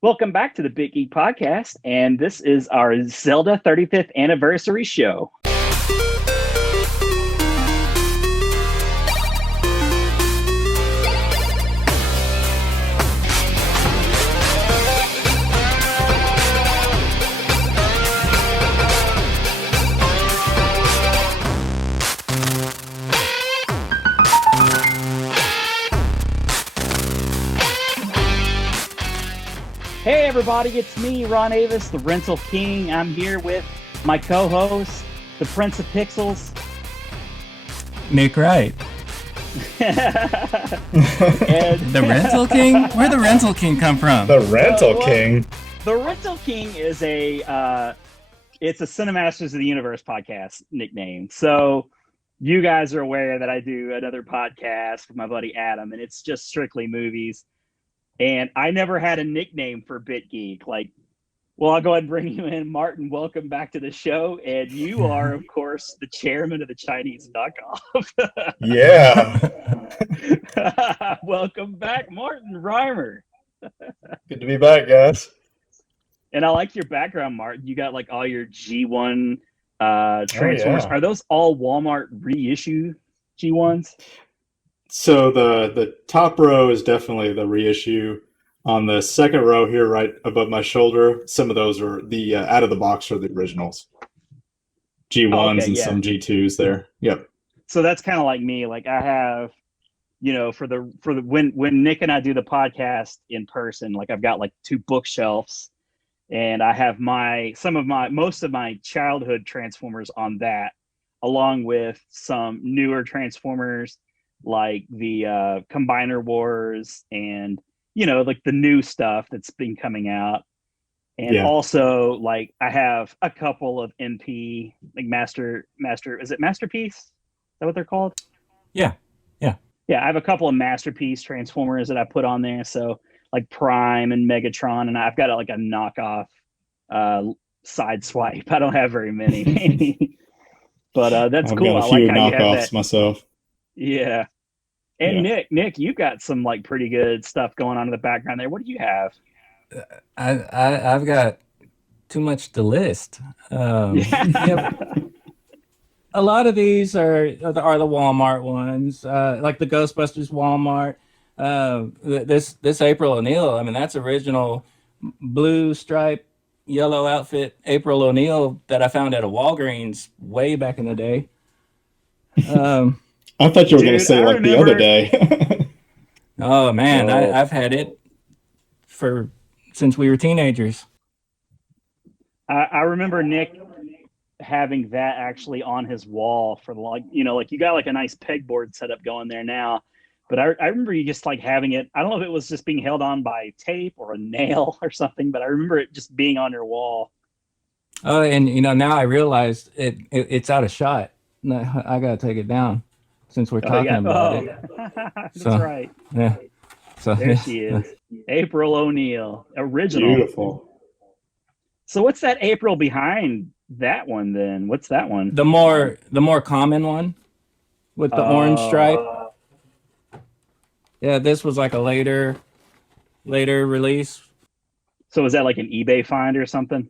Welcome back to the BitGeek podcast, and this is our Zelda 35th anniversary show. Hey everybody, it's me, Ron Avis, the Rental King. I'm here with my co-host, the Prince of Pixels, Nick Wright. The Rental King? Where'd the Rental King come from? The Rental King? The Rental King is it's a Cinemasters of the Universe podcast nickname. So you guys are aware that I do another podcast with my buddy Adam, and it's just strictly movies. And I never had a nickname for BitGeek. I'll go ahead and bring you in. Martin, welcome back to the show. And you are, of course, the chairman of the Chinese knockoff. Yeah. Welcome back, Martin Reimer. Good to be back, guys. And I like your background, Martin. You got all your G1 Transformers. Yeah. Are those all Walmart reissue G1s? So the top row is definitely the reissue. On the second row here, right above my shoulder, some of those are the out of the box are the originals. G1s and some G2s there. Yep. So that's kind of like me. I have, for the when Nick and I do the podcast in person, I've got two bookshelves, and I have most of my childhood Transformers on that, along with some newer Transformers like the Combiner Wars and the new stuff that's been coming out. And also I have a couple of NP master is it Masterpiece? Is that what they're called? Yeah. I have a couple of Masterpiece Transformers that I put on there. So Prime and Megatron, and I've got a knockoff side swipe. I don't have very many. But that's I've cool. got a I few like how you have knockoffs that. Myself. Yeah. And Nick, you got some pretty good stuff going on in the background there. What do you have? I've got too much to list. Yeah, a lot of these are the Walmart ones, like the Ghostbusters Walmart. This April O'Neil, I mean, that's original blue stripe, yellow outfit April O'Neil that I found at a Walgreens way back in the day. I thought you were going to say the other day. Oh man, I've had it since we were teenagers. I remember Nick having that actually on his wall for you got a nice pegboard setup going there now, but I remember you just having it. I don't know if it was just being held on by tape or a nail or something, but I remember it just being on your wall. Oh, and now I realized it's out of shot. No, I gotta take it down. Since we're talking about it. That's right. Yeah. So there she is. April O'Neil. Original. Beautiful. So what's that April behind that one then? What's that one? The more common one with the orange stripe. Yeah, this was a later release. So is that an eBay find or something?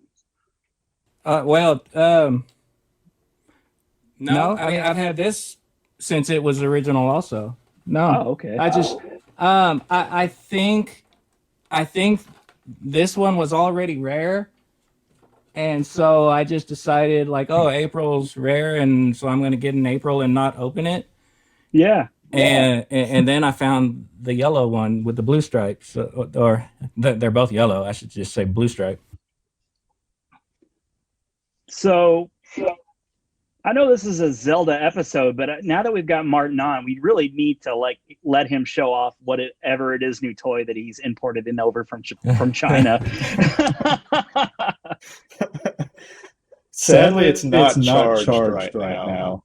No, I've had this since it was original also. No. Oh, okay. I just I think this one was already rare. And so I just decided April's rare, and so I'm going to get an April and not open it. Yeah. And then I found the yellow one with the blue stripes, or they're both yellow. I should just say blue stripe. So I know this is a Zelda episode, but now that we've got Martin on, we really need to let him show off whatever it is new toy that he's imported in over from China. Sadly, it's not charged right now.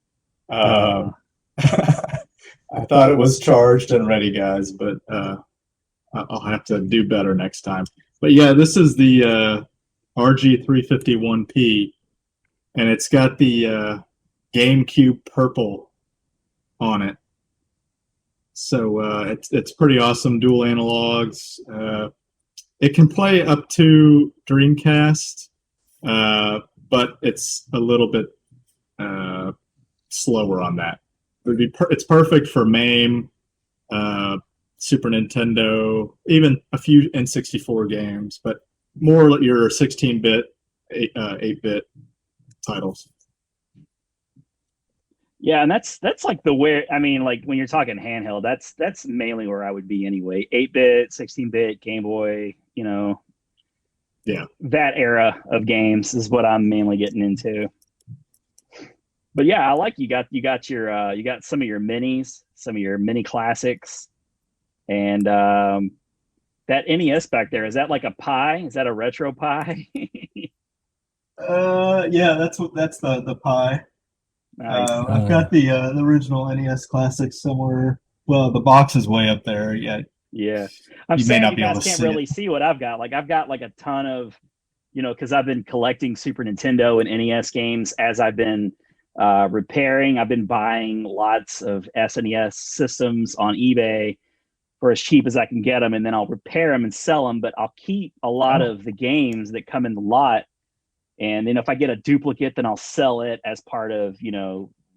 I thought it was charged and ready, guys, but I'll have to do better next time. But yeah, this is the RG351P, and it's got the GameCube purple on it. So it's pretty awesome, dual analogs. It can play up to Dreamcast, but it's a little bit slower on that. It's perfect for MAME, Super Nintendo, even a few N64 games, but more your 16-bit, 8-bit titles. Yeah, and that's like the way, I mean, like when you're talking handheld, that's mainly where I would be anyway. 8-bit, 16-bit, Game Boy, Yeah. that era of games is what I'm mainly getting into. But yeah, I like you got your you got some of your minis, some of your mini classics, and that NES back there, is that like a Pi? Is that a retro Pi? Yeah, that's the Pi. Nice. I've got the original NES Classic somewhere. Well, the box is way up there. Yeah. Yeah. I'm You may saying not you be able guys to can't see really it. see what I've got. Like I've got like a ton of, because I've been collecting Super Nintendo and NES games as I've been repairing. I've been buying lots of SNES systems on eBay for as cheap as I can get them, and then I'll repair them and sell them. But I'll keep a lot of the games that come in the lot, and then if I get a duplicate, then I'll sell it as part of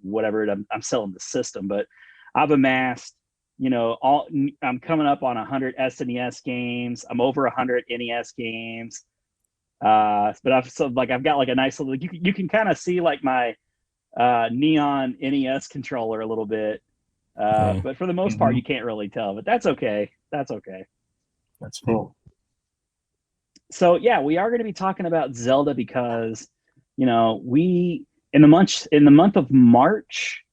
whatever I'm selling the system. But I've amassed, I'm coming up on 100 SNES games. I'm over 100 NES games. But I've got like a nice little. You can kind of see like my neon NES controller a little bit. But for the most part, you can't really tell. But that's okay. That's okay. That's cool. So yeah, we are going to be talking about Zelda because, we in the month of March,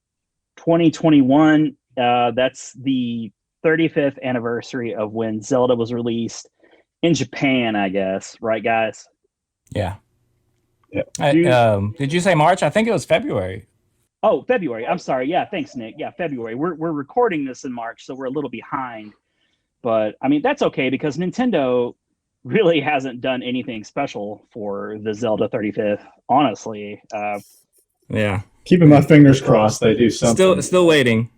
2021. That's the 35th anniversary of when Zelda was released in Japan, I guess. Right, guys? Yeah. Yeah. Did you say March? I think it was February. Oh, February. I'm sorry. Yeah, thanks, Nick. Yeah, February. We're recording this in March, so we're a little behind. But I mean, that's okay because Nintendo really hasn't done anything special for the Zelda 35th, honestly. Yeah. Keeping my fingers crossed they do something. Still waiting.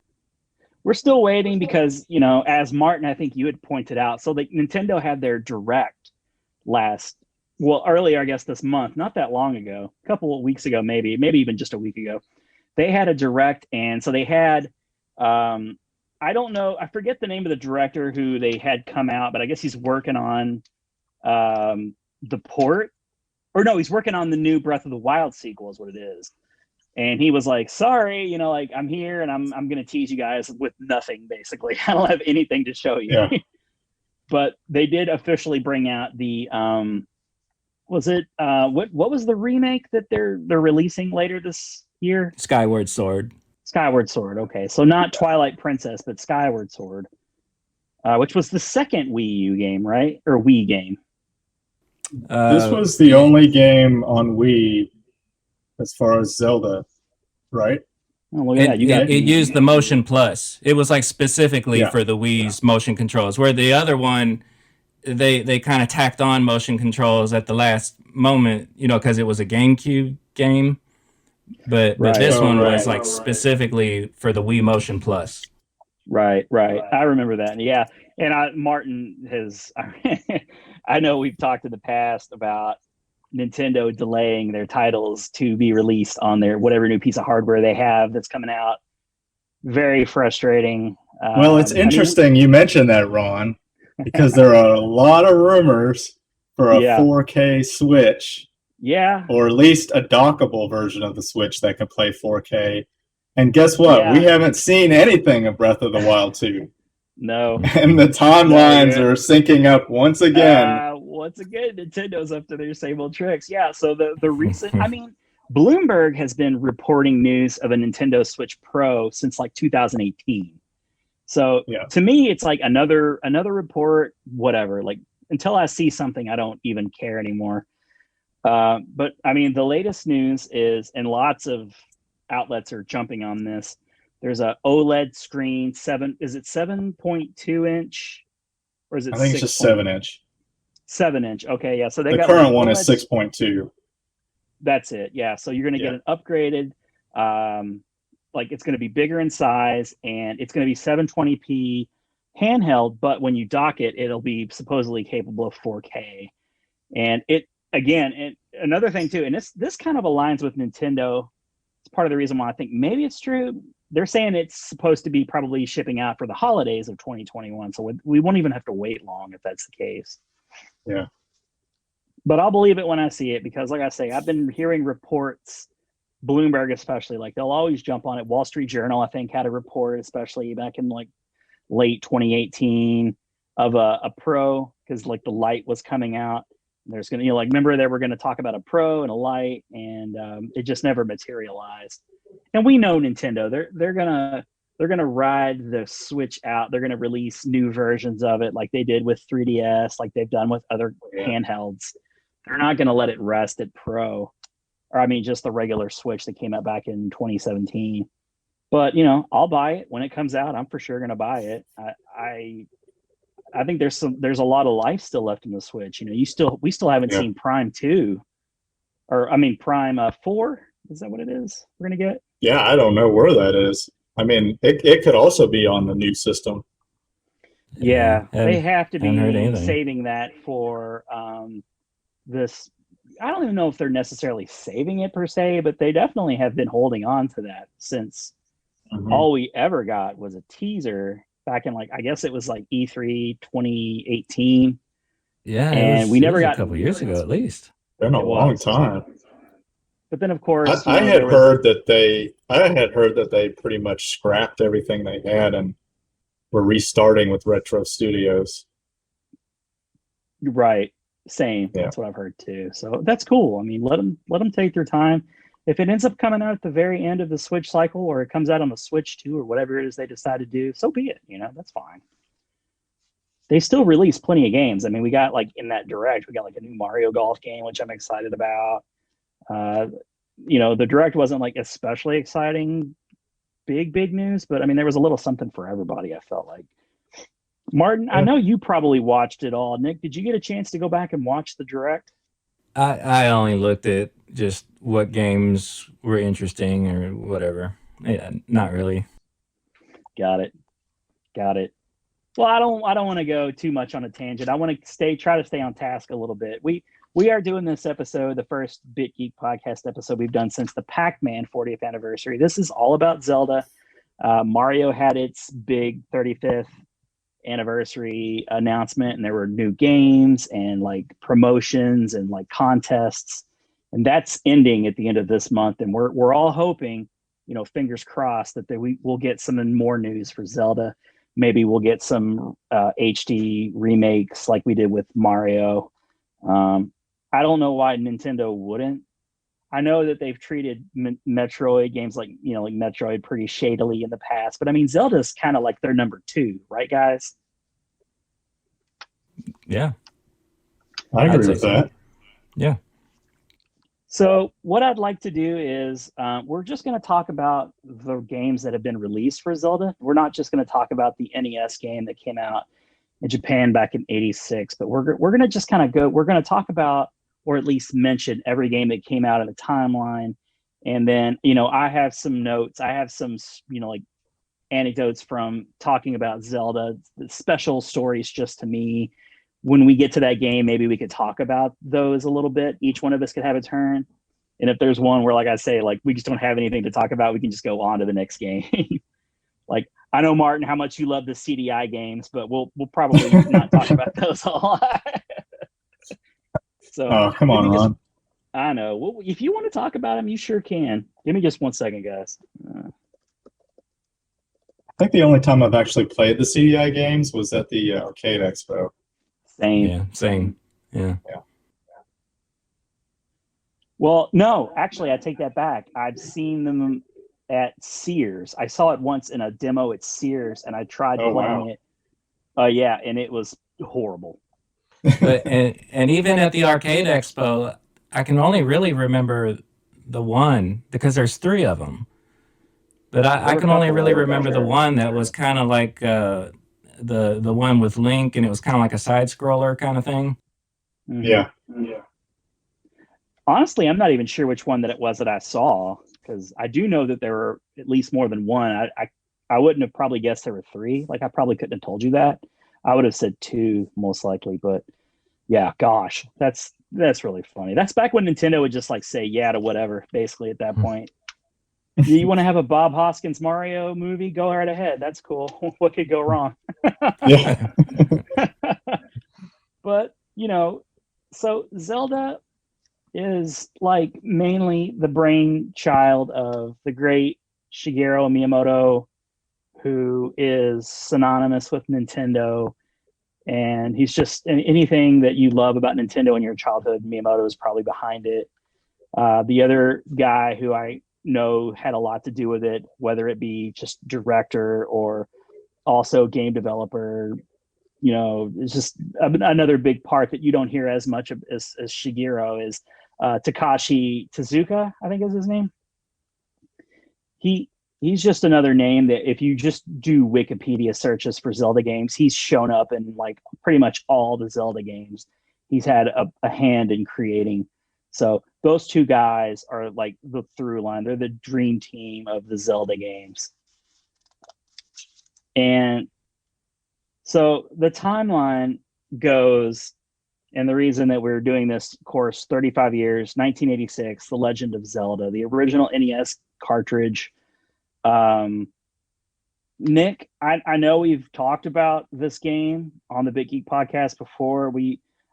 We're still waiting because, as Martin, I think you had pointed out, so Nintendo had their Direct earlier, I guess, this month, not that long ago, a couple of weeks ago, maybe even just a week ago. They had a Direct, and so they had, I don't know, I forget the name of the director who they had come out, but I guess he's working on the port, or no, he's working on the new Breath of the Wild sequel is what it is. And he was like, sorry, like I'm here and I'm going to tease you guys with nothing, basically. I don't have anything to show you. Yeah. But they did officially bring out the, what was the remake that they're releasing later this year? Skyward Sword. Skyward Sword. Okay. So not Twilight Princess, but Skyward Sword, which was the second Wii U game, right? Or Wii game. This was the only game on Wii as far as Zelda, right? Oh, look at that. It used the Motion Plus. It was like specifically for the Wii's motion controls, where the other one, they kind of tacked on motion controls at the last moment, because it was a GameCube game. But this one was like specifically for the Wii Motion Plus. Right. I remember that. Yeah. And Martin has, I know we've talked in the past about Nintendo delaying their titles to be released on their whatever new piece of hardware they have that's coming out. Very frustrating. Well, it's interesting you mentioned that, Ron, because there are a lot of rumors for a 4K Switch. Yeah. Or at least a dockable version of the Switch that can play 4K. And guess what? Yeah. We haven't seen anything of Breath of the Wild 2. No. And the timelines are syncing up once again. Once again, Nintendo's up to their same old tricks. Yeah, so the recent, Bloomberg has been reporting news of a Nintendo Switch Pro since like 2018. So to me, it's like another report, whatever. Like until I see something, I don't even care anymore. But the latest news is, and lots of outlets are jumping on this. There's a OLED screen, is it 7.2 inch? Or is it I think it's just 7 inch. 7 inch. Okay, yeah. So the current one is 6.2. That's it. Yeah. So you're going to get an upgraded, like it's going to be bigger in size and it's going to be 720p handheld, but when you dock it, it'll be supposedly capable of 4K. And another thing too, and this kind of aligns with Nintendo. It's part of the reason why I think maybe it's true. They're saying it's supposed to be probably shipping out for the holidays of 2021, so we won't even have to wait long if that's the case. Yeah. But I'll believe it when I see it, because like I say, I've been hearing reports, Bloomberg especially, like they'll always jump on it. Wall Street Journal, I think, had a report, especially back in like late 2018, of a Pro, because like the Lite was coming out. There's going to, like, remember they were going to talk about a Pro and a Lite, and it just never materialized. And we know Nintendo, they're gonna ride the Switch out. They're gonna release new versions of it, like they did with 3DS, like they've done with other handhelds. They're not gonna let it rest at Pro, or I mean, just the regular Switch that came out back in 2017. But I'll buy it when it comes out. I'm for sure gonna buy it. I think there's a lot of life still left in the Switch. We still haven't seen Prime 2, or I mean Prime 4. Is that what it is we're gonna get? Yeah, I don't know where that is. I mean, it could also be on the new system. Yeah, they have to be saving that for this. I don't even know if they're necessarily saving it per se, but they definitely have been holding on to that since all we ever got was a teaser back in, like, I guess it was like E3 2018. Yeah, and we never got a couple years ago at least. Been a long time. But then, of course, I had heard that they pretty much scrapped everything they had and were restarting with Retro Studios. Right. Same. Yeah. That's what I've heard too. So that's cool. I mean, let them take their time. If it ends up coming out at the very end of the Switch cycle, or it comes out on the Switch 2, or whatever it is they decide to do, so be it. That's fine. They still release plenty of games. I mean, we got, like, in that Direct, we got like a new Mario Golf game, which I'm excited about. The Direct wasn't like especially exciting, big news, but I mean, there was a little something for everybody, I felt like. Martin, I know you probably watched it all. Nick, did you get a chance to go back and watch the Direct? I only looked at just what games were interesting or whatever. Yeah, not really. Got it. Well, I don't want to go too much on a tangent. I want to try to stay on task a little bit. We are doing this episode, the first BitGeek podcast episode we've done since the Pac-Man 40th anniversary. This is all about Zelda. Mario had its big 35th anniversary announcement, and there were new games and like promotions and like contests, and that's ending at the end of this month. And we're all hoping, fingers crossed, that we'll get some more news for Zelda. Maybe we'll get some HD remakes like we did with Mario. I don't know why Nintendo wouldn't. I know that they've treated Metroid games like Metroid pretty shadily in the past, but I mean, Zelda's kind of like their number 2, right, guys? Yeah. I agree with that. Yeah. So what I'd like to do is we're just going to talk about the games that have been released for Zelda. We're not just going to talk about the NES game that came out in Japan back in '86, but we're going to just kind of go. We're going to talk about, or at least mention, every game that came out in the timeline. And then, I have some notes. I have some, like anecdotes from talking about Zelda, special stories just to me. When we get to that game, maybe we could talk about those a little bit. Each one of us could have a turn. And if there's one where, like I say, like we just don't have anything to talk about, we can just go on to the next game. Like, I know, Martin, how much you love the CDI games, but we'll probably not talk about those a lot. So, come on, Ron. I know. Well, if you want to talk about them, you sure can. Give me just 1 second, guys. I think the only time I've actually played the CDI games was at the Arcade Expo. Same. Yeah, same. Yeah. Well, no, actually, I take that back. I've seen them at Sears. I saw it once in a demo at Sears, and I tried playing it. Yeah, and it was horrible. But and even at the Arcade Expo, I can only really remember the one, because there's 3 of them. But I can only really remember the one that was kind of like the one with Link, and it was kind of like a side scroller kind of thing. Mm-hmm. Yeah. Honestly, I'm not even sure which one that it was that I saw, because I do know that there were at least more than one. I wouldn't have probably guessed there were 3. Like I probably couldn't have told you that. I would have said 2 most likely, but yeah, gosh, that's really funny. That's back when Nintendo would just like say yeah to whatever, basically at that point. You want to have a Bob Hoskins Mario movie? Go right ahead. That's cool. What could go wrong? Yeah. But, so Zelda is like mainly the brainchild of the great Shigeru Miyamoto, who is synonymous with Nintendo. And he's just anything that you love about Nintendo in your childhood, Miyamoto is probably behind it. The other guy who I know had a lot to do with it, whether it be just director or also game developer, it's just another big part that you don't hear as much of as Shigeru is Takashi Tezuka, I think is his name. He's just another name that if you just do Wikipedia searches for Zelda games, he's shown up in like pretty much all the Zelda games. He's had a hand in creating. So those 2 guys are like the through line. They're the dream team of the Zelda games. And so the timeline goes, and the reason that we're doing this course, 35 years, 1986, The Legend of Zelda, the original NES cartridge. Nick, I know we've talked about this game on the BitGeek podcast before.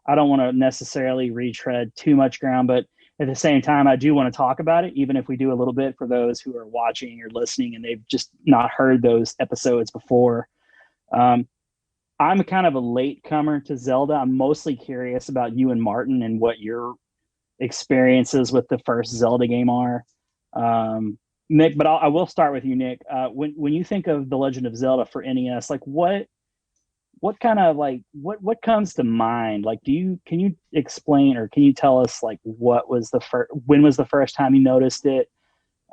I don't want to necessarily retread too much ground, but at the same time, I do want to talk about it, even if we do a little bit for those who are watching or listening and they've just not heard those episodes before. I'm kind of a late comer to Zelda. I'm mostly curious about you and Martin and what your experiences with the first Zelda game are. Nick, but I will start with you, Nick. When you think of The Legend of Zelda for NES, like what kind of like what comes to mind? Like, can you explain or can you tell us like when was the first time you noticed it?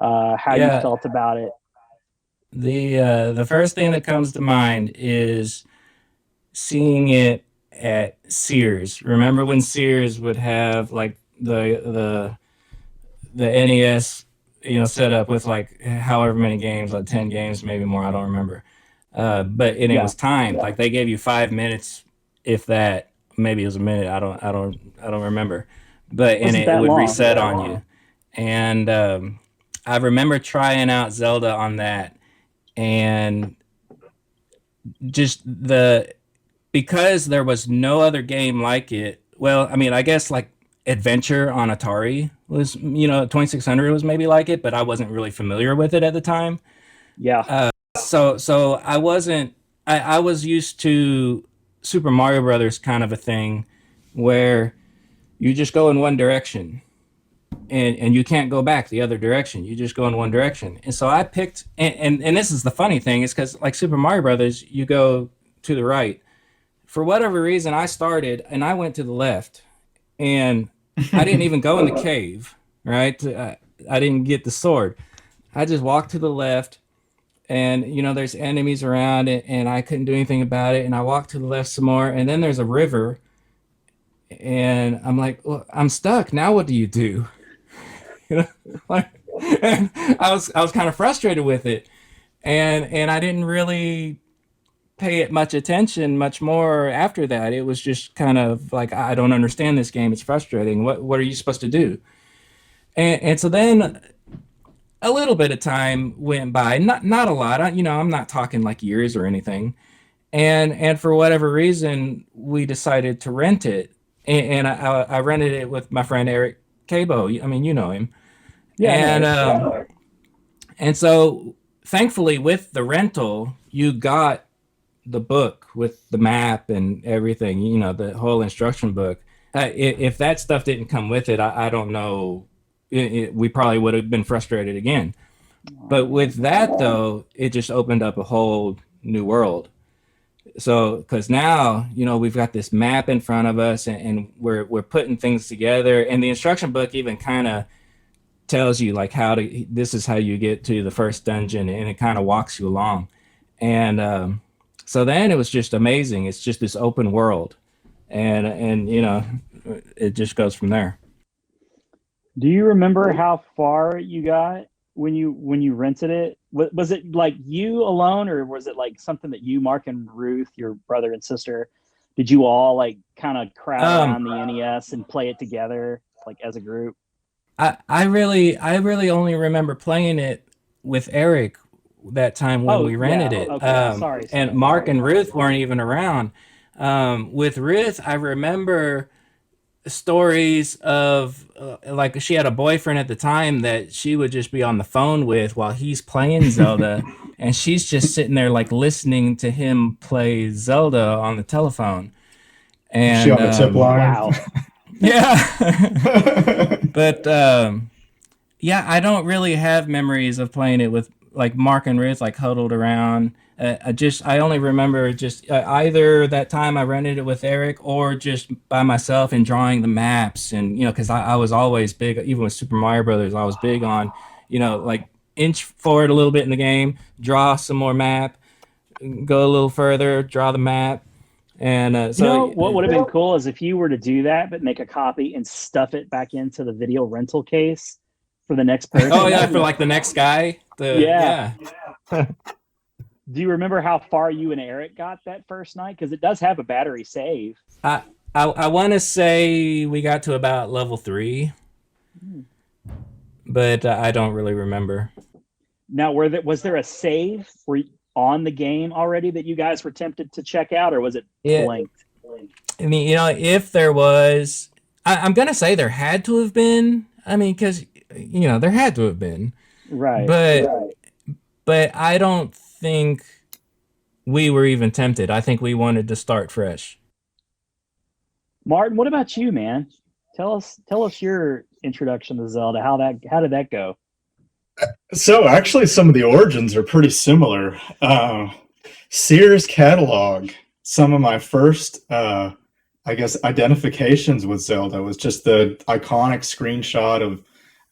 How you felt about it? The first thing that comes to mind is seeing it at Sears. Remember when Sears would have like the NES, set up with like however many games, like 10 games, maybe more, I don't remember. But it was timed. Like they gave you 5 minutes, if that, maybe it was a minute. I don't remember. But it would reset on you. And I remember trying out Zelda on that, and just because there was no other game like it. Well, I mean, I guess like Adventure on Atari was, 2600 was maybe like it, but I wasn't really familiar with it at the time. Yeah. So I wasn't. I was used to Super Mario Brothers kind of a thing, where you just go in one direction, and you can't go back the other direction. You just go in one direction. And so I picked, and this is the funny thing, is because like Super Mario Brothers, you go to the right. For whatever reason, I started and I went to the left, and I didn't even go in the cave. Right? I didn't get the sword. I just walked to the left. And, there's enemies around it, and I couldn't do anything about it. And I walked to the left some more, and then there's a river. And I'm like, well, I'm stuck. Now what do you do? And I was kind of frustrated with it. And I didn't really pay it much attention much more after that. It was just kind of like, I don't understand this game. It's frustrating. What are you supposed to do? And so then a little bit of time went by, not a lot. I'm not talking like years or anything. And for whatever reason, we decided to rent it. And I rented it with my friend Eric Cabo. I mean, you know him. Yeah. And so thankfully with the rental, you got the book with the map and everything, the whole instruction book. If that stuff didn't come with it, I don't know. We probably would have been frustrated again. But with that, though, it just opened up a whole new world. So, because now, we've got this map in front of us, and we're putting things together. And the instruction book even kind of tells you, like, this is how you get to the first dungeon, and it kind of walks you along. And so then it was just amazing. It's just this open world. And it just goes from there. Do you remember how far you got when you rented it? Was it like you alone, or was it like something that you, Mark, and Ruth, your brother and sister, did you all like kind of crowd around the NES and play it together, like as a group? I really only remember playing it with Eric that time when we rented it. Okay. Sorry. And Mark and Ruth weren't even around. With Ruth, I remember stories of like she had a boyfriend at the time that she would just be on the phone with while he's playing Zelda, and she's just sitting there like listening to him play Zelda on the telephone. And she on the tip line. Wow. Yeah. But yeah, I don't really have memories of playing it with like Mark and Ruth like huddled around. I only remember just either that time I rented it with Eric or just by myself and drawing the maps. And because I was always big, even with Super Mario Brothers, I was big on like inch forward a little bit in the game, draw some more map, go a little further, draw the map. And so what would have been cool is if you were to do that, but make a copy and stuff it back into the video rental case for the next person. Oh yeah, for like the next guy. Yeah. Do you remember how far you and Eric got that first night? Because it does have a battery save. I want to say we got to about level 3, but I don't really remember. Now, was there a save on the game already that you guys were tempted to check out, or was it blanked? I mean, if there was, I'm gonna say there had to have been. I mean, because there had to have been. Right. But I don't think we were even tempted. I think we wanted to start fresh. Martin, what about you, man? Tell us your introduction to Zelda. How did that go? So actually, some of the origins are pretty similar. Sears catalog. Some of my first, I guess, identifications with Zelda was just the iconic screenshot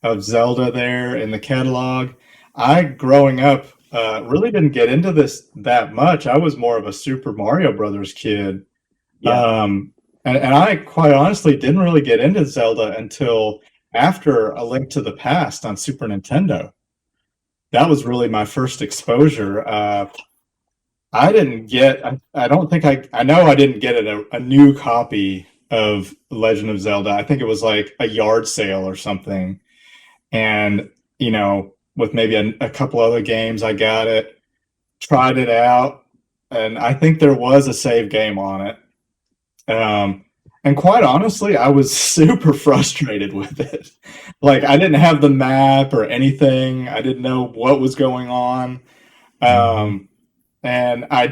of Zelda there in the catalog. I, growing up, really didn't get into this that much. I was more of a Super Mario Brothers kid. Yeah. And I quite honestly didn't really get into Zelda until after A Link to the Past on Super Nintendo. That was really my first exposure. I didn't get, I don't think I know I didn't get a new copy of Legend of Zelda. I think it was like a yard sale or something. And, with maybe a couple other games, I got it, tried it out, and I think there was a save game on it. And quite honestly, I was super frustrated with it. Like, I didn't have the map or anything. I didn't know what was going on. And I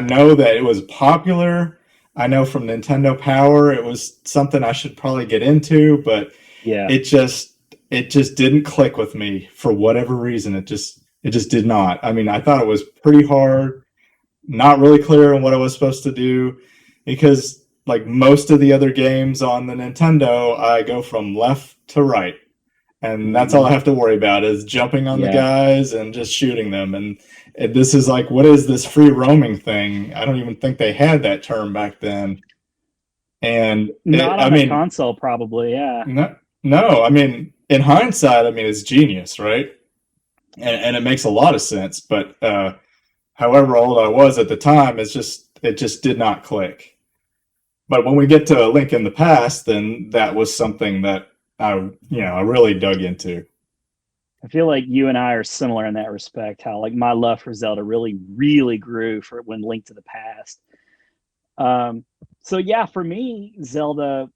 know that it was popular. I know from Nintendo Power, it was something I should probably get into, but yeah, it just didn't click with me for whatever reason. It just did not. I mean, I thought it was pretty hard, not really clear on what I was supposed to do, because like most of the other games on the Nintendo, I go from left to right. And that's all I have to worry about is jumping on the guys and just shooting them. And this is like, what is this free roaming thing? I don't even think they had that term back then. And not on a console, probably. Yeah. No, I mean, in hindsight, I mean, it's genius, right? And it makes a lot of sense. But however old I was at the time, it just did not click. But when we get to A Link in the Past, then that was something that I really dug into. I feel like you and I are similar in that respect. How like my love for Zelda really, really grew for when Link to the Past. So yeah, for me, Zelda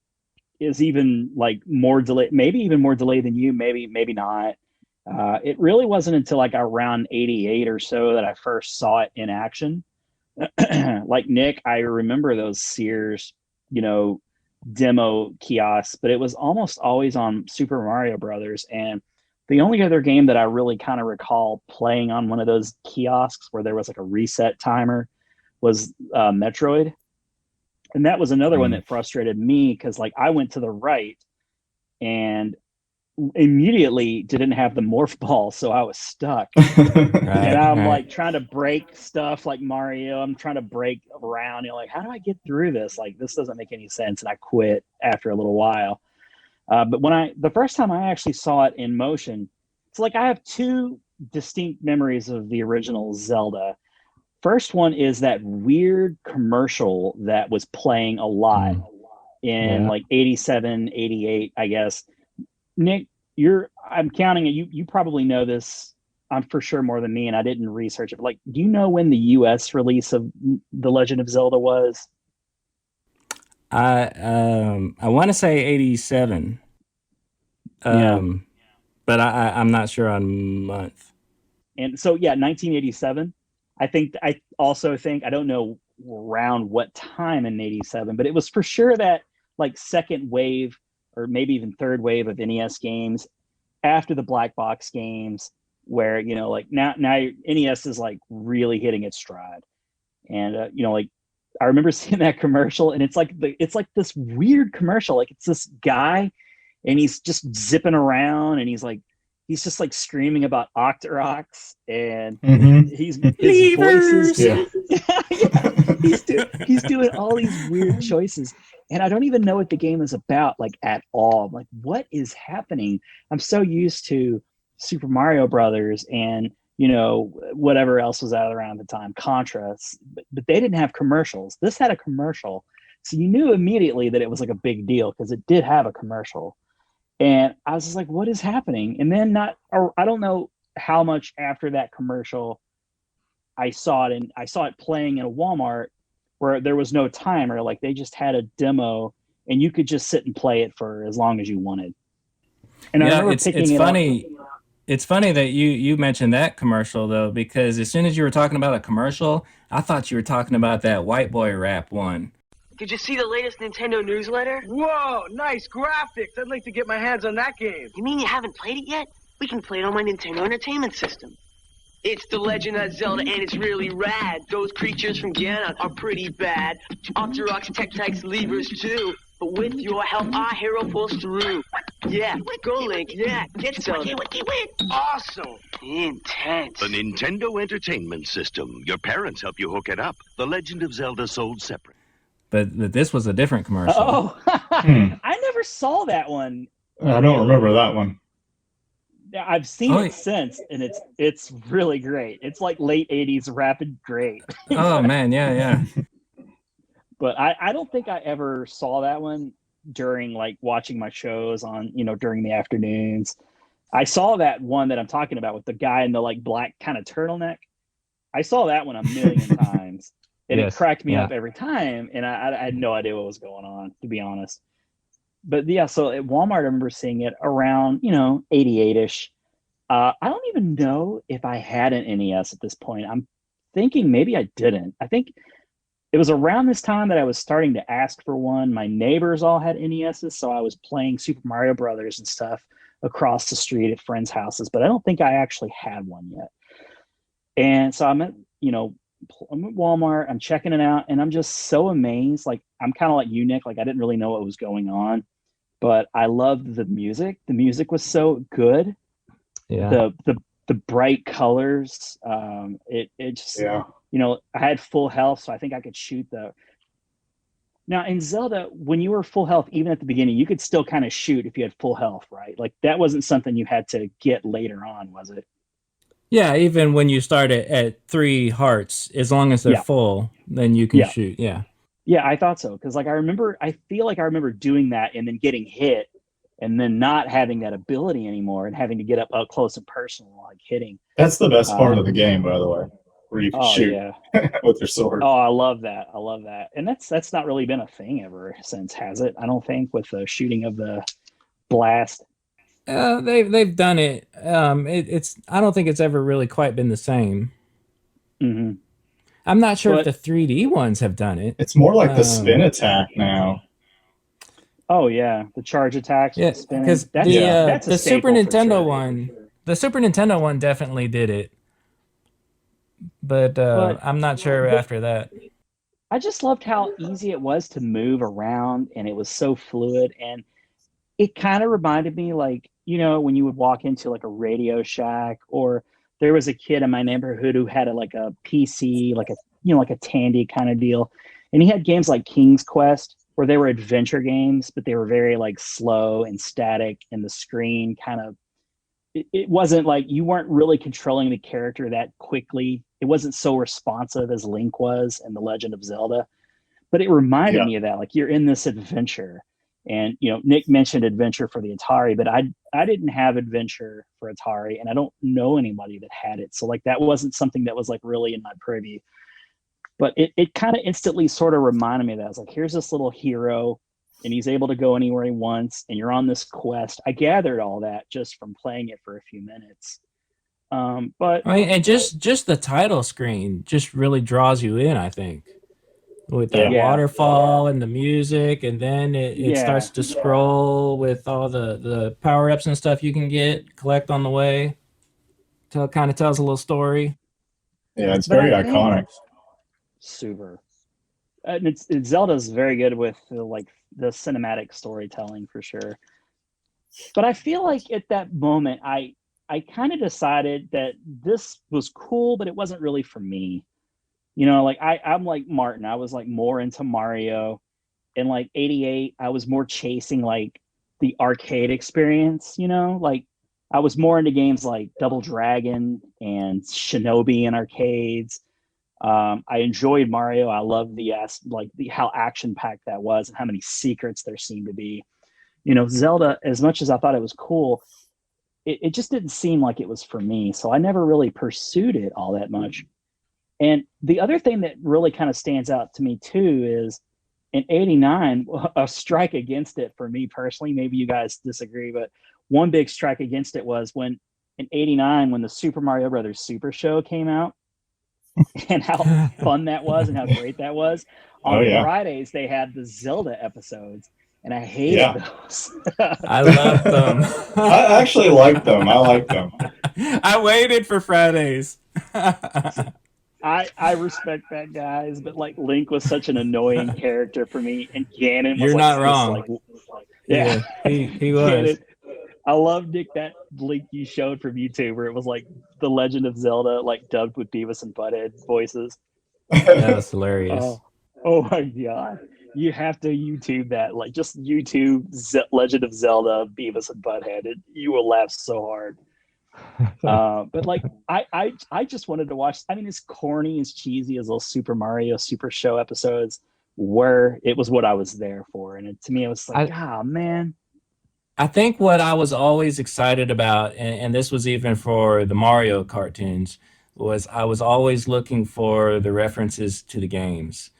is even like more delayed, maybe even more delayed than you, maybe not. It really wasn't until like around 88 or so that I first saw it in action. Like Nick, I remember those Sears, demo kiosks, but it was almost always on Super Mario Brothers. And the only other game that I really kind of recall playing on one of those kiosks where there was like a reset timer was Metroid. And that was another one that frustrated me because like I went to the right and immediately didn't have the morph ball, so I was stuck. And I'm like trying to break stuff like Mario. I'm trying to break around. Like, how do I get through this? Like, this doesn't make any sense. And I quit after a little while. But the first time I actually saw it in motion, So like I have two distinct memories of the original Zelda. First one is that weird commercial that was playing a lot in like 87, 88, I guess. Nick, I'm counting it. You probably know this. I'm for sure more than me, and I didn't research it. But like, do you know when the U.S. release of The Legend of Zelda was? I want to say 87. But I'm not sure on month. And so, 1987. I also think, I don't know around what time in 87, but it was for sure that like second wave or maybe even third wave of NES games after the black box games where, like now NES is like really hitting its stride. And, like I remember seeing that commercial and it's like this weird commercial. Like it's this guy and he's just zipping around and he's just like screaming about Octoroks and his voices. Yeah. He's doing all these weird choices. And I don't even know what the game is about, like at all. I'm like, what is happening? I'm so used to Super Mario Brothers and, whatever else was out around the time, Contra, but they didn't have commercials. This had a commercial. So you knew immediately that it was like a big deal because it did have a commercial. And I was just like, what is happening? And then I don't know how much after that commercial I saw it playing in a Walmart where there was no timer. Like they just had a demo and you could just sit and play it for as long as you wanted. And I remember picking it funny. up. It's funny that you mentioned that commercial though, because as soon as you were talking about a commercial, I thought you were talking about that White Boy Rap one. Did you see the latest Nintendo newsletter? Whoa, nice graphics. I'd like to get my hands on that game. You mean you haven't played it yet? We can play it on my Nintendo Entertainment System. It's The Legend of Zelda, and it's really rad. Those creatures from Ganon are pretty bad. Octoroks, Tektites, Levers, too. But with your help, our hero pulls through. Yeah, go Link, yeah, get Zelda. Awesome. Intense. The Nintendo Entertainment System. Your parents help you hook it up. The Legend of Zelda sold separate. But this was a different commercial. Oh, I never saw that one. I don't remember that one. I've seen it since, and it's really great. It's like late 80s rapid great. Oh, man, yeah. But I don't think I ever saw that one during like watching my shows on, during the afternoons. I saw that one that I'm talking about with the guy in the like black kind of turtleneck. I saw that one a million times. And it cracked me up every time. And I had no idea what was going on, to be honest. But yeah, so at Walmart, I remember seeing it around, 88-ish. I don't even know if I had an NES at this point. I'm thinking maybe I didn't. I think it was around this time that I was starting to ask for one. My neighbors all had NESs, so I was playing Super Mario Brothers and stuff across the street at friends' houses, but I don't think I actually had one yet. And so I'm at Walmart, I'm checking it out, and I'm just so amazed. Like, I'm kind of like you, Nick. Like, I didn't really know what was going on, but I loved the music. The music was so good. Yeah. The bright colors. It just, I had full health, so I think I could shoot Now, in Zelda, when you were full health, even at the beginning, you could still kind of shoot if you had full health, right? Like, that wasn't something you had to get later on, was it? Yeah, even when you start at 3 hearts, as long as they're full, then you can shoot. Yeah. Yeah, I thought so. Because, like, I feel like I remember doing that and then getting hit and then not having that ability anymore and having to get up close and personal, like hitting. That's the best part of the game, by the way, where you can shoot with your sword. Oh, I love that. And that's not really been a thing ever since, has it? I don't think, with the shooting of the blast. They've done it. I don't think it's ever really quite been the same. Mm-hmm. I'm not sure if the 3D ones have done it. It's more like the spin attack now. Oh yeah, the charge attacks. Yeah, because the Super Nintendo one, the Super Nintendo one definitely did it. But I'm not sure after that. I just loved how easy it was to move around, and it was so fluid, and it kind of reminded me, like, when you would walk into like a Radio Shack, or there was a kid in my neighborhood who had a PC, like a Tandy kind of deal, and he had games like King's Quest, where they were adventure games, but they were very like slow and static, and the screen kind of, it wasn't like you weren't really controlling the character that quickly. It wasn't so responsive as Link was in The Legend of Zelda, but it reminded me of that. Like you're in this adventure, and Nick mentioned adventure for the Atari, but I didn't have adventure for Atari, and I don't know anybody that had it. So like that wasn't something that was like really in my purview. But it kind of instantly sort of reminded me of that. I was like, here's this little hero, and he's able to go anywhere he wants, and you're on this quest. I gathered all that just from playing it for a few minutes. But I mean, and just the title screen just really draws you in, I think, with that waterfall and the music, and then it starts to scroll with all the power-ups and stuff you can collect on the way. Kind of tells a little story. Yeah, it's very iconic. Super. And Zelda's very good with the cinematic storytelling for sure. But I feel like at that moment, I kind of decided that this was cool, but it wasn't really for me. Like I'm like Martin. I was like more into Mario. In like '88, I was more chasing like the arcade experience. Like I was more into games like Double Dragon and Shinobi in arcades. I enjoyed Mario. I loved how action packed that was and how many secrets there seemed to be. Zelda, as much as I thought it was cool, it just didn't seem like it was for me. So I never really pursued it all that much. And the other thing that really kind of stands out to me too is in '89, a strike against it for me personally. Maybe you guys disagree, but one big strike against it was when in '89, when the Super Mario Brothers Super Show came out, and how fun that was and how great that was. On Fridays, they had the Zelda episodes, and I hated those. I loved them. I actually liked them. I liked them. I waited for Fridays. I respect that, guys, but like Link was such an annoying character for me, and Ganon was You're not wrong. He was. Ganon. I love, Nick, that link you showed from YouTube where it was like The Legend of Zelda, like dubbed with Beavis and Butthead voices. That was hilarious. Oh my God. You have to YouTube that. Like just YouTube Legend of Zelda, Beavis and Butthead. You will laugh so hard. But like, I just wanted to watch. I mean, as corny, as cheesy as those Super Mario Super Show episodes were, it was what I was there for. And to me, it was like, man. I think what I was always excited about, and this was even for the Mario cartoons, was I was always looking for the references to the games.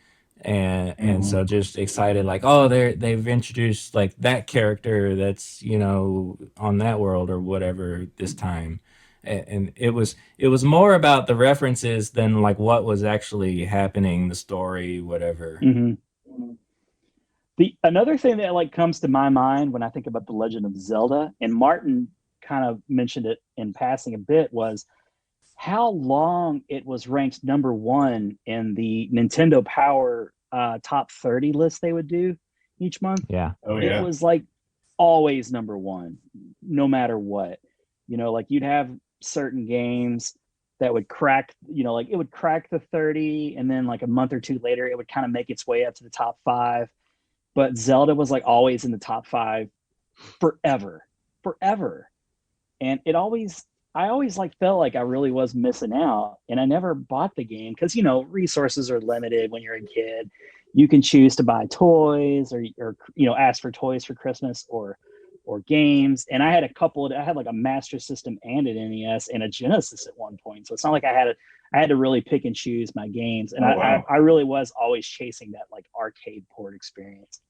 And so just excited, like, they've introduced like that character that's, on that world or whatever this time. And it was more about the references than like what was actually happening, the story, whatever. Mm-hmm. Another thing that like comes to my mind when I think about The Legend of Zelda, and Martin kind of mentioned it in passing a bit, was how long it was ranked number one in the Nintendo Power top 30 list they would do each month. Yeah. It was like always number one, no matter what. Like you'd have certain games that would crack, like it would crack the 30, and then like a month or two later, it would kind of make its way up to the top 5. But Zelda was like always in the top 5 forever. And I always like felt like I really was missing out, and I never bought the game because, resources are limited when you're a kid. You can choose to buy toys or ask for toys for Christmas or games. And I had I had like a Master System and an NES and a Genesis at one point. So it's not like I had to really pick and choose my games. And I really was always chasing that like arcade port experience.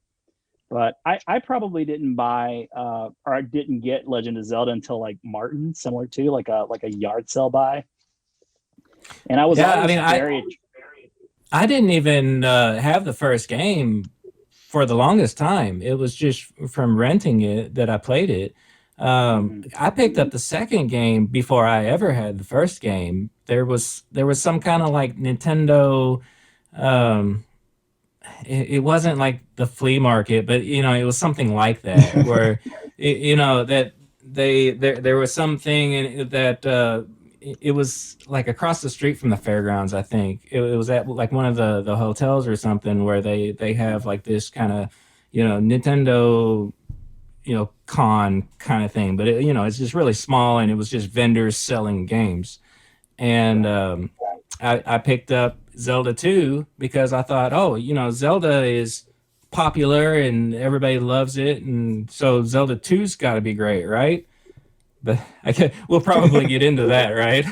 But I probably didn't buy or I didn't get Legend of Zelda until like Martin, similar to like a yard sale buy. And I was I didn't even have the first game for the longest time. It was just from renting it that I played it. I picked up the second game before I ever had the first game. There was some kind of like Nintendo. It wasn't like the flea market, but it was something like that where that there was something that it was like across the street from the fairgrounds. I think it was at like one of the hotels or something where they have like this kind of Nintendo con kind of thing, but it's just really small, and it was just vendors selling games. And I picked up Zelda 2 because I thought, Zelda is popular and everybody loves it, and so Zelda 2's got to be great, right? But we'll probably get into that, right?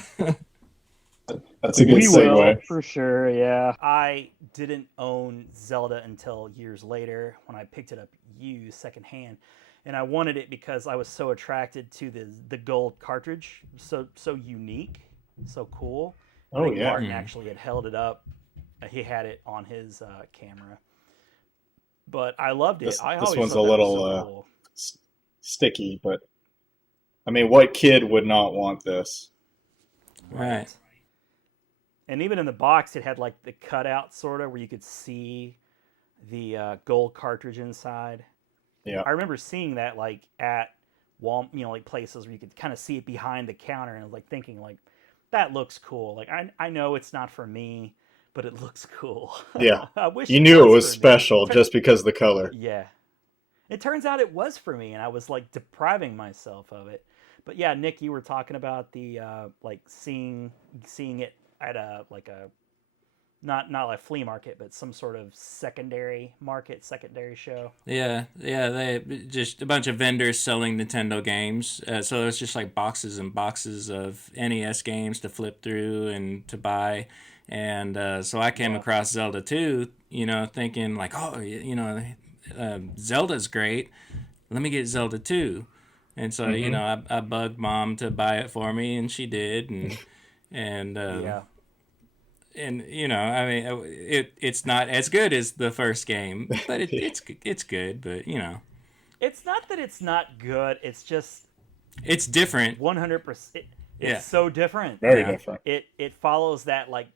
That's a good We segue. will, for sure, yeah. I didn't own Zelda until years later when I picked it up used secondhand. And I wanted it because I was so attracted to the gold cartridge. So unique, so cool. I think Martin actually had held it up. He had it on his camera. But I loved it. This one's a little sticky, but I mean, what kid would not want this? Right. And even in the box, it had like the cutout sort of where you could see the gold cartridge inside. Yeah, I remember seeing that like at Walmart, like places where you could kind of see it behind the counter, and I was like thinking like, that looks cool. Like I know it's not for me, but it looks cool. Yeah, I wish you knew it was for special just because of the color. Yeah, it turns out it was for me, and I was like depriving myself of it. But yeah, Nick, you were talking about the like seeing it at a not like flea market, but some sort of secondary show. Yeah, they just a bunch of vendors selling Nintendo games. So it's just like boxes and boxes of NES games to flip through and to buy. And so I came across Zelda 2, thinking like, Zelda's great. Let me get Zelda 2. And so, I bugged Mom to buy it for me, and she did. And I mean, it's not as good as the first game, but it's good. But it's not that it's not good. It's just it's different. 100%. It's so different. Very different. It follows that like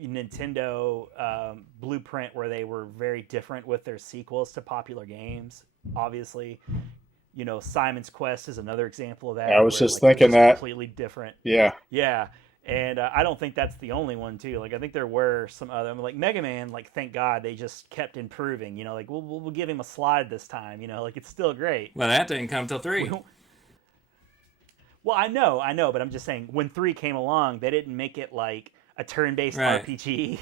Nintendo blueprint where they were very different with their sequels to popular games. Obviously, Simon's Quest is another example of that. I was just thinking that completely different. Yeah. Yeah. And I don't think that's the only one too. Like I think there were some other, like Mega Man. Like thank God they just kept improving. Like we'll give him a slide this time. Like it's still great. Well, that didn't come till 3. Well, I know, but I'm just saying when 3 came along, they didn't make it like a turn-based RPG.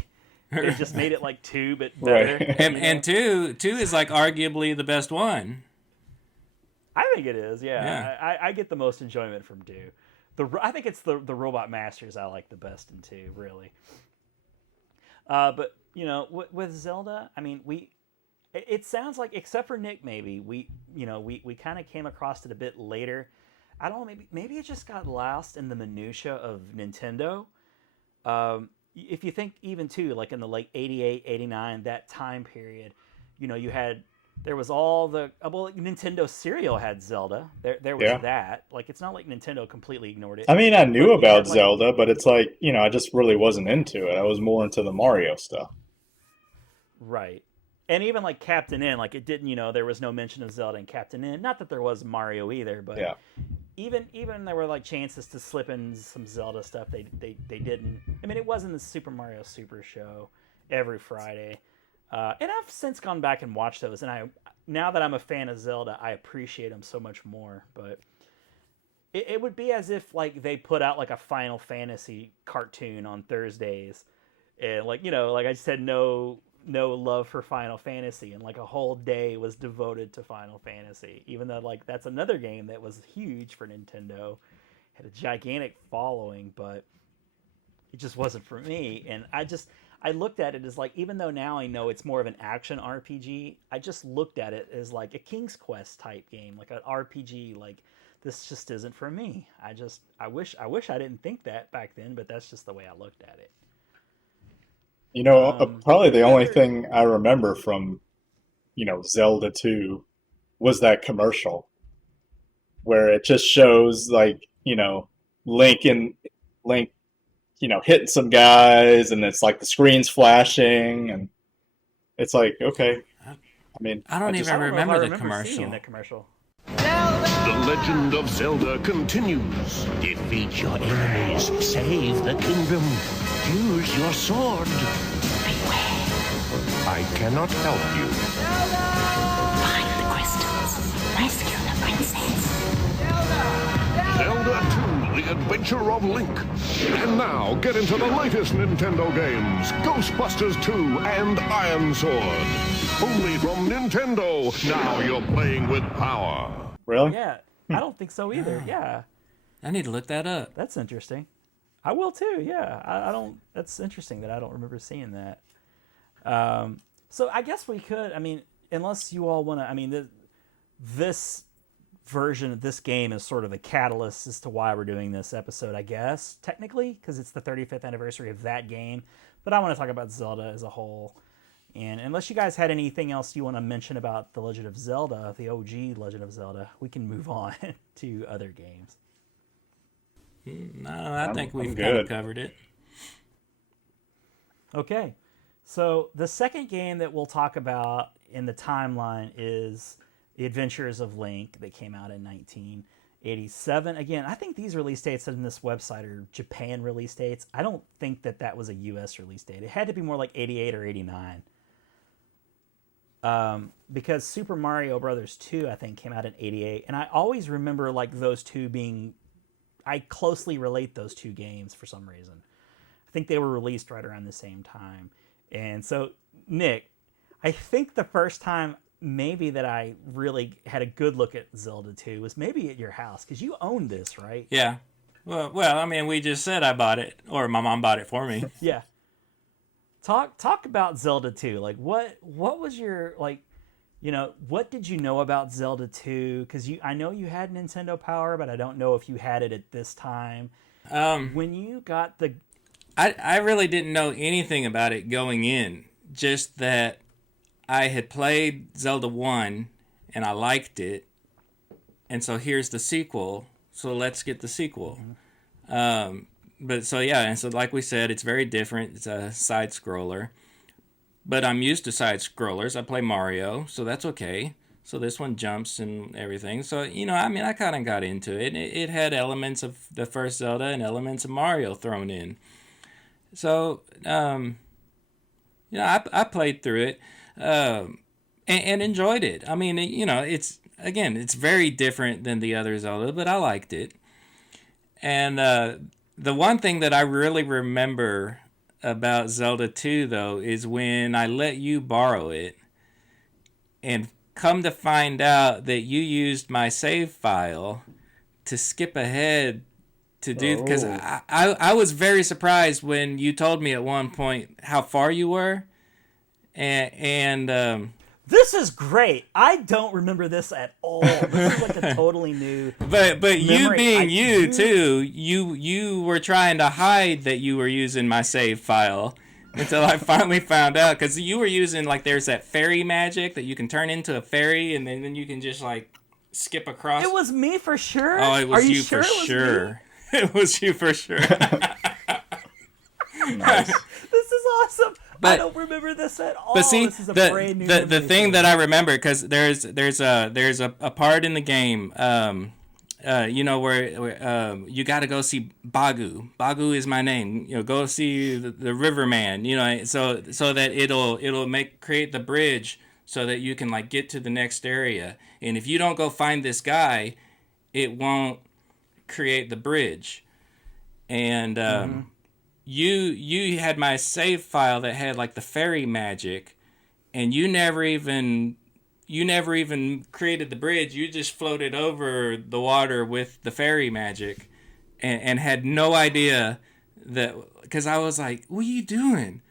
They just made it like 2, but better. Right. And 2 is like arguably the best one. I think it is. Yeah. I get the most enjoyment from 2. I think it's the Robot Masters I like the best in 2, really. But with Zelda, I mean, it sounds like, except for Nick, maybe we kind of came across it a bit later. I don't know. Maybe it just got lost in the minutia of Nintendo. If you think even too, like in the like 88, 89, that time period, there was all the Nintendo cereal had Zelda. There was that. Like it's not like Nintendo completely ignored it. I mean, I knew about Zelda, but it's like, I just really wasn't into it. I was more into the Mario stuff. Right. And even like Captain N, like it didn't, there was no mention of Zelda in Captain N. Not that there was Mario either, but even there were like chances to slip in some Zelda stuff. They didn't. I mean, it was in the Super Mario Super Show every Friday. And I've since gone back and watched those, and now that I'm a fan of Zelda, I appreciate them so much more. But it would be as if like they put out like a Final Fantasy cartoon on Thursdays, and like like I said, no love for Final Fantasy, and like a whole day was devoted to Final Fantasy, even though like that's another game that was huge for Nintendo, had a gigantic following, but it just wasn't for me. And I looked at it as like, even though now I know it's more of an action RPG, I just looked at it as like a King's Quest type game, like an RPG. Like this just isn't for me. I wish I didn't think that back then, but that's just the way I looked at it. Probably the only thing I remember from, Zelda 2 was that commercial where it just shows like, Link, hitting some guys, and it's like the screen's flashing, and it's like, okay. I mean, I don't even remember the commercial. The commercial. The Legend of Zelda continues. Defeat your enemies, save the kingdom, use your sword. Beware. I cannot help you. Find the crystals, rescue them Adventure of Link. And now, get into the latest Nintendo games, Ghostbusters 2 and Iron Sword. Only from Nintendo, now you're playing with power. Really? Yeah, I don't think so either. Yeah, I need to look that up. that's interesting. I will too. Yeah, I don't. That's interesting that I don't remember seeing that. So I guess we could. I mean, unless you all want to. I mean, this version of this game is sort of a catalyst as to why we're doing this episode. I guess technically because it's the 35th anniversary of that game. But I want to talk about Zelda as a whole. And unless you guys had anything else you want to mention about The Legend of Zelda, the OG Legend of Zelda, we can move on to other games. No, I think we've I'm kind of good. covered it. Okay. So the second game that we'll talk about in the timeline is The Adventures of Link that came out in 1987. Again, I think these release dates on this website are Japan release dates. I don't think that was a US release date. It had to be more like 88 or 89. Because Super Mario Brothers 2, I think, came out in 88. And I always remember like those two being... I closely relate those two games for some reason. I think they were released right around the same time. And so, Nick, I think the first time maybe that I really had a good look at Zelda 2 was maybe at your house, because you owned this, right? Yeah. Well, I mean, we just said I bought it, or my mom bought it for me. Yeah. Talk about Zelda 2. Like, what was your, like, you know, what did you know about Zelda 2? Because I know you had Nintendo Power, but I don't know if you had it at this time. When you got the... I really didn't know anything about it going in. Just that I had played Zelda 1, and I liked it. And so here's the sequel. So let's get the sequel. But so, yeah, and so like we said, it's very different. It's a side-scroller. But I'm used to side-scrollers. I play Mario, so that's okay. So this one jumps and everything. So, you know, I mean, I kind of got into it. It had elements of the first Zelda and elements of Mario thrown in. So, you know, I played through it and enjoyed it. I mean, you know, it's very different than the other Zelda, but I liked it. And the one thing that I really remember about Zelda 2, though, is when I let you borrow it and come to find out that you used my save file to skip ahead to do, because I was very surprised when you told me at one point how far you were, and This is great. I don't remember this at all. This is like a totally new. But you memory. being you too, you were trying to hide that you were using my save file until I finally found out, because you were using, like, there's that fairy magic that you can turn into a fairy and then you can just like skip across. It was me for sure. Oh, it was Are you sure for it was sure. me? It was you for sure. Nice. This is awesome. But, I don't remember this at all. But see, this is a brand new the thing that I remember, because there's a part in the game, you know, where you got to go see Bagu. Bagu is my name. You know, go see the Riverman. You know, so that it'll create the bridge so that you can, like, get to the next area. And if you don't go find this guy, it won't create the bridge. And you had my save file that had, like, the fairy magic, and you never even created the bridge. You just floated over the water with the fairy magic, and had no idea that, because I was like, what are you doing?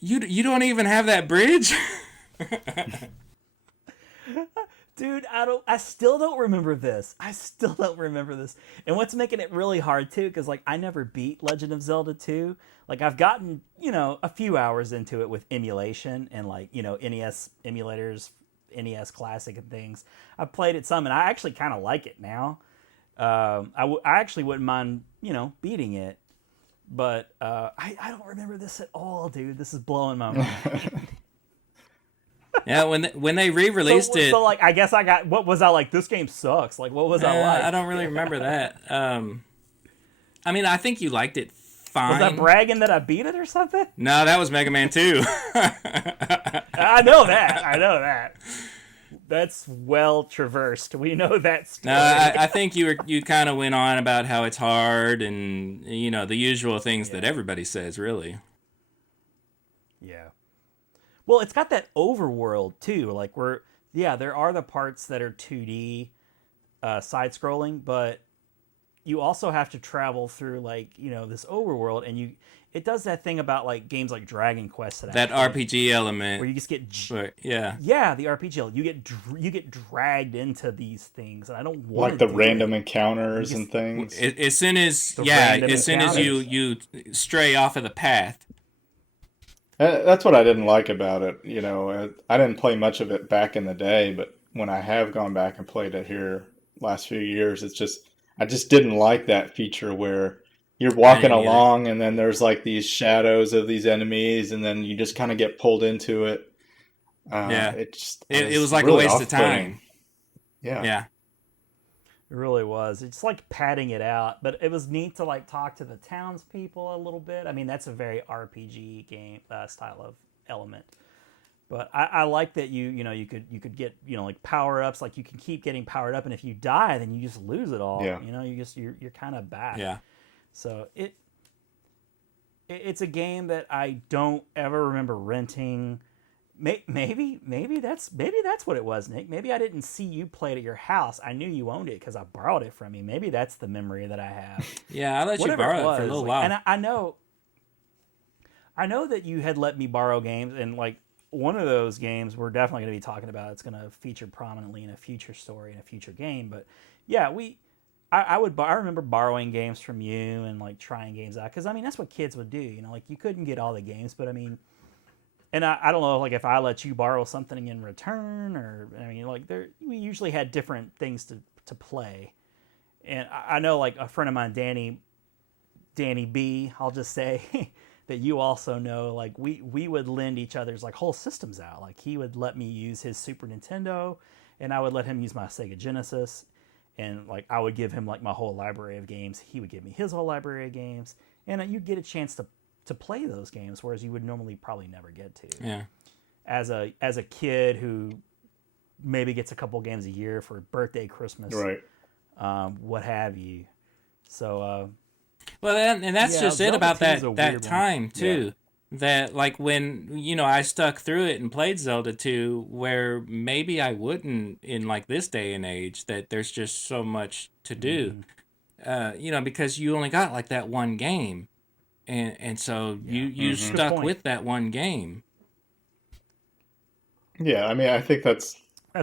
You don't even have that bridge? Dude, I still don't remember this. And what's making it really hard too, because, like, I never beat Legend of Zelda 2. Like, I've gotten, you know, a few hours into it with emulation and, like, you know, NES emulators, NES Classic and things. I've played it some, and I actually kind of like it now. I actually wouldn't mind, you know, beating it. But I don't remember this at all, dude. This is blowing my mind. Yeah, when they re-released it. So, like, I guess what was I like? This game sucks. Like, what was I like? I don't really remember that. I mean, I think you liked it fine. Was I bragging that I beat it or something? No, that was Mega Man 2. I know that. that's well traversed. We know that story. No, I think you kind of went on about how it's hard and the usual things that everybody says, really. Yeah. Well, it's got that overworld too. Like there are the parts that are 2D side scrolling, but you also have to travel through this overworld, and it does that thing about like games like Dragon Quest that RPG element where you just get yeah the RPG element. You get dragged into these things, and I don't want like the random encounters and things. As soon as you stray off of the path. That's what I didn't like about it. I didn't play much of it back in the day, but when I have gone back and played it here last few years, I just didn't like that feature where you're walking along and then there's like these shadows of these enemies and then you just kind of get pulled into it. It was like really a waste of time. Yeah. It really was. It's like padding it out, but it was neat to like talk to the townspeople a little bit. I mean, that's a very RPG game style of element. But I like that you could get like power ups, like you can keep getting powered up, and if you die, then you just lose it all. Yeah. You're kind of back. Yeah. So it's a game that I don't ever remember renting. Maybe that's what it was, Nick. Maybe I didn't see you play it at your house. I knew you owned it because I borrowed it from you. Maybe that's the memory that I have. Yeah, I let you borrow it for a little while. And I know that you had let me borrow games, and like one of those games we're definitely going to be talking about. It's going to feature prominently in a future story in a future game. But yeah, I remember borrowing games from you and like trying games out because I mean that's what kids would do. Like you couldn't get all the games, but I mean. And I don't know, like if I let you borrow something in return, or I mean, like we usually had different things to play. And I know, like a friend of mine, Danny B, I'll just say that you also know, like we would lend each other's like whole systems out. Like he would let me use his Super Nintendo, and I would let him use my Sega Genesis, and like I would give him like my whole library of games. He would give me his whole library of games, and you'd get a chance to play those games, whereas you would normally probably never get to. Yeah. As a kid who maybe gets a couple games a year for birthday, Christmas, right? What have you? So. Well, and that's just it about that time too. Yeah. That like when I stuck through it and played Zelda 2, where maybe I wouldn't in like this day and age. That there's just so much to do. Because you only got like that one game. And so you stuck with that one game. Yeah, I mean, I think that's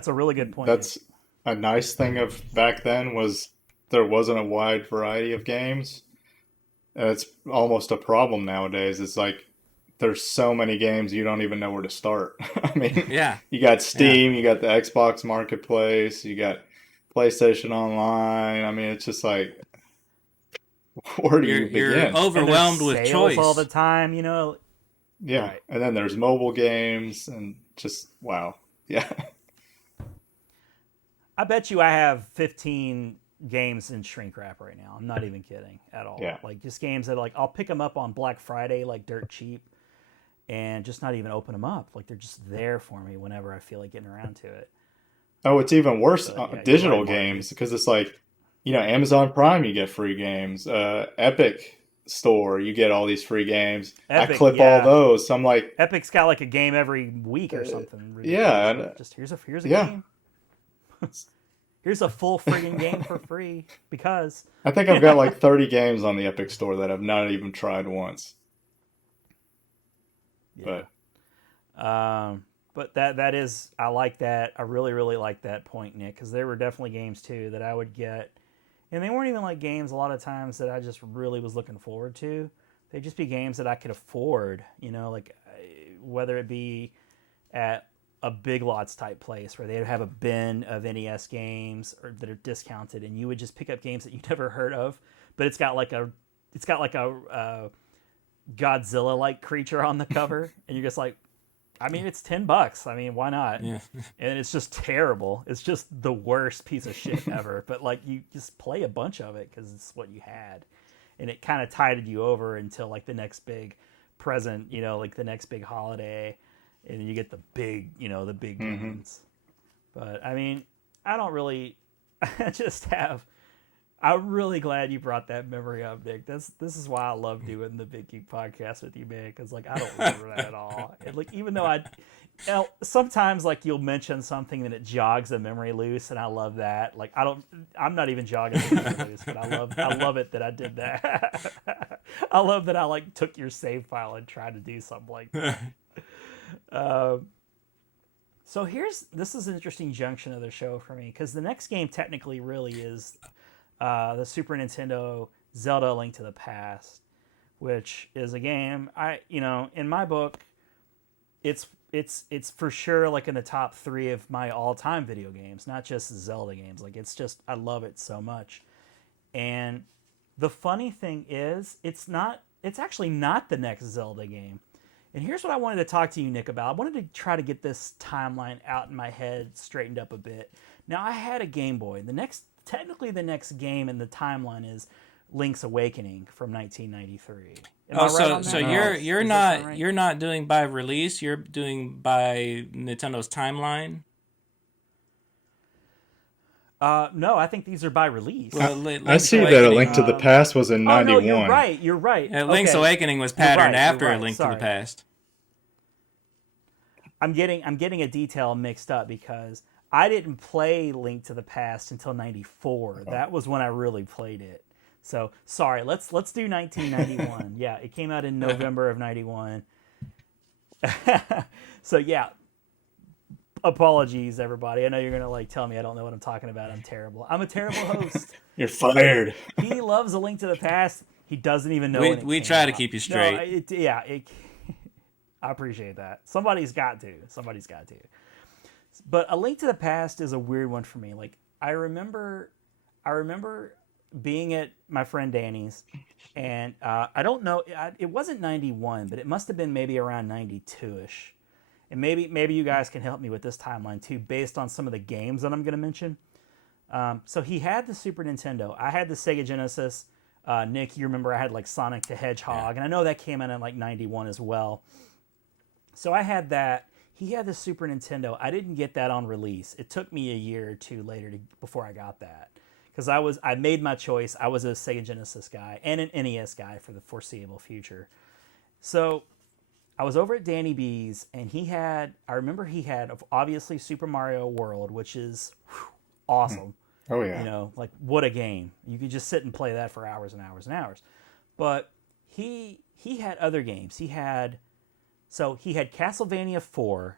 a really good point. That's a nice thing of back then was there wasn't a wide variety of games. And it's almost a problem nowadays. It's like there's so many games you don't even know where to start. I mean, you got Steam, you got the Xbox Marketplace, you got PlayStation Online. I mean, it's just like where do you begin? You're overwhelmed with choice all the time, Yeah, right. And then there's mobile games and just wow, yeah. I bet you I have 15 games in shrink wrap right now. I'm not even kidding at all. Yeah. Like just games that like I'll pick them up on Black Friday like dirt cheap, and just not even open them up. Like they're just there for me whenever I feel like getting around to it. Oh, it's even worse digital games because it's like. Amazon Prime, you get free games. Epic Store, you get all these free games. Epic, I clip all those. So I'm like, Epic's got like a game every week or something. Yeah. Just here's a game. Here's a full friggin' game for free because I think I've got like 30 games on the Epic Store that I've not even tried once. Yeah. But that is, I like that. I really, really like that point, Nick, because there were definitely games too that I would get. And they weren't even like games a lot of times that I just really was looking forward to. They'd just be games that I could afford, like whether it be at a Big Lots type place where they'd have a bin of NES games or that are discounted, and you would just pick up games that you never heard of, but it's got like a Godzilla-like creature on the cover, and you're just like, I mean, it's $10. I mean, why not? Yeah. And it's just terrible. It's just the worst piece of shit ever. But like, you just play a bunch of it because it's what you had, and it kind of tided you over until like the next big present, like the next big holiday, and you get the big, the big ones. But I mean, I don't really. I just have. I'm really glad you brought that memory up, Nick. This is why I love doing the BitGeek podcast with you, man. Because like I don't remember that at all. And like even though sometimes like you'll mention something and it jogs a memory loose, and I love that. Like I'm not even jogging a memory loose, but I love it that I did that. I love that I like took your save file and tried to do something like that. So this is an interesting junction of the show for me, because the next game technically really is the Super Nintendo Zelda: A Link to the Past, which is a game in my book, it's for sure like in the top 3 of my all-time video games, not just Zelda games. Like it's just, I love it so much. And the funny thing is, it's actually not the next Zelda game. And here's what I wanted to talk to you, Nick, about. I wanted to try to get this timeline out in my head straightened up a bit. Now, I had a Game Boy. Technically the next game in the timeline is Lynx Awakening from 1993. So you're not doing by release, you're doing by Nintendo's timeline? No, I think these are by release. Well, I see that A Link to the Past was in 91. No, you're right. Link's Awakening was patterned after A Link to the Past. I'm getting a detail mixed up because I didn't play Link to the Past until 94. That was when I really played it. So, sorry, let's do 1991. Yeah, it came out in November of 91. So, yeah. Apologies, everybody. I know you're going to tell me I don't know what I'm talking about. I'm terrible. I'm a terrible host. You're fired. He loves A Link to the Past. He doesn't even know when it we came try out. to keep you straight. I appreciate that. Somebody's got to. But A Link to the Past is a weird one for me. Like I remember being at my friend Danny's, and I don't know. It wasn't 91, but it must have been maybe around 92ish. And maybe you guys can help me with this timeline too, based on some of the games that I'm going to mention. So he had the Super Nintendo. I had the Sega Genesis. Nick, you remember I had like Sonic the Hedgehog, and I know that came out in like 91 as well. So I had that. He had the Super Nintendo. I didn't get that on release. It took me a year or two later before I got that, because I made my choice. I was a Sega Genesis guy and an NES guy for the foreseeable future. So I was over at Danny B's, and I remember he had obviously Super Mario World, which is awesome. Oh yeah. Like what a game. You could just sit and play that for hours and hours and hours. But he had other games. He had Castlevania 4.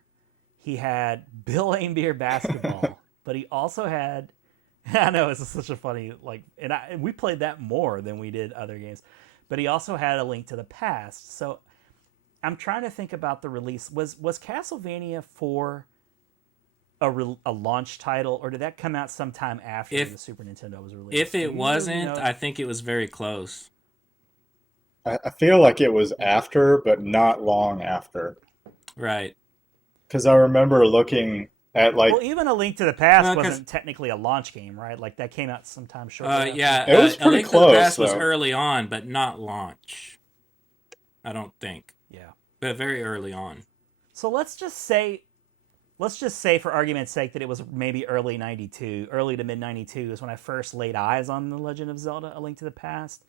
He had Bill Aimbeer basketball, but he also had, I know it's such a funny, and we played that more than we did other games, but he also had A Link to the Past. So I'm trying to think about the release. Was Castlevania 4 a launch title, or did that come out sometime after the Super Nintendo was released? If it wasn't, I think it was very close. I feel like it was after, but not long after. Right. Because I remember looking at even A Link to the Past wasn't technically a launch game, right? Like that came out sometime shortly. Yeah, it was pretty A Link close. To the Past was early on, but not launch. I don't think. Yeah. But very early on. So let's just say for argument's sake that it was maybe early to mid 92 is when I first laid eyes on The Legend of Zelda: A Link to the Past.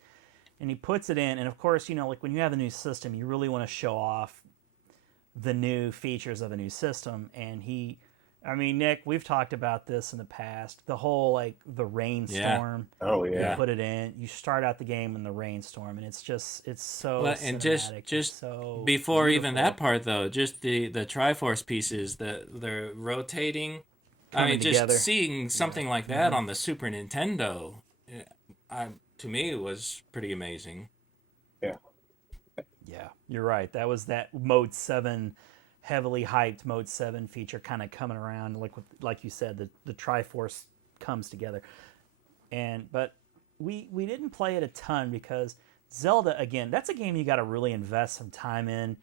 And he puts it in, and of course, like when you have a new system, you really want to show off the new features of a new system. And Nick, we've talked about this in the past. The whole the rainstorm. Yeah. Oh yeah. You put it in. You start out the game in the rainstorm, and it's so cinematic. And just so before beautiful. even that part though, just the Triforce pieces, the rotating. Just seeing something like that on the Super Nintendo, to me, it was pretty amazing. Yeah. Yeah, you're right. That was that Mode 7, heavily hyped Mode 7 feature kind of coming around. Like you said, the Triforce comes together. But we didn't play it a ton because Zelda, again, that's a game you got to really invest some time in.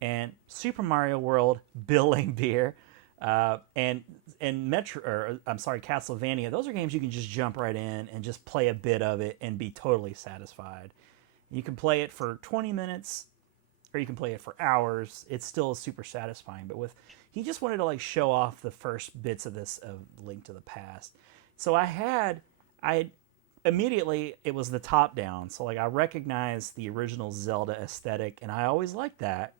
And Super Mario World, Bill Aimbeer, and Castlevania, those are games you can just jump right in and just play a bit of it and be totally satisfied. You can play it for 20 minutes or you can play it for hours. It's still super satisfying. But with he just wanted to like show off the first bits of this of Link to the Past. So I immediately, it was the top down. So like I recognized the original Zelda aesthetic, and I always liked that.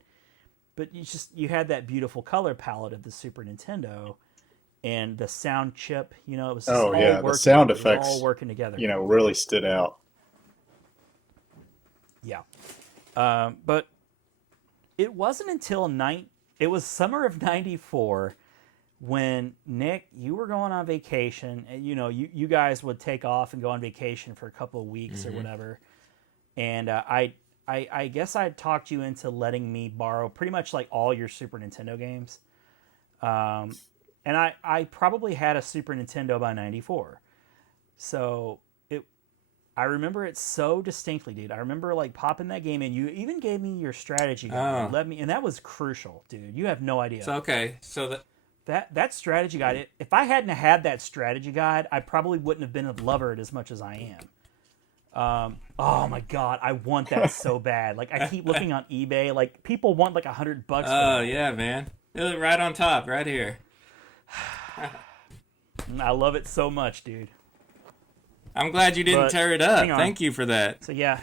But you had that beautiful color palette of the Super Nintendo, and the sound chip. You know, it was just all the working, sound it was effects, all working together. you know, really stood out. Yeah, but it wasn't until it was summer of '94 when Nick, you were going on vacation, and you know, you guys would take off and go on vacation for a couple of weeks or whatever, and I guess I talked you into letting me borrow pretty much like all your Super Nintendo games, and I probably had a Super Nintendo by '94, so I remember it so distinctly, dude. I remember like popping that game in. You even gave me your strategy guide. And that was crucial, dude. You have no idea. So okay, so that strategy guide. If I hadn't had that strategy guide, I probably wouldn't have been in love with it as much as I am. Oh my god, I want that so bad. Like I keep looking on eBay. Like people want like $100 for oh that. yeah, man, right on top, right here. I love it so much, dude. I'm glad you didn't tear it up. Thank you for that. So yeah,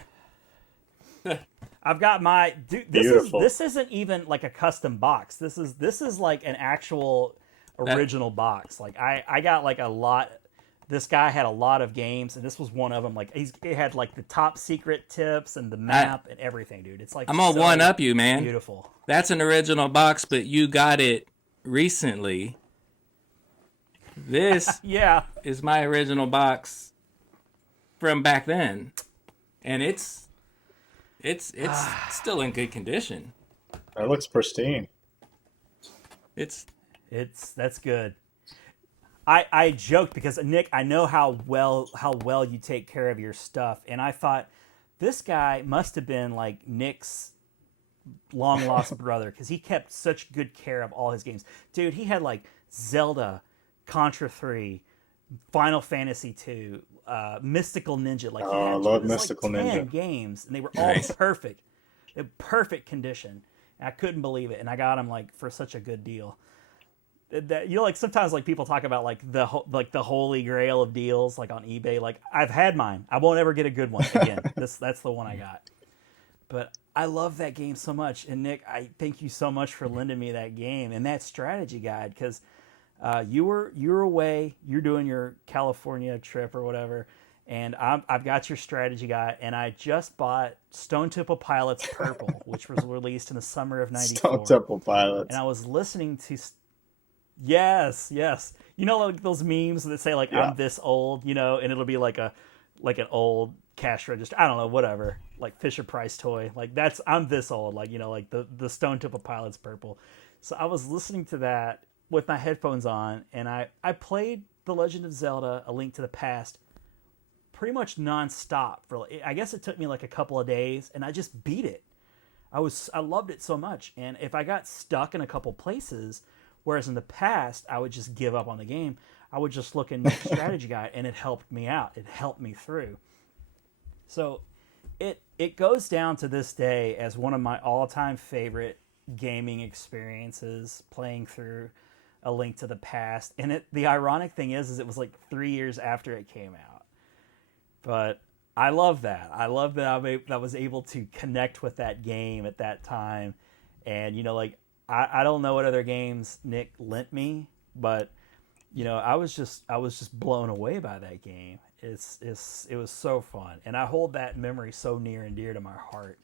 I've got my dude. This isn't even like a custom box. This is like an actual original box. Like I got like a lot. This guy had a lot of games, and this was one of them. Like it had like the top secret tips and the map and everything, dude. It's like I'm gonna one up you, man. Beautiful. That's an original box, but you got it recently. This is my original box from back then, and it's still in good condition. It looks pristine. That's good. I joked because Nick, I know how well you take care of your stuff, and I thought this guy must have been like Nick's long lost brother because he kept such good care of all his games. Dude, he had like Zelda, Contra 3, Final Fantasy 2, Mystical Ninja. Like I love Mystical like 10 Ninja games, and they were all perfect, in perfect condition. And I couldn't believe it, and I got them like for such a good deal. That, you know, like sometimes like people talk about like the holy grail of deals like on eBay. Like I've had mine. I won't ever get a good one again. That's the one I got. But I love that game so much, and Nick, I thank you so much for lending me that game and that strategy guide because. You were away. You're doing your California trip or whatever, and I've got your strategy guide. And I just bought Stone Temple Pilots Purple, which was released in the summer of '94. Stone Temple Pilots. And I was listening to, yes, you know, like those memes that say like I'm this old, you know, and it'll be like an old cash register. I don't know, whatever, like Fisher Price toy. Like I'm this old, like you know, like the Stone Temple Pilots Purple. So I was listening to that with my headphones on, and I played The Legend of Zelda: A Link to the Past pretty much nonstop for I guess it took me like a couple of days, and I just beat it. I loved it so much, and if I got stuck in a couple places, whereas in the past I would just give up on the game, I would just look in the strategy guide, and it helped me out. It helped me through. So it goes down to this day as one of my all-time favorite gaming experiences, playing through A Link to the Past. And the ironic thing is it was like 3 years after it came out. But I love that. I love that I was able to connect with that game at that time. And, you know, like, I don't know what other games Nick lent me, but, you know, I was just blown away by that game. It was so fun. And I hold that memory so near and dear to my heart.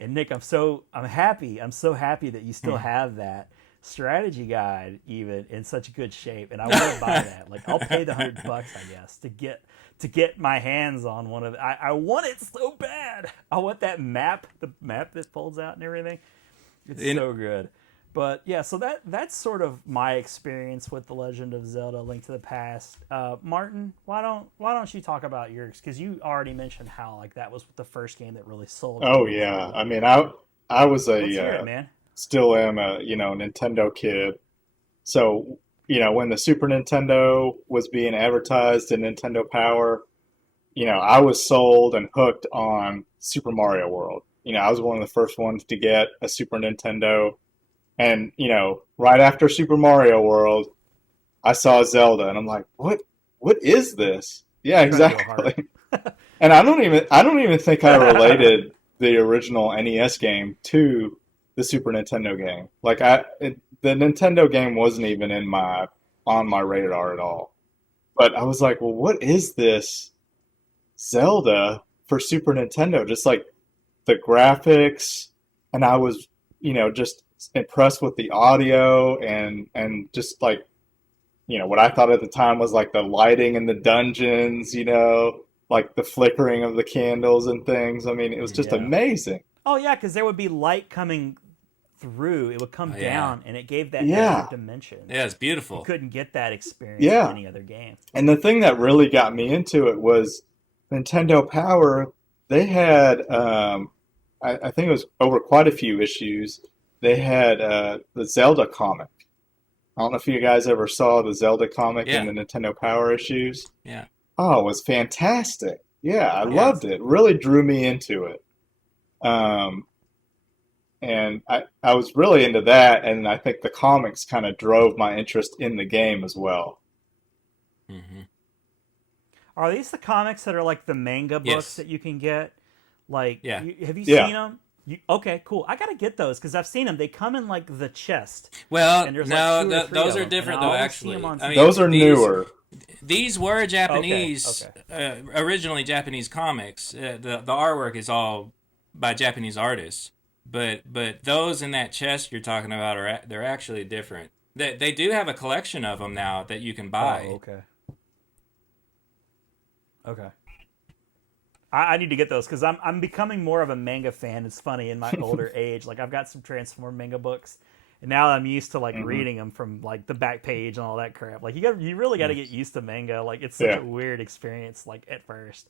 And Nick, I'm so happy that you still have that strategy guide even in such good shape, and I want to buy that. Like I'll pay the $100, I guess, to get my hands on one of it. I want it so bad. I want that map, the map that folds out and everything. It's so good. But yeah, so that's sort of my experience with The Legend of Zelda: Link to the Past. Martin, why don't you talk about yours? Because you already mentioned how like that was the first game that really sold. Oh yeah, I mean I was Let's hear it, man. Still am a Nintendo kid. So when the Super Nintendo was being advertised in Nintendo Power, I was sold and hooked on Super Mario World. I was one of the first ones to get a Super Nintendo. And, right after Super Mario World, I saw Zelda, and I'm like, what is this? Yeah, exactly. And I don't even think I related the original NES game to the Super Nintendo game. Like the Nintendo game wasn't even on my radar at all. But I was like, well, what is this Zelda for Super Nintendo? Just like the graphics, and I was, just impressed with the audio and just like, what I thought at the time was like the lighting in the dungeons, like the flickering of the candles and things. I mean, it was just amazing. Oh yeah, because there would be light coming through. It would come down, and it gave that extra dimension. Yeah, it's beautiful. You couldn't get that experience in any other game. And the thing that really got me into it was Nintendo Power. They had, I think it was over quite a few issues, they had the Zelda comic. I don't know if you guys ever saw the Zelda comic in the Nintendo Power issues. Yeah. Oh, it was fantastic. Yeah, I loved it. It really drew me into it. And I was really into that, and I think the comics kind of drove my interest in the game as well. Mm-hmm. Are these the comics that are like the manga books that you can get? Like, have you seen them? Okay, cool. I gotta get those because I've seen them. They come in like the chest. Well, no, those are different though. Actually, I mean, those are newer. These were Japanese, originally Japanese comics. The artwork is all by Japanese artists, but those in that chest you're talking about they're actually different. They do have a collection of them now that you can buy. Oh, okay. I need to get those because I'm becoming more of a manga fan. It's funny in my older age. Like I've got some Transform manga books, and now I'm used to like reading them from like the back page and all that crap. Like you really got to get used to manga. Like it's such a weird experience like at first.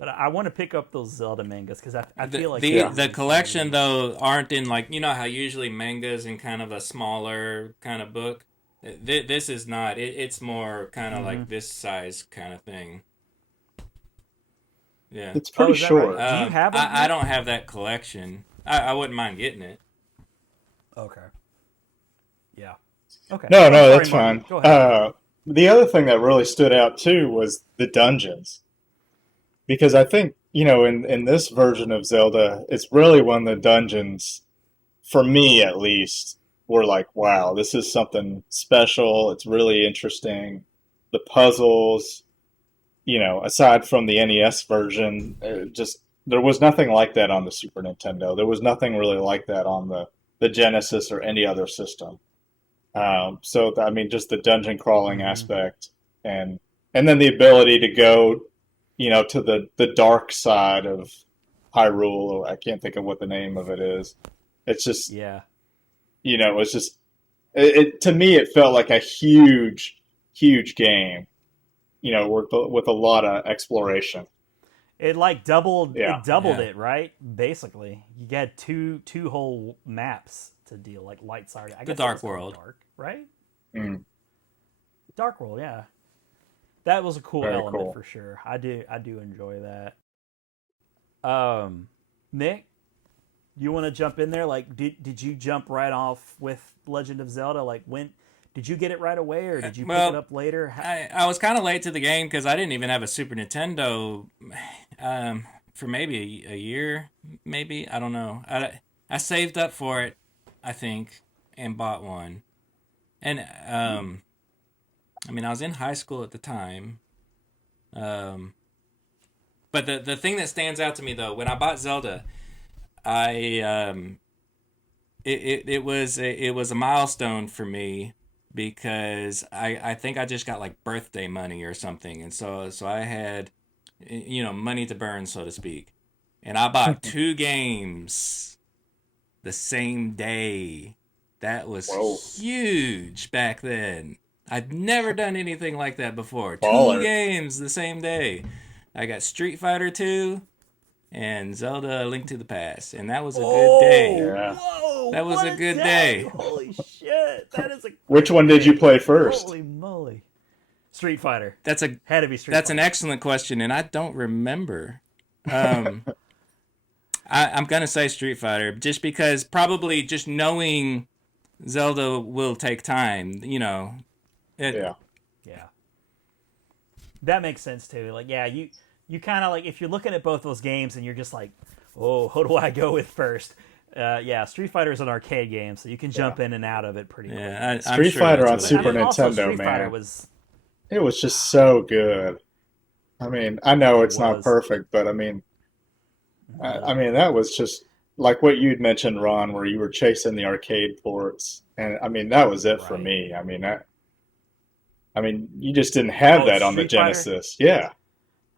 But I want to pick up those Zelda mangas because I feel like the collection though aren't in like how usually mangas in kind of a smaller kind of book. This is not. It's more kind of like this size kind of thing. Yeah, it's pretty short. Right? Do you have? I don't have that collection. I wouldn't mind getting it. Okay. Yeah. Okay. No, that's fine. Go ahead. The other thing that really stood out too was the dungeons, because I think in this version of Zelda, it's really when the dungeons, for me at least, were like, wow, this is something special. It's really interesting. The puzzles. Aside from the NES version, there was nothing like that on the Super Nintendo. There was nothing really like that on the Genesis or any other system. So, I mean, just the dungeon crawling aspect, and then the ability to go, to the dark side of Hyrule. I can't think of what the name of it is. It's just, it's just, to me, it felt like a huge, huge game. With a lot of exploration. It like doubled it, right? Basically, you had two whole maps to deal like light side. I guess the Dark World, right? Mm. Dark World, yeah. That was a Very element cool. for sure. I do enjoy that. Nick, you want to jump in there? Like, did you jump right off with Legend of Zelda? Like, when did you get it right away, or did you pick it up later? I was kind of late to the game because I didn't even have a Super Nintendo for maybe a year, maybe. I don't know. I saved up for it, I think, and bought one. And, I mean, I was in high school at the time. But the thing that stands out to me, though, when I bought Zelda, it was a milestone for me, because I think I just got like birthday money or something, and so I had money to burn, so to speak, and I bought 2 games the same day. That was huge back then. I'd never done anything like that before. Baller. 2 games the same day. I got Street Fighter 2 and Zelda: A Link to the Past, and that was a good day. Yeah. Whoa! That was a good day. Holy shit! That is a. Which one did you play first? Holy moly! Street Fighter. Had to be Street Fighter. That's an excellent question, and I don't remember. I'm gonna say Street Fighter, just because probably just knowing Zelda will take time, you know. Yeah. That makes sense too. Like, yeah, you kind of like, if you're looking at both those games and you're just like, oh, who do I go with first? Yeah, Street Fighter is an arcade game, so you can jump in and out of it pretty quick. Yeah, Street Fighter on Super also, Nintendo, Street man. Fighter was, It was just so good. I mean, I know it's not perfect, but I mean, that was just like what you'd mentioned, Ron, where you were chasing the arcade ports, and I mean, that was it for me. I mean, you just didn't have that on the Genesis. Yeah,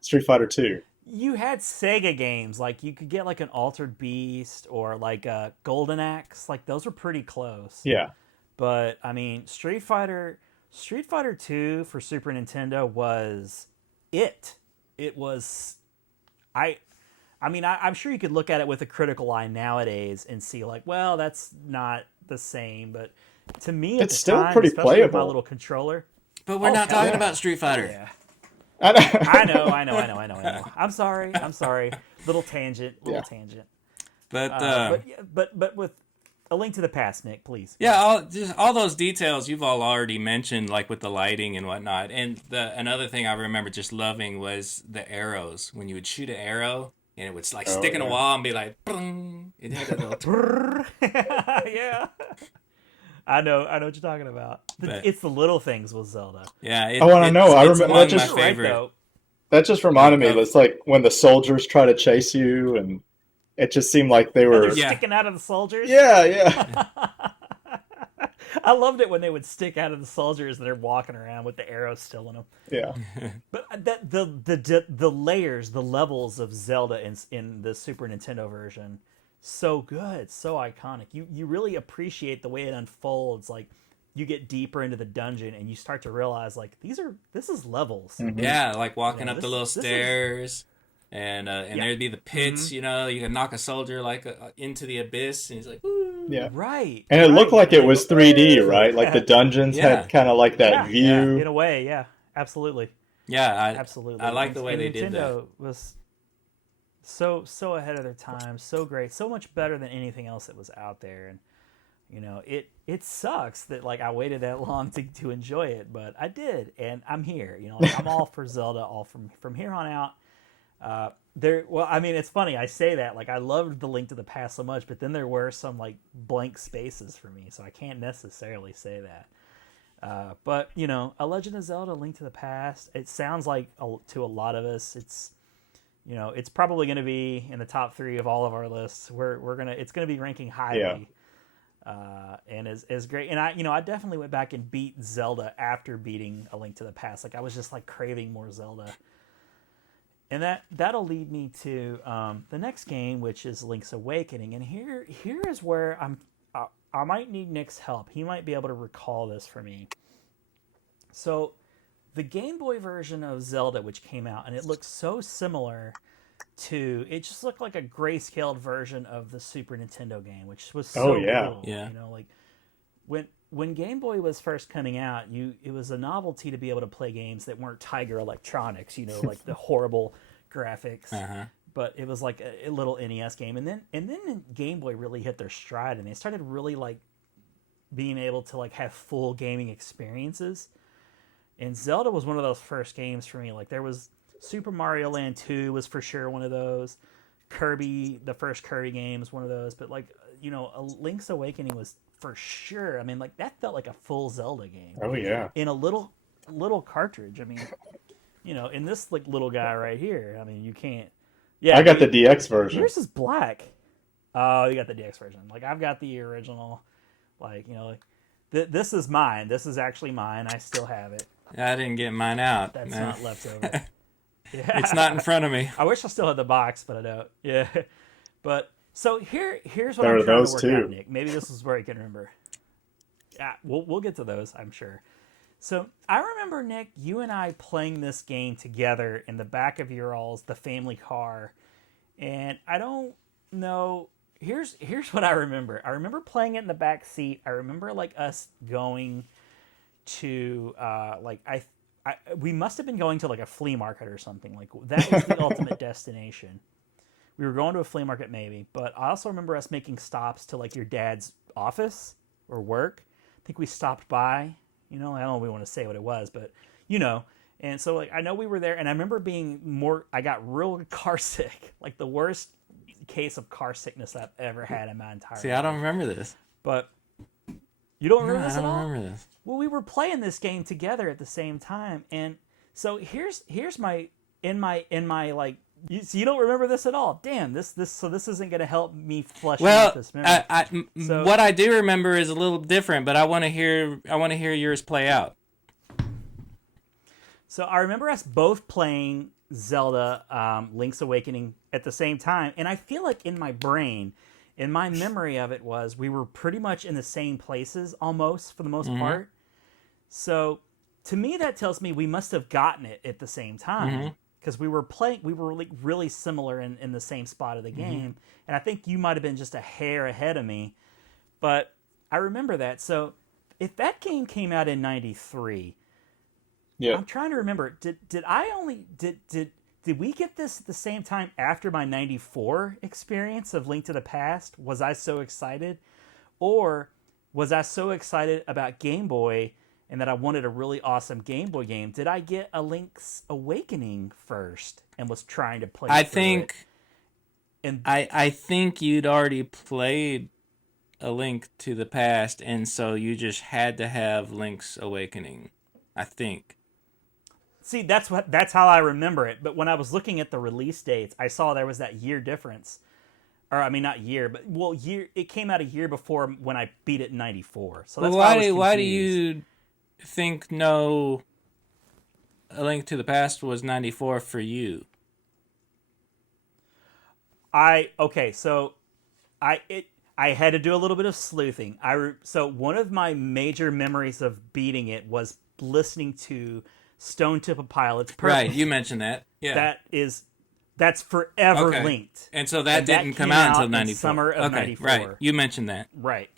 Street Fighter 2. You had Sega games, like you could get like an Altered Beast or like a Golden Axe, like those were pretty close. Yeah. But I mean, Street Fighter 2 for Super Nintendo was it. It was, I'm sure you could look at it with a critical eye nowadays and see like, well, that's not the same. But to me, it's still pretty playable. With my little controller. But we're not talking about Street Fighter. Yeah. I know. I'm sorry. Little tangent. But with A Link to the Past, Nick, please. Yeah, all those details you've all already mentioned, like with the lighting and whatnot. And another thing I remember just loving was the arrows. When you would shoot an arrow and it would like stick in a wall and be like, boom, it had a little yeah. I know what you're talking about. It's the little things with Zelda. Yeah, I want to know. I remember that just my favorite. Right, that just reminded me. It's like when the soldiers try to chase you, and it just seemed like they were sticking out of the soldiers. Yeah. I loved it when they would stick out of the soldiers and they're walking around with the arrows still in them. Yeah. But the layers, the levels of Zelda in the Super Nintendo version. So good, so iconic. You really appreciate the way it unfolds. Like you get deeper into the dungeon and you start to realize like this is levels. Mm-hmm. Yeah, like walking up the little stairs, and there'd be the pits. Mm-hmm. You know, you can knock a soldier like into the abyss, and he's like, woo. Yeah, right. And it looked like it was 3D, right? Like the dungeons had kind of like that view. Yeah, in a way, yeah, absolutely. Yeah, absolutely. I like the way they did that. Nintendo was so ahead of their time, so great, so much better than anything else that was out there. And you know, it sucks that like I waited that long to enjoy it, but I did, and I'm here. You know, like, I'm all for Zelda, all from here on out. It's funny I say that, like I loved the Link to the Past so much, but then there were some like blank spaces for me, so I can't necessarily say that. But you know, A Legend of Zelda: Link to the Past, it sounds like to a lot of us, it's, you know, it's probably going to be in the top 3 of all of our lists. It's going to be ranking highly, and is great. And I definitely went back and beat Zelda after beating A Link to the Past. Like I was just like craving more Zelda, and that'll lead me to the next game, which is Link's Awakening. And here is where I might need Nick's help. He might be able to recall this for me. So, the Game Boy version of Zelda, which came out, and it looked so similar to, it just looked like a grayscaled version of the Super Nintendo game, which was so cool. Yeah. You know, like when Game Boy was first coming out, it was a novelty to be able to play games that weren't Tiger Electronics, you know, like the horrible graphics. Uh-huh. But it was like a little NES game, and then Game Boy really hit their stride, and they started really like being able to like have full gaming experiences. And Zelda was one of those first games for me. Like there was Super Mario Land 2 was for sure one of those. Kirby, the first Kirby game was one of those. But like, you know, Link's Awakening was for sure. I mean, like that felt like a full Zelda game. Oh yeah. In a little cartridge. I mean, you know, in this like little guy right here. I mean, you can't. Yeah, I got the DX version. Yours is black. Oh, you got the DX version. Like I've got the original. Like, you know, like this is mine. This is actually mine. I still have it. I didn't get mine out. That's not left over. Yeah. It's not in front of me. I wish I still had the box, but I don't. Yeah. But so here's what I'm trying to work out, Nick. Maybe this is where I can remember. Yeah, we'll get to those, I'm sure. So I remember, Nick, you and I playing this game together in the back of the family car, and I don't know. Here's what I remember. I remember playing it in the back seat. I remember like us going to we must have been going to like a flea market or something. Like that was the ultimate destination. We were going to a flea market maybe, but I also remember us making stops to like your dad's office or work. I think we stopped by. I don't know if we want to say what it was, but And so I know we were there, and I remember I got real car sick, like the worst case of car sickness I've ever had in my entire life. See, I don't remember this. But you don't remember this at all? I don't remember this. Well, we were playing this game together at the same time, and so here's my like. You don't remember this at all? Damn, this isn't going to help me flesh out this memory. What I do remember is a little different, but I want to hear yours play out. So I remember us both playing Zelda Link's Awakening at the same time, and I feel like in my brain, in my memory of it was we were pretty much in the same places almost for the most part. So to me that tells me we must have gotten it at the same time because we were like really similar in the same spot of the game, and I think you might have been just a hair ahead of me, but I remember that. So if that game came out in '93. Yeah. I'm trying to remember. Did we get this at the same time after my '94 experience of Link to the Past? Was I so excited? Or was I so excited about Game Boy and that I wanted a really awesome Game Boy game? Did I get a Link's Awakening first and was trying to play I think you'd already played A Link to the Past, and so you just had to have Link's Awakening, I think. See, that's how I remember it. But when I was looking at the release dates, I saw there was that year difference. Or I mean, not year, but year. It came out a year before when I beat it in '94. So that's why do you think A Link to the Past was '94 for you? I had to do a little bit of sleuthing. So one of my major memories of beating it was listening to Stone Temple Pilots. Right, you mentioned that. Yeah, that's forever linked. And so that didn't come out until '94. Summer of '94. Right, you mentioned that. Right,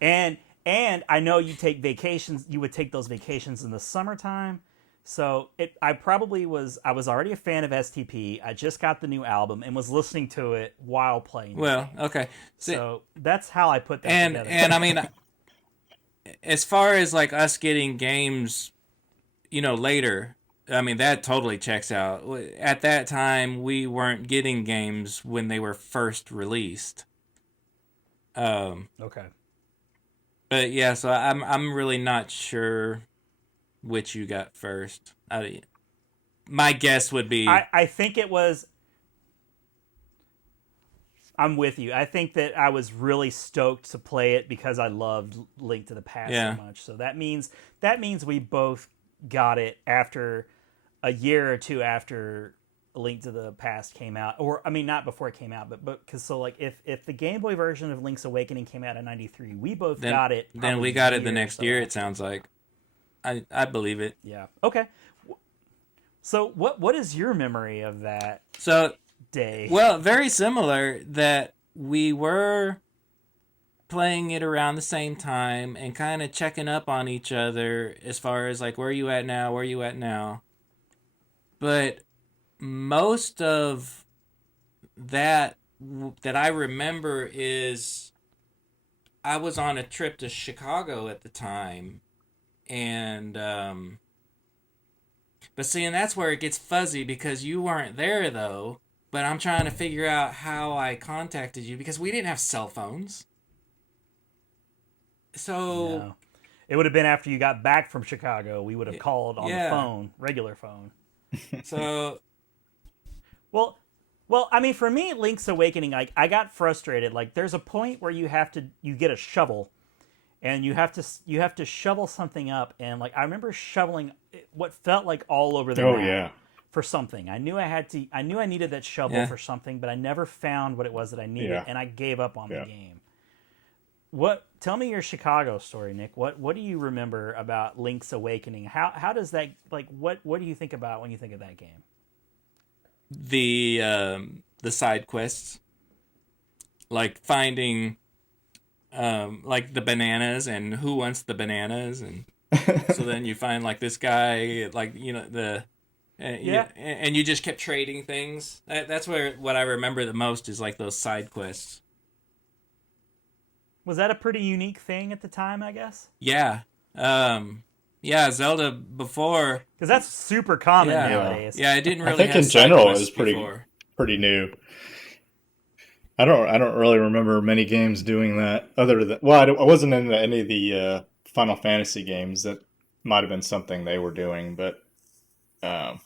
and I know you take vacations. You would take those vacations in the summertime. So I was already a fan of STP. I just got the new album and was listening to it while playing. Well, okay. So that's how I put that together. And I mean, as far as like us getting games, later, I mean, that totally checks out. At that time, we weren't getting games when they were first released. Okay. But yeah, so I'm really not sure which you got first. My guess would be... I think it was... I'm with you. I think that I was really stoked to play it because I loved Link to the Past so much. So that means we both got it after a year or two after Link to the Past came out, or I mean not before it came out, but because so like if the Game Boy version of Link's Awakening came out in '93, we both got it. Then we got it the next year. It sounds like. I believe it. Yeah. Okay. So what is your memory of that? Day? Well, very similar. That we were playing it around the same time and kind of checking up on each other as far as like where you at now. But most of that I remember is I was on a trip to Chicago at the time, and but see, and that's where it gets fuzzy because you weren't there though. But I'm trying to figure out how I contacted you because we didn't have cell phones. So no. It would have been after you got back from Chicago. We would have called on the phone, regular phone. So, well, I mean, for me, Link's Awakening, I got frustrated. Like, there's a point where you get a shovel, and you have to shovel something up, and like I remember shoveling what felt like all over the map for something. I knew I needed that shovel for something, but I never found what it was that I needed, and I gave up on the game. Tell me your Chicago story, Nick. What do you remember about Link's Awakening? How does that, like, what do you think about when you think of that game? The side quests, like finding like the bananas and who wants the bananas, and so then you find like this guy, like, and you just kept trading things. That's what I remember the most is like those side quests. Was that a pretty unique thing at the time, I guess? Yeah. Yeah, Zelda before. Because that's super common nowadays. Yeah, it didn't really I think have in general side it was quests before. pretty new. I don't really remember many games doing that other than, well, I wasn't into any of the Final Fantasy games. That might have been something they were doing, but I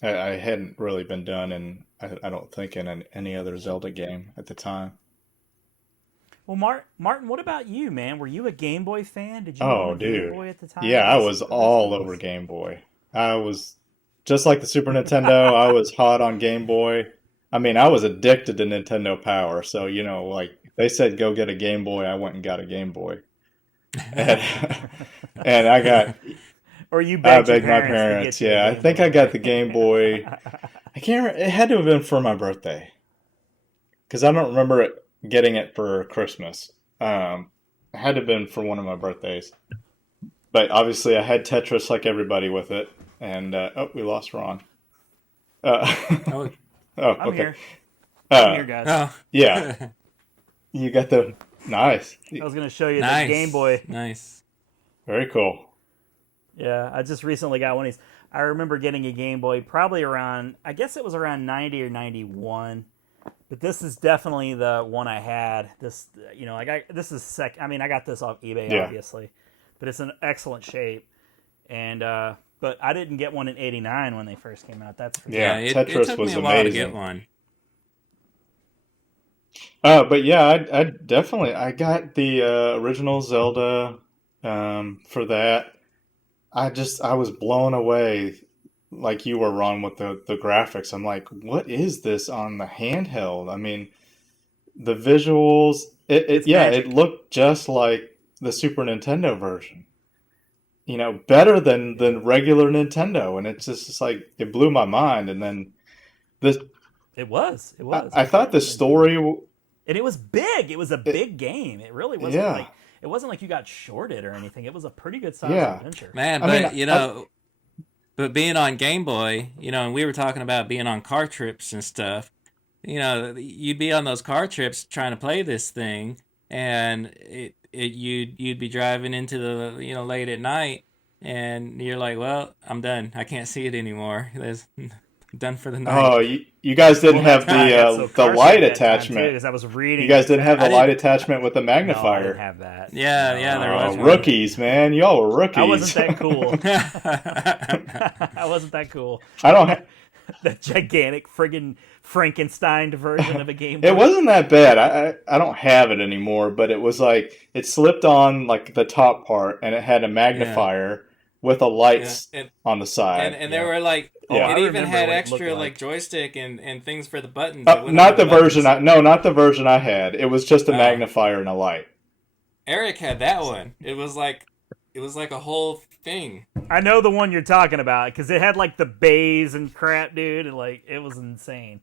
hadn't really been done, and I don't think in any other Zelda game at the time. Well, Martin, what about you, man? Were you a Game Boy fan? Did you Oh, own a dude. Game Boy at the time? Yeah, I was all over Game Boy. I was just like the Super Nintendo. I was hot on Game Boy. I mean, I was addicted to Nintendo Power. So, you know, like they said, go get a Game Boy. I went and got a Game Boy. And I got. Or you I begged begged your my parents to get you a parents. Yeah, I Game think Boy. I got the Game Boy. I can't remember. It had to have been for my birthday. Because I don't remember getting it for Christmas. It had to have been for one of my birthdays. But obviously I had Tetris like everybody with it. And, we lost Ron. Oh, I'm okay. here. I'm here, guys. Oh. Yeah. You got the... Nice. I was going to show you Nice. the Game Boy. Nice. Very cool. Yeah, I just recently got one of these. I remember getting a Game Boy probably around, I guess it was around 90 or 91. But this is definitely the one I had. This, you know, this is I mean, I got this off eBay, obviously. But it's in excellent shape. And, but I didn't get one in 89 when they first came out. That's for Yeah, it Tetris took was me a while to amazing. get one. But yeah, I definitely, I got the original Zelda for that. I was blown away like you were, Ron, with the graphics. I'm like, what is this on the handheld? I mean, the visuals, it looked just like the Super Nintendo version. You know, better than regular Nintendo, and it's like it blew my mind. And then this, It was. I thought the story, and it was big. It was a big game. It really wasn't Yeah. like it wasn't like you got shorted or anything. It was a pretty good sized Yeah. adventure. Man, I but mean, you know, but being on Game Boy, you know, and we were talking about being on car trips and stuff. You know, you'd be on those car trips trying to play this thing, and you'd be driving into the, you know, late at night, and you're like, well, I'm done. I can't see it anymore. Done for the night. Oh, you guys didn't have the light attachment. Because I was reading. You guys didn't have the I light didn't- attachment with the No, I magnifier. didn't have that. Yeah, there was one. Rookies, man. Y'all were rookies. I wasn't that cool. I wasn't that cool. I don't have... The gigantic friggin' Frankenstein version of a Game Boy. It wasn't that bad. I don't have it anymore, but it was like it slipped on like the top part, and it had a magnifier with a light on the side. And there were like, Yeah. it I even remember had what it extra looked like like. joystick and things for the buttons. It wouldn't Not have the buttons. version. Not the version I had. It was just a magnifier and a light. Eric had that one. It was like a whole thing. I know the one you're talking about because it had like the bays and crap, dude, and like it was insane.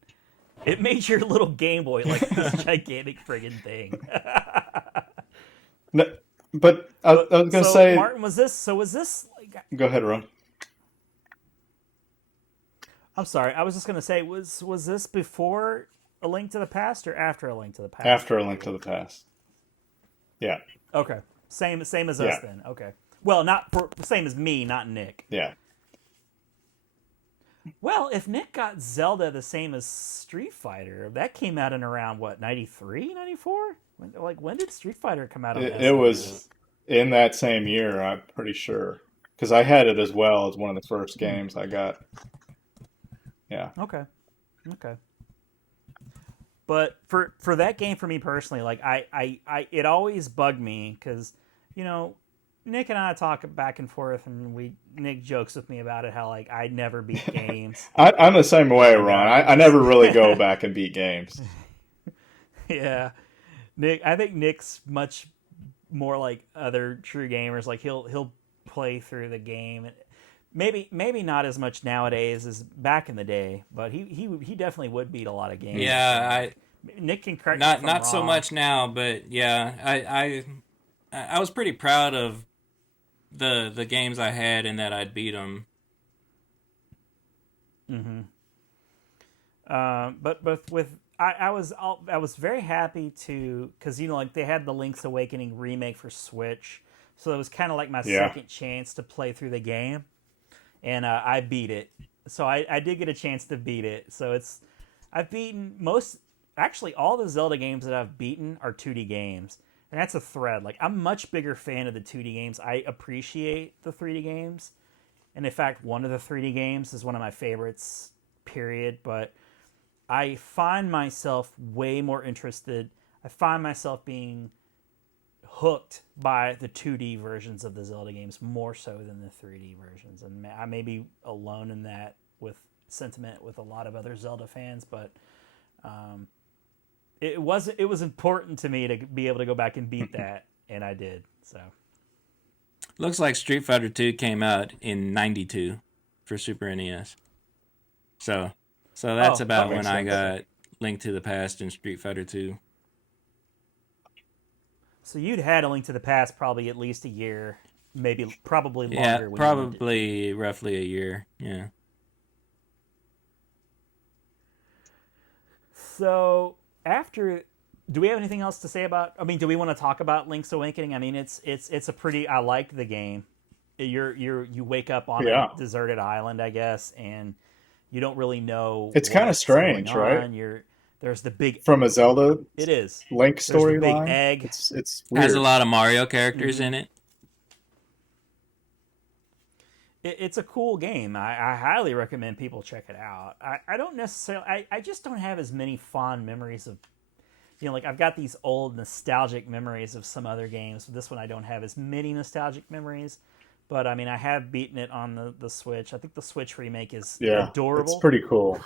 It made your little Game Boy like this gigantic friggin' thing. No, but I was gonna say, Martin, was this like? Go ahead, Ron. I'm sorry, I was just gonna say, was this before A Link to the Past or after A Link to the Past? After A Link to the Past. Yeah. Okay, same as us Yeah. then. Okay, well, not for same as me, not Nick. Yeah. Well, if Nick got Zelda the same as Street Fighter, that came out in around what, 93, 94? When did Street Fighter come out? It was in that same year, I'm pretty sure, because I had it as well as one of the first games I got. Yeah. Okay. But for that game, for me personally, like I it always bugged me because, you know, Nick and I talk back and forth, and Nick jokes with me about it, how like I never beat games. I'm the same way, Ron. I never really go back and beat games. Yeah, Nick. I think Nick's much more like other true gamers. Like he'll play through the game. Maybe not as much nowadays as back in the day, but he definitely would beat a lot of games. Yeah, Nick can correct me if I'm not so wrong. much now, but yeah, I was pretty proud of the games I had and that I'd beat them. Mm-hmm. But with I was very happy to, because like they had the Link's Awakening remake for Switch, so it was kind of like my second chance to play through the game, and I beat it. So I did get a chance to beat it. So I've beaten actually all the Zelda games that I've beaten are 2D games, and that's a thread. Like, I'm a much bigger fan of the 2D games. I appreciate the 3D games, and in fact, one of the 3D games is one of my favorites. Period, but I find myself way more interested. I find myself being hooked by the 2D versions of the Zelda games more so than the 3D versions. And I may be alone in that with sentiment with a lot of other Zelda fans, but it was important to me to be able to go back and beat that, and I did. So looks like Street Fighter 2 came out in '92 for Super NES. So that's about when I got Link to the Past and Street Fighter 2. So you'd had A Link to the Past probably at least a year, probably longer. Yeah, probably roughly a year. Yeah. So do we have anything else to say about? I mean, do we want to talk about Link's Awakening? I mean, it's a pretty. I like the game. You wake up on a deserted island, I guess, and you don't really know. It's kind of strange, right? There's the big from a Zelda. It is Link storyline. Big egg. It's weird. Has a lot of Mario characters in it. It's a cool game. I highly recommend people check it out. I don't necessarily. I just don't have as many fond memories of. Like, I've got these old nostalgic memories of some other games. This one I don't have as many nostalgic memories. But, I mean, I have beaten it on the Switch. I think the Switch remake is adorable. It's pretty cool.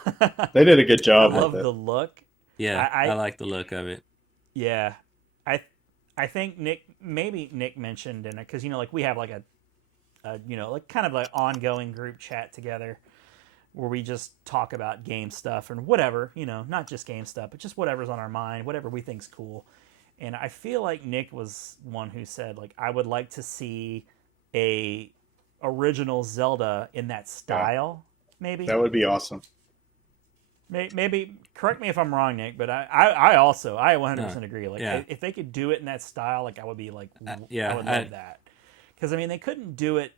They did a good job I love with it. the look. Yeah, I like the look of it. Yeah. I think Nick mentioned in it, because, like, we have, like, like kind of like ongoing group chat together where we just talk about game stuff and whatever, not just game stuff, but just whatever's on our mind, whatever we think's cool. And I feel like Nick was one who said, like, I would like to see a original Zelda in that style, maybe. That would be awesome. Maybe correct me if I'm wrong, Nick, but I also 100% agree. Like, if they could do it in that style, like, I would be like, I would love that. Because I mean, they couldn't do it.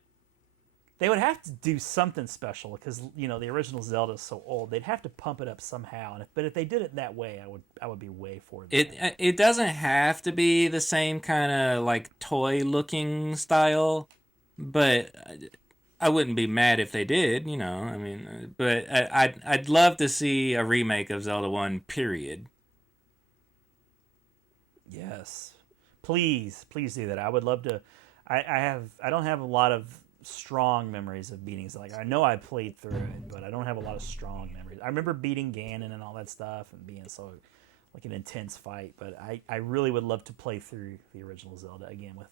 They would have to do something special because the original Zelda is so old. They'd have to pump it up somehow. But if they did it that way, I would be way for that. It doesn't have to be the same kind of like toy looking style, but I wouldn't be mad if they did. I mean, but I'd love to see a remake of Zelda 1. Period. Yes, please do that. I would love to. I don't have a lot of strong memories of beating. Like, I know I played through it, but I don't have a lot of strong memories. I remember beating Ganon and all that stuff and being so like an intense fight, but I really would love to play through the original Zelda again with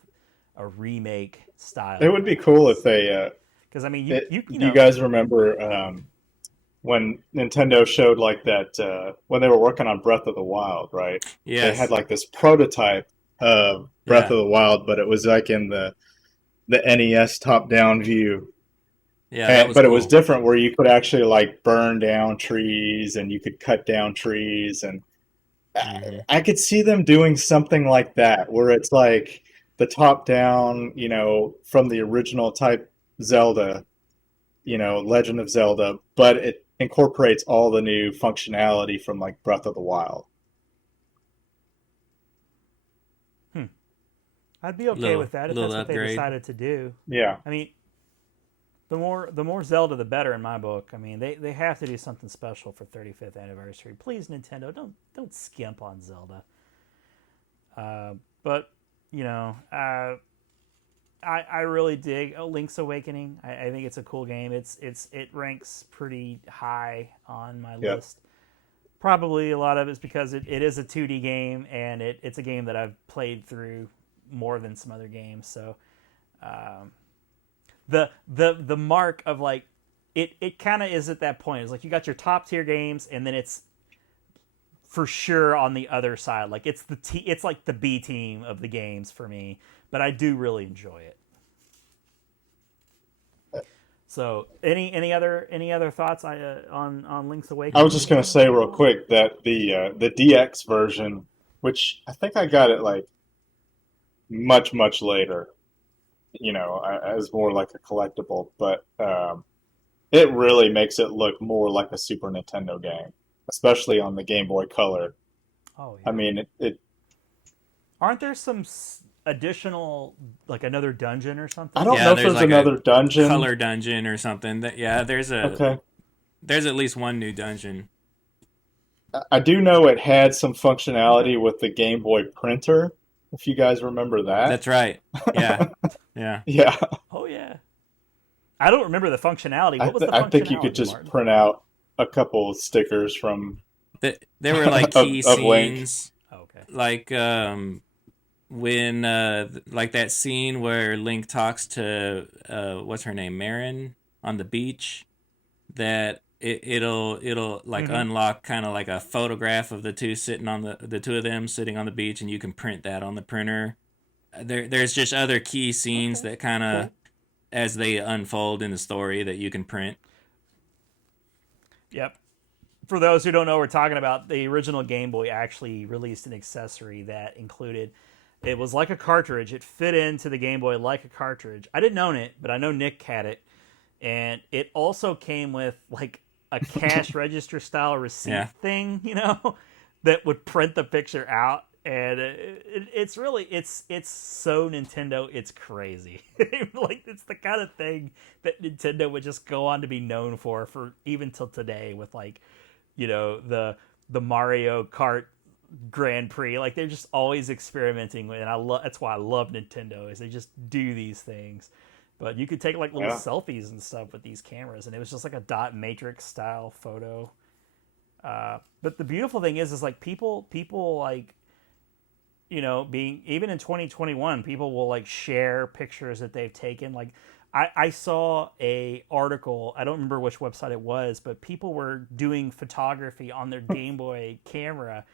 a remake style. It would be cool if they because I mean you guys remember when Nintendo showed like that when they were working on Breath of the Wild, right? Yeah, they had like this prototype of Breath of the Wild, but it was like in the NES top-down view. Yeah, but cool. It was different where you could actually like burn down trees and you could cut down trees, and I could see them doing something like that where it's like the top-down, from the original type Zelda, Legend of Zelda, but it incorporates all the new functionality from like Breath of the Wild. I'd be okay with that if that's what they decided to do. Yeah. I mean, the more Zelda, the better in my book. I mean, they have to do something special for 35th anniversary. Please, Nintendo, don't skimp on Zelda. But I really dig Link's Awakening. I think it's a cool game. It ranks pretty high on my list. Probably a lot of it's because it is a 2D game, and it's a game that I've played through more than some other games. So the mark of like it kind of is at that point. It's like you got your top tier games, and then it's for sure on the other side. Like it's it's like the B team of the games for me, but I do really enjoy it. So, any other thoughts on Link's Awakening? I was just gonna say real quick that the DX version, which I think I got it like much later, as more like a collectible, but it really makes it look more like a Super Nintendo game, especially on the Game Boy Color. Oh yeah. I mean, it Aren't there some additional, like another dungeon or something? I don't know if there's like another dungeon. Color dungeon or something. There's at least one new dungeon. I do know it had some functionality with the Game Boy printer, if you guys remember that. That's right. Yeah. Yeah. Yeah. Oh yeah. I don't remember the functionality. What was the functionality? I think you could just Martin? print out a couple of stickers from. There were like key of Link. scenes. Okay. Like when like that scene where Link talks to what's her name, Marin, on the beach, that it'll like unlock kind of like a photograph of the two sitting on the two of them sitting on the beach, and you can print that on the printer. There's just other key scenes that kind of as they unfold in the story that you can print. Yep. For those who don't know what we're talking about, the original Game Boy actually released an accessory that included, it was like a cartridge. It fit into the Game Boy like a cartridge. I didn't own it, but I know Nick had it. And it also came with like a cash register style receipt thing, that would print the picture out. And it's really, it's so Nintendo, it's crazy. Like, it's the kind of thing that Nintendo would just go on to be known for even till today with like, the Mario Kart Grand Prix. Like, they're just always experimenting with, and that's why I love Nintendo, is they just do these things. But you could take like little selfies and stuff with these cameras, and it was just like a dot matrix style photo. But the beautiful thing is like people like, being even in 2021, people will like share pictures that they've taken. Like I saw a article, I don't remember which website it was, but people were doing photography on their Game Boy camera,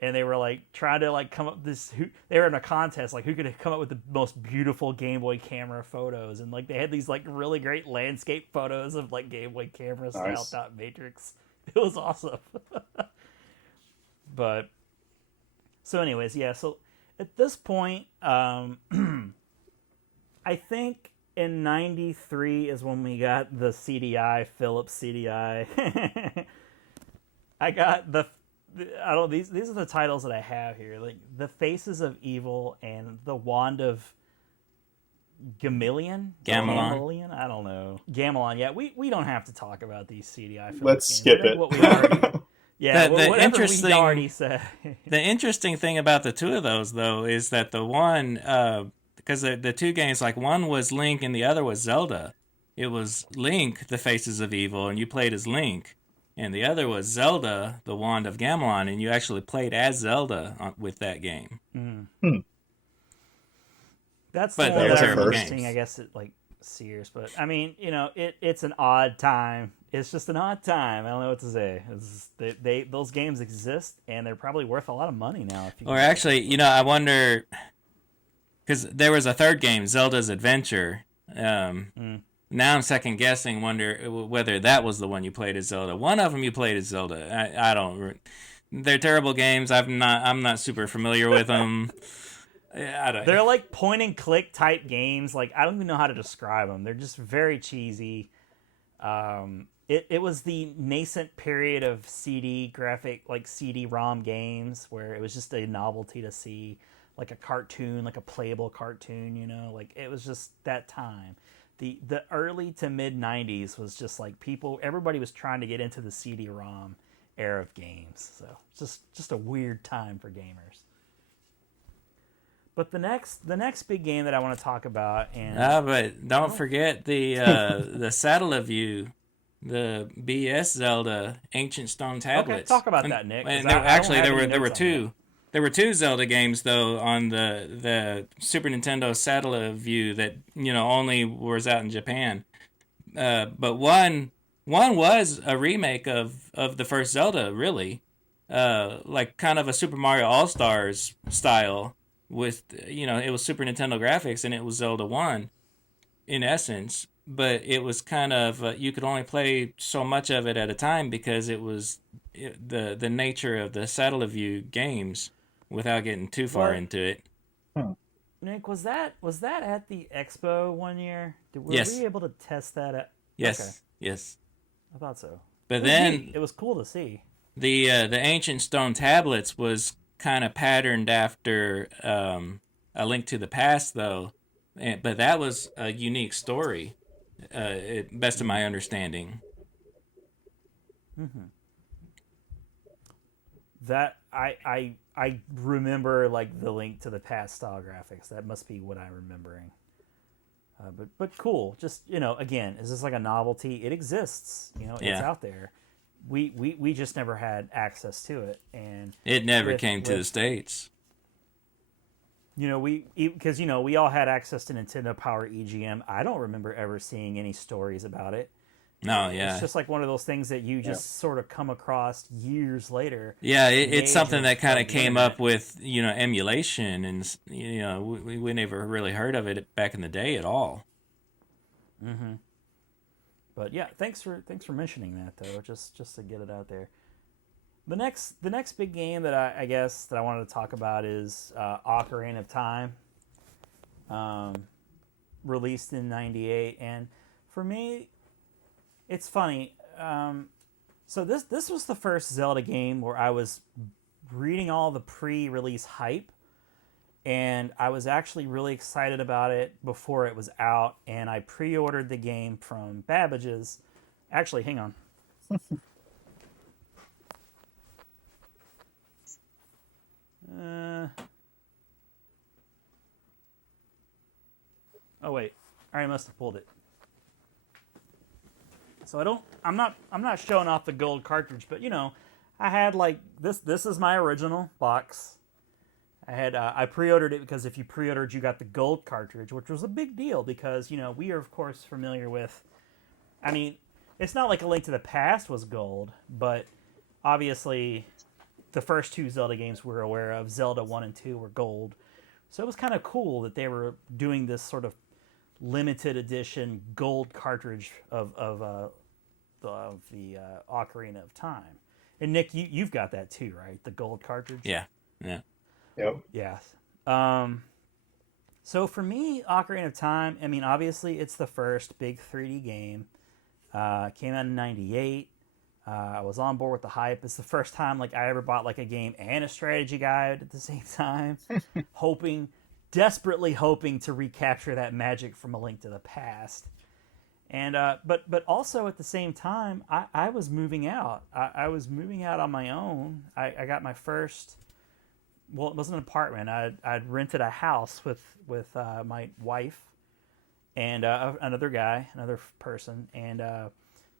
and they were like trying to like come up they were in a contest, like who could come up with the most beautiful Game Boy camera photos, and like they had these like really great landscape photos of like Game Boy camera style dot matrix. It was awesome. But so anyways, yeah, so at this point, I think in 93 is when we got the CDI, Philips CDI. I got these are the titles that I have here, like The Faces of Evil and The Wand of Gamelon. I don't know. Gamelon, yeah, we don't have to talk about these CDI Philips Let's games. skip it. What we already, yeah, the interesting, we already said. The interesting thing about the two of those, though, is that the one, because the two games, like one was Link and the other was Zelda. It was Link, The Faces of Evil, and you played as Link. And the other was Zelda, The Wand of Gamelon, and you actually played as Zelda with that game. That's the one that I remember seeing, I guess, at like Sears. But I mean, it's an odd time. It's just an odd time. I don't know what to say. Those games exist, and they're probably worth a lot of money now. Or actually, I wonder, because there was a third game, Zelda's Adventure. Now I'm second guessing, wonder whether that was the one you played as Zelda. One of them you played as Zelda. I don't. They're terrible games. I'm not super familiar with them. They're like point and click type games. Like, I don't even know how to describe them. They're just very cheesy. It was the nascent period of CD-ROM games, where it was just a novelty to see like a cartoon, like a playable cartoon. Like, it was just that time. The early to mid 90s was just like everybody was trying to get into the CD-ROM era of games. So just a weird time for gamers. But the next big game that I want to talk about, but don't forget the Satellite View, the BS Zelda Ancient Stone Tablets. Okay, talk about that, Nick. And there were two. There were two Zelda games, though, on the Super Nintendo Satellite View that, only was out in Japan. But one was a remake of the first Zelda, really. Like kind of a Super Mario All-Stars style with, it was Super Nintendo graphics, and it was Zelda 1, in essence. but it was kind of you could only play so much of it at a time because it was the nature of the satellite view games without getting too far into it. Nick, was that at the expo one year? Were Yes. we able to test that? Yes. Okay. Yes. I thought so. But then it was cool to see. the ancient stone tablets was kind of patterned after A Link to the Past, though. But that was a unique story, best of my understanding. Mm-hmm. That I remember like the Link to the Past style graphics. That must be what I'm remembering. But cool. Just again, is this like a novelty? It exists. It's out there. We just never had access to it, and it never came to the States. Because we all had access to Nintendo Power EGM. I don't remember ever seeing any stories about it. No, yeah. It's just like one of those things that you just sort of come across years later. Yeah, it's something that kind of came up with, emulation, and, we never really heard of it back in the day at all. Mm-hmm. But yeah, thanks for mentioning that, though, just to get it out there. The next big game that I guess that I wanted to talk about is Ocarina of Time, released in '98, and for me, it's funny. So this was the first Zelda game where I was reading all the pre-release hype, and I was actually really excited about it before it was out, and I pre-ordered the game from Babbage's. Actually, hang on. Oh wait, I must have pulled it. So I'm not showing off the gold cartridge, but I had like this. This is my original box. I pre-ordered it because if you pre-ordered, you got the gold cartridge, which was a big deal because we are of course familiar with. I mean, it's not like A Link to the Past was gold, but obviously, the first two Zelda games we're aware of, Zelda 1 and 2, were gold. So it was kind of cool that they were doing this sort of limited edition gold cartridge of the Ocarina of Time. And Nick, you've got that too, right? The gold cartridge? Yeah. Yep. Yes. So for me, Ocarina of Time, I mean, obviously it's the first big 3D game. Came out in '98. I was on board with the hype. It's the first time like I ever bought like a game and a strategy guide at the same time, desperately hoping to recapture that magic from A Link to the Past. And but also at the same time, I was moving out. I was moving out on my own. I got my first. Well, it wasn't an apartment. I'd rented a house with my wife and another person, and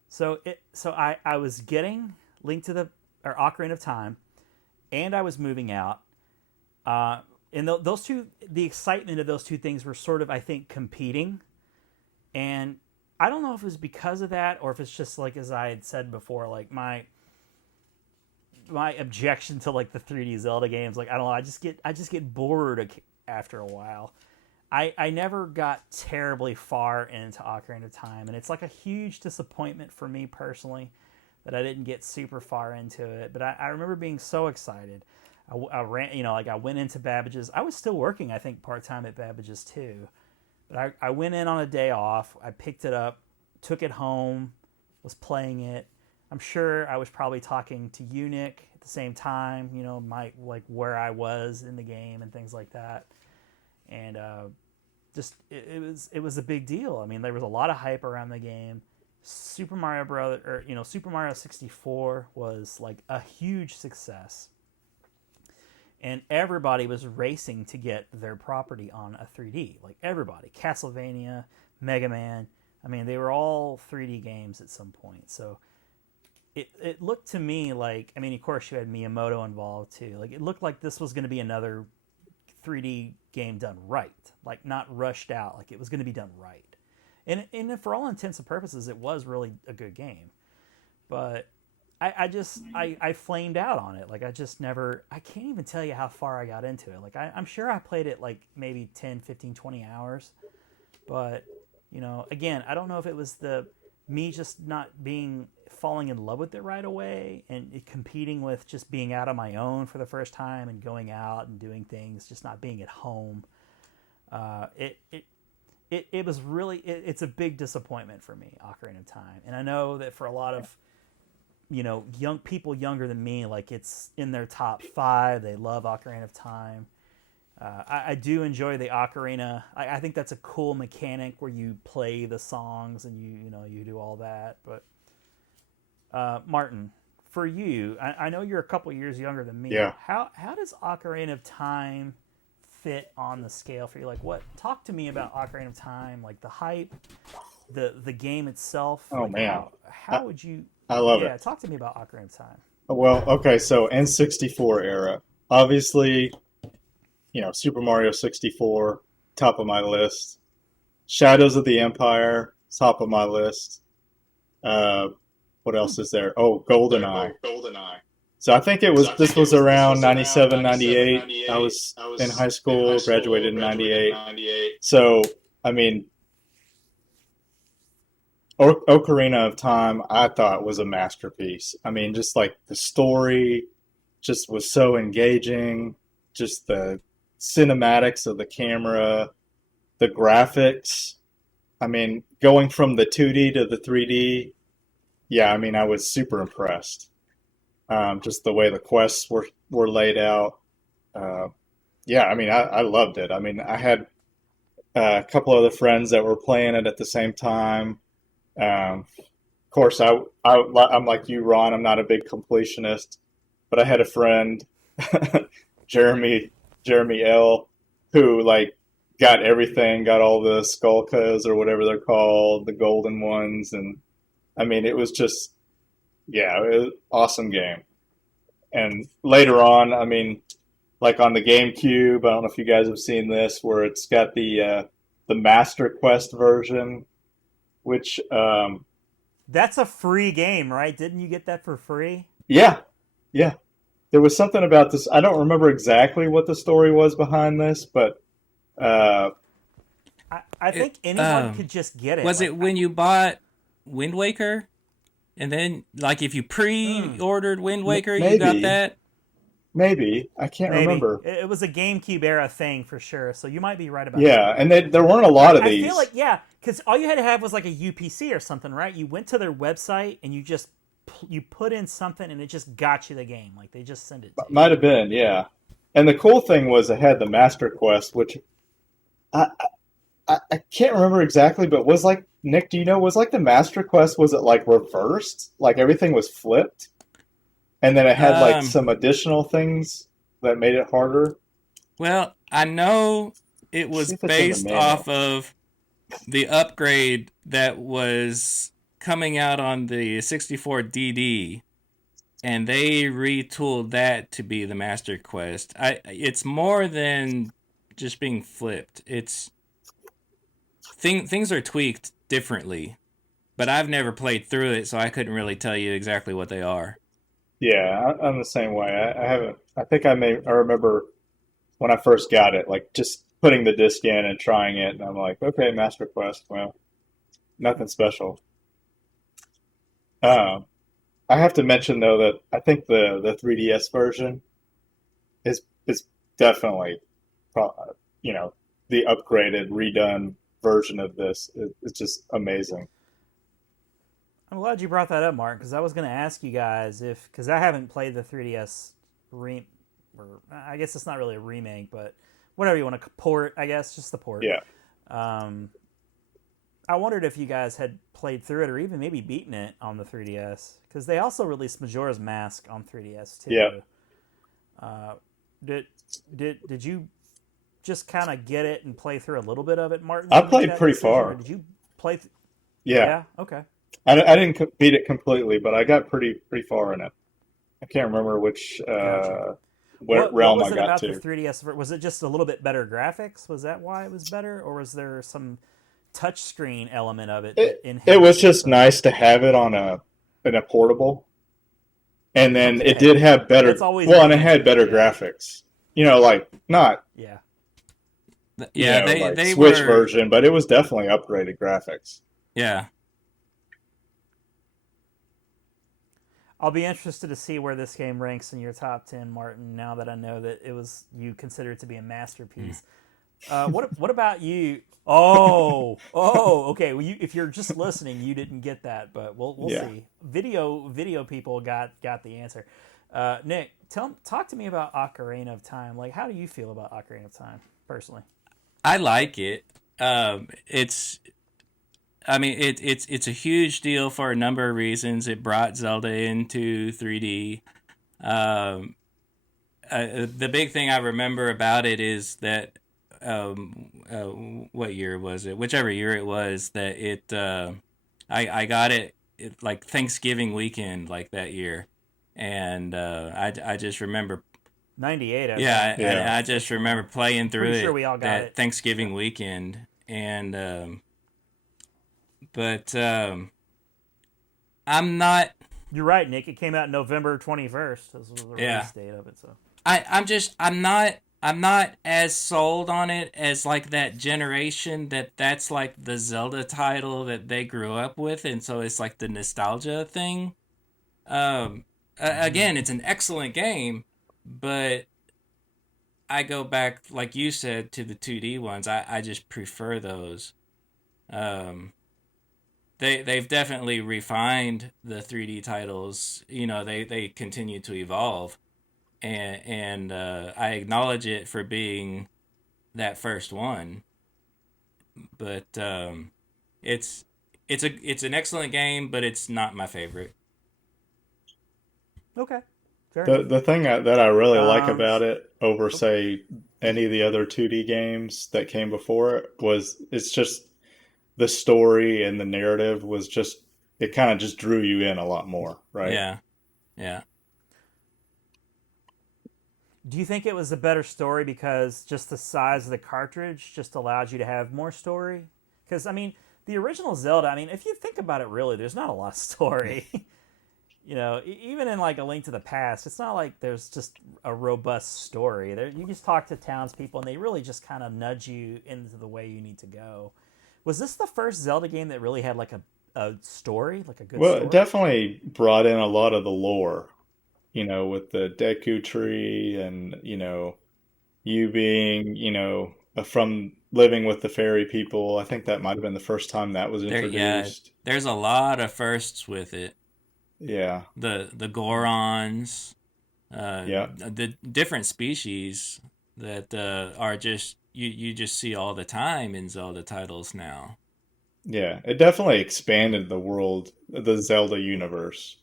so I was getting Ocarina of Time, and I was moving out. And those two, the excitement of those two things were sort of, I think, competing, and I don't know if it was because of that or if it's just like as I had said before, like my objection to like the 3D Zelda games, like I don't know, I just get bored after a while. I never got terribly far into Ocarina of Time, and it's like a huge disappointment for me personally that I didn't get super far into it. But I remember being so excited. I ran, I went into Babbage's. I was still working, I think, part-time at Babbage's too. But I went in on a day off. I picked it up, took it home, was playing it. I'm sure I was probably talking to you, Nick, at the same time, where I was in the game and things like that. And it was a big deal. I mean, there was a lot of hype around the game. Super Mario 64 was like a huge success. And everybody was racing to get their property on a 3D. Like everybody. Castlevania, Mega Man. I mean, they were all 3D games at some point. So it looked to me like, I mean, of course you had Miyamoto involved too. Like it looked like this was going to be another 3D game done right. Like not rushed out. Like it was going to be done right. And for all intents and purposes, it was really a good game. But I flamed out on it. Like I can't even tell you how far I got into it. Like I'm sure I played it like maybe 10, 15, 20 hours. But, You know, again, I don't know if it was me just not falling in love with it right away and competing with just being out on my own for the first time and going out and doing things, just not being at home. It was really, it's a big disappointment for me, Ocarina of Time. And I know that for a lot of, you know, young people younger than me, like it's in their top 5. They love Ocarina of Time. I do enjoy the ocarina. I think that's a cool mechanic where you play the songs and you do all that. But Martin, for you, I know you're a couple years younger than me. Yeah. How does Ocarina of Time fit on the scale for you? Like, talk to me about Ocarina of Time, like the hype, the game itself. Oh, like man. How would you? I love it. Yeah, talk to me about Ocarina of Time. Well, okay, so N64 era. Obviously, you know, Super Mario 64, top of my list. Shadows of the Empire, top of my list. What else is there? Oh, GoldenEye. So I think this was around 97, 98. I was in high school, graduated in 98. So, I mean, Ocarina of Time, I thought was a masterpiece. I mean, just like the story just was so engaging, just the cinematics of the camera, the graphics. I mean, going from the 2D to the 3D, yeah, I mean, I was super impressed. Just the way the quests were laid out. Yeah, I mean, I loved it. I mean, I had a couple other friends that were playing it at the same time. Of course, I'm like you, Ron. I'm not a big completionist, but I had a friend, Jeremy L, who like got everything, got all the Skullkas or whatever they're called, the golden ones, and I mean, it was just, yeah, it was an awesome game. And later on, I mean, like on the GameCube, I don't know if you guys have seen this, where it's got the Master Quest version, which that's a free game, right? Didn't you get that for free? Yeah. There was something about this. I don't remember exactly what the story was behind this, but I think anyone could just get it. Was it when you bought Wind Waker? And then, like, if you pre-ordered Wind Waker, you got that? Maybe. I can't remember. It was a GameCube era thing for sure, so you might be right about that. Yeah, and there weren't a lot of these. I feel like, yeah, because all you had to have was like a UPC or something, right? You went to their website and you put in something and it just got you the game. Like, they just sent it to you. Might have been, yeah. And the cool thing was it had the Master Quest, which I can't remember exactly, but was like, Nick, do you know, was like the Master Quest, was it like reversed? Like everything was flipped? And then it had like some additional things that made it harder? Well, I know it was based off of the upgrade that was coming out on the 64 DD, and they retooled that to be the Master Quest. It's more than just being flipped. It's things are tweaked differently, but I've never played through it, so I couldn't really tell you exactly what they are. Yeah, I'm the same way. I haven't. I think I remember when I first got it, like just putting the disc in and trying it, and I'm like, okay, Master Quest. Well, nothing special. I have to mention though that I think the 3DS version is definitely, the upgraded, redone version of this. It's just amazing. I'm glad you brought that up, Mark, because I was going to ask you guys because I haven't played the 3DS or I guess it's not really a remake, but whatever you want to port, I guess, just the port. Yeah. I wondered if you guys had played through it or even maybe beaten it on the 3DS, because they also released Majora's Mask on 3DS too. Yeah. Did you just kind of get it and play through a little bit of it, Martin? I played pretty far. Did you play? Yeah. Okay. I didn't beat it completely, but I got pretty far in it. I can't remember which realm I got to. What was it about the 3DS? Was it just a little bit better graphics? Was that why it was better, or was there some touchscreen element of it? It was just nice to have it on a portable, and then it did have better. And it had better graphics. Like not. Yeah. Yeah, like they Switch were. version, but it was definitely upgraded graphics. Yeah. I'll be interested to see where this game ranks in your top 10, Martin, now that I know that it was you consider it to be a masterpiece. What about you? Oh, okay. Well, if you're just listening, you didn't get that, but we'll Yeah. see. Video people got the answer. Nick, talk to me about Ocarina of Time. Like, how do you feel about Ocarina of Time personally? I like it. It's a huge deal for a number of reasons. It brought Zelda into 3D. The big thing I remember about it is that what year was it? Whichever year it was that I got it like Thanksgiving weekend like that year, and I just remember 98. I just remember playing through Pretty it sure we all got that it. Thanksgiving weekend, and but I'm not. You're right, Nick. It came out November 21st. This was the release date of it. So I'm not as sold on it as like that generation that's like the Zelda title that they grew up with, and so it's like the nostalgia thing. Again, it's an excellent game, but I go back, like you said, to the 2D ones. I just prefer those. They've definitely refined the 3D titles. You know, they continue to evolve, and I acknowledge it for being that first one. But it's an excellent game, but it's not my favorite. okay, fair The enough. the thing that I really like about it over, say, any of the other 2D games that came before it was it's just the story and the narrative was just it kind of just drew you in a lot more, right? Yeah. Do you think it was a better story because just the size of the cartridge just allowed you to have more story? Because, I mean, the original Zelda, I mean, if you think about it really, there's not a lot of story. You know, even in like A Link to the Past, it's not like there's just a robust story. You just talk to townspeople and they really just kind of nudge you into the way you need to go. Was this the first Zelda game that really had like a story, like a good Well, story? it definitely brought in a lot of the lore, with the Deku Tree and, you being, from living with the fairy people. I think that might have been the first time that was introduced. There's a lot of firsts with it. Yeah. The Gorons, Yeah. the different species that are just you just see all the time in Zelda titles now. Yeah. It definitely expanded the world, the Zelda universe.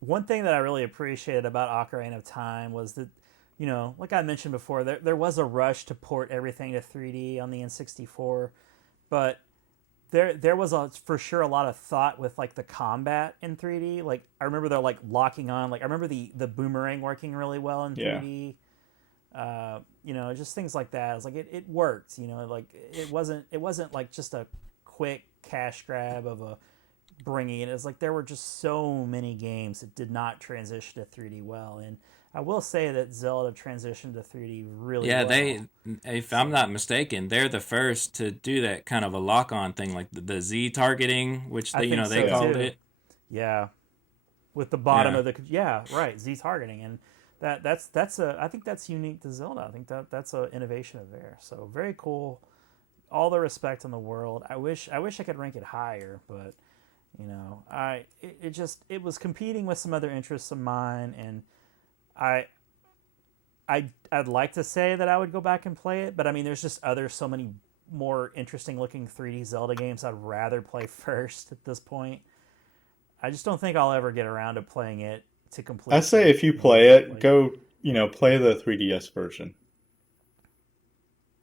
One thing that I really appreciated about Ocarina of Time was that, like I mentioned before, there was a rush to port everything to 3D on the N64, but there was for sure a lot of thought with like the combat in 3D. Like I remember they're like locking on. Like I remember the boomerang working really well in 3D. Just things like that. It's like it worked. Like it wasn't like just a quick cash grab of a bringing it. It's like there were just so many games that did not transition to 3D well, and I will say that Zelda transitioned to 3D really well. Yeah, if I'm not mistaken, they're the first to do that kind of a lock-on thing, like the Z targeting, which they called it. Yeah, with the bottom of the Z targeting, and that's I think that's unique to Zelda. I think that's an innovation of there. So very cool. All the respect in the world. I wish I could rank it higher, but it was competing with some other interests of mine, and I'd like to say that I would go back and play it, but I mean, there's just so many more interesting looking 3D Zelda games I'd rather play first at this point. I just don't think I'll ever get around to playing it to completion. I say if you play it, go, play the 3DS version.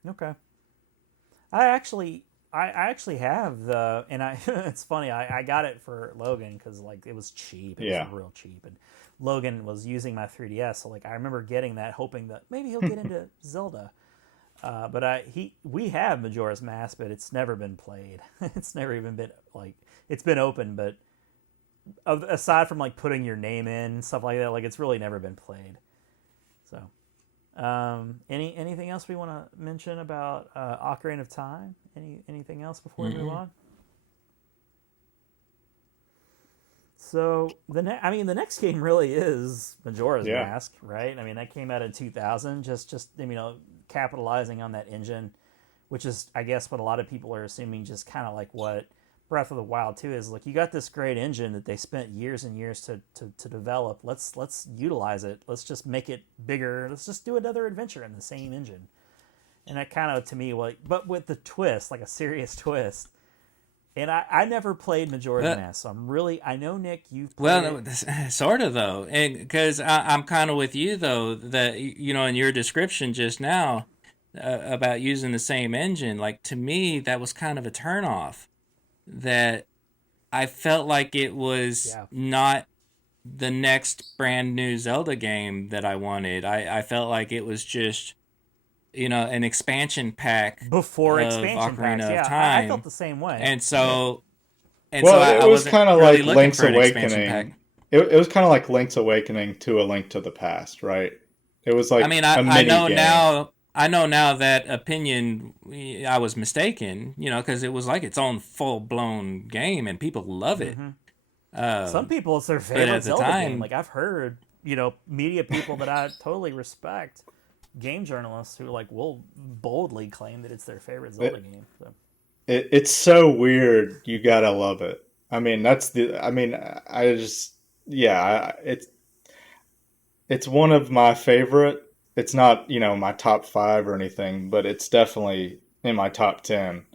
Okay. I actually have and it's funny, I got it for Logan because like it was cheap. It was real cheap, and Logan was using my 3DS, so like I remember getting that, hoping that maybe he'll get into Zelda. But we have Majora's Mask, but it's never been played. It's never even been it's been open, but aside from like putting your name in stuff like that, like it's really never been played. So Anything else we want to mention about Ocarina of Time? Anything else before we move on? So the next game really is Majora's Mask, right? I mean, that came out in 2000, just capitalizing on that engine, which is, I guess, what a lot of people are assuming, just kind of like what Breath of the Wild 2 is. Like, you got this great engine that they spent years and years to develop. Let's utilize it. Let's just make it bigger. Let's just do another adventure in the same engine. And that kind of, to me, but with the twist, like a serious twist. And I never played Majora's Mask, so I know, Nick, you've played it. Sort of, though. Because I'm kind of with you, though, that, in your description just now about using the same engine, like, to me, that was kind of a turnoff. That I felt like it was not the next brand new Zelda game that I wanted. I felt like it was just, an expansion pack before of expansion Ocarina packs. of Yeah, Time. I felt the same way. And so, it was kind of really like Link's for an Awakening. It was kind of like Link's Awakening to A Link to the Past, right? It was like I know now that opinion, I was mistaken, because it was like its own full-blown game and people love it. Some people, it's their favorite Zelda game. Like, I've heard, media people that I totally respect, game journalists who will boldly claim that it's their favorite Zelda game. So. It's so weird. You gotta love it. I mean, it's one of my favorite. It's not, my top 5 or anything, but it's definitely in my top 10.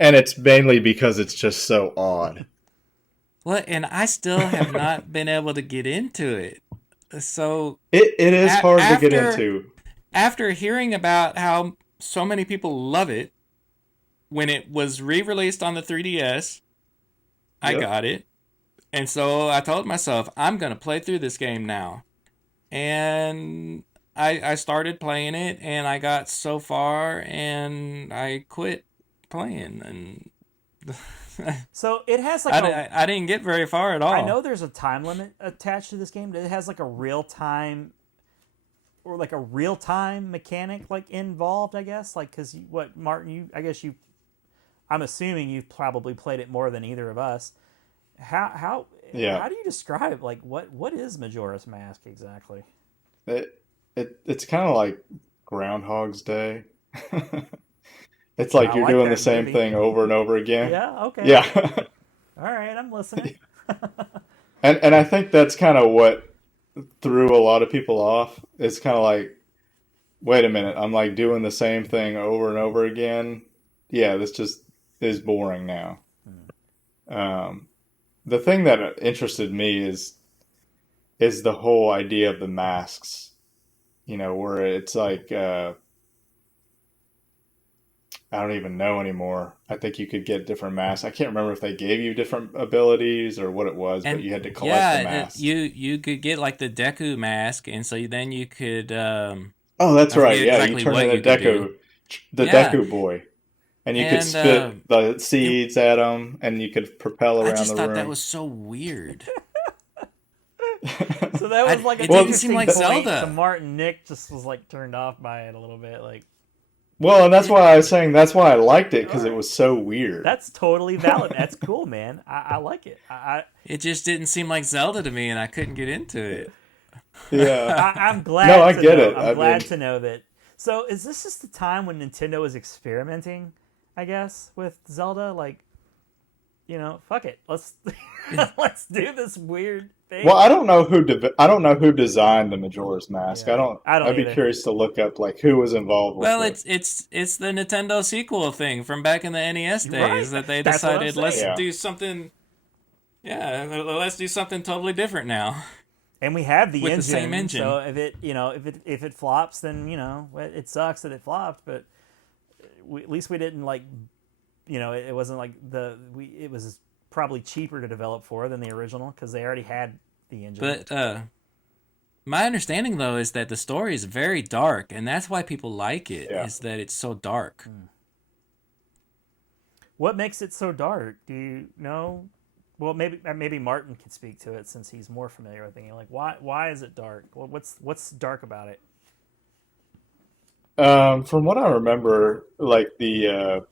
And it's mainly because it's just so odd. Well, and I still have not been able to get into it. So it is hard to get into. After hearing about how so many people love it, when it was re-released on the 3DS, I got it. And so I told myself, I'm going to play through this game now. And I started playing it, and I got so far, and I quit playing. And so it has I didn't get very far at all. I know there's a time limit attached to this game. It has a real time mechanic involved, I guess. Because Martin, I'm assuming you've probably played it more than either of us. How do you describe what is Majora's Mask exactly? It's kind of like Groundhog's Day. It's like you're doing the same thing over and over again. Yeah, okay. Yeah. All right, I'm listening. and I think that's kind of what threw a lot of people off. It's kind of like, wait a minute, I'm doing the same thing over and over again. Yeah, this just is boring now. The thing that interested me is the whole idea of the masks. Where it's I don't even know anymore. I think you could get different masks. I can't remember if they gave you different abilities or what it was, but you had to collect the masks. You could get the Deku mask, and so then you could. Oh, that's right. Yeah, you turn into Deku boy, and you could spit the seeds at them, and you could propel around the room. I just thought that was so weird. So that was it didn't seem like Zelda. So Martin, Nick just was turned off by it a little bit, Well, and that's why I was saying that's why I liked it, because it was so weird. That's totally valid. That's cool, man. I like it. It just didn't seem like Zelda to me, and I couldn't get into it. Yeah, I'm glad. No, I get it. I'm glad to know that. So, is this just the time when Nintendo was experimenting? I guess with Zelda, fuck it, let's let's do this weird thing. Well, I don't know who designed the Majora's Mask. Yeah, I'd be curious to look up who was involved with it. Well, it's the Nintendo sequel thing from back in the NES days that they decided let's do something. Yeah, let's do something totally different now. And we have the with engine, the same engine. So if it flops, then it sucks that it flopped. But at least we didn't it wasn't it was probably cheaper to develop for than the original because they already had the engine. But my understanding though is that the story is very dark, and that's why people like it. Yeah. Is that it's so dark. What makes it so dark? Do you know? Well, maybe Martin could speak to it since he's more familiar with it. Why is it dark? What's dark about it? From what I remember, like the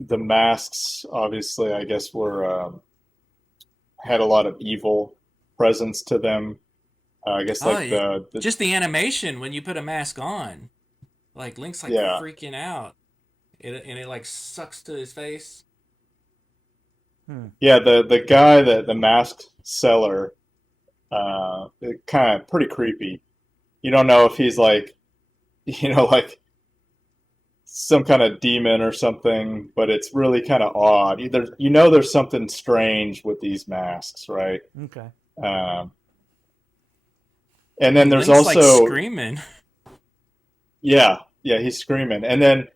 masks, obviously, I guess were had a lot of evil presence to them. I guess Oh, like the just the animation when you put a mask on, like Link's like yeah freaking out, and it like sucks to his face. yeah the guy that the mask seller, kind of pretty creepy. You don't know if he's like like some kind of demon or something, but it's really kind of odd. There's something strange with these masks, right? Okay. Um, and then there's Link's like also screaming. yeah, he's screaming. And then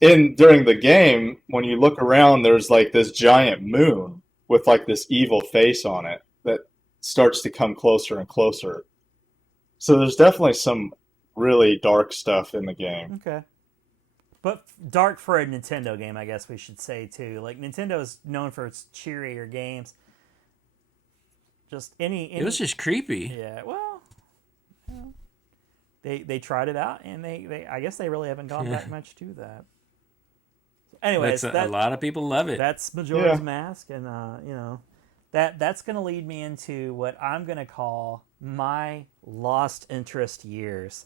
during the game, when you look around, there's like this giant moon with like this evil face on it that starts to come closer and closer. So there's definitely some really dark stuff in the game. Okay. But dark for a Nintendo game, I guess we should say too. Like Nintendo is known for its cheerier games. Just any It was just creepy. yeah. Well, they tried it out, and they I guess they really haven't gone back much to that. Anyways, A lot of people love it. That's Majora's Mask, and that's going to lead me into what I'm going to call my lost interest years.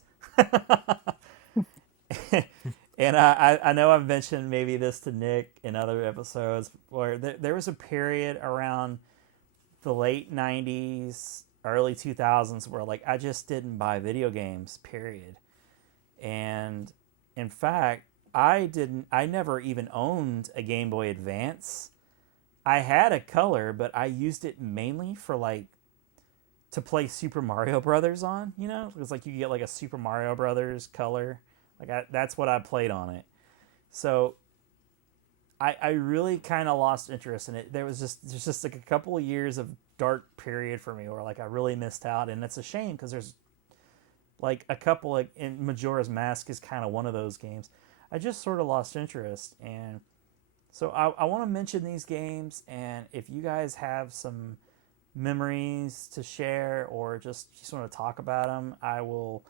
And I know I've mentioned maybe this to Nick in other episodes, where there was a period around the late 90s, early 2000s where like I just didn't buy video games, period. And in fact, I never even owned a Game Boy Advance. I had a color, but I used it mainly for like to play Super Mario Brothers on, because like you get like a Super Mario Brothers color. Like that's what I played on it. So I really kind of lost interest in it. There's just like a couple of years of dark period for me where like I really missed out, and it's a shame because there's like a couple like in Majora's Mask is kind of one of those games. I just sort of lost interest, and so I want to mention these games, and if you guys have some memories to share or just want to talk about them, I will.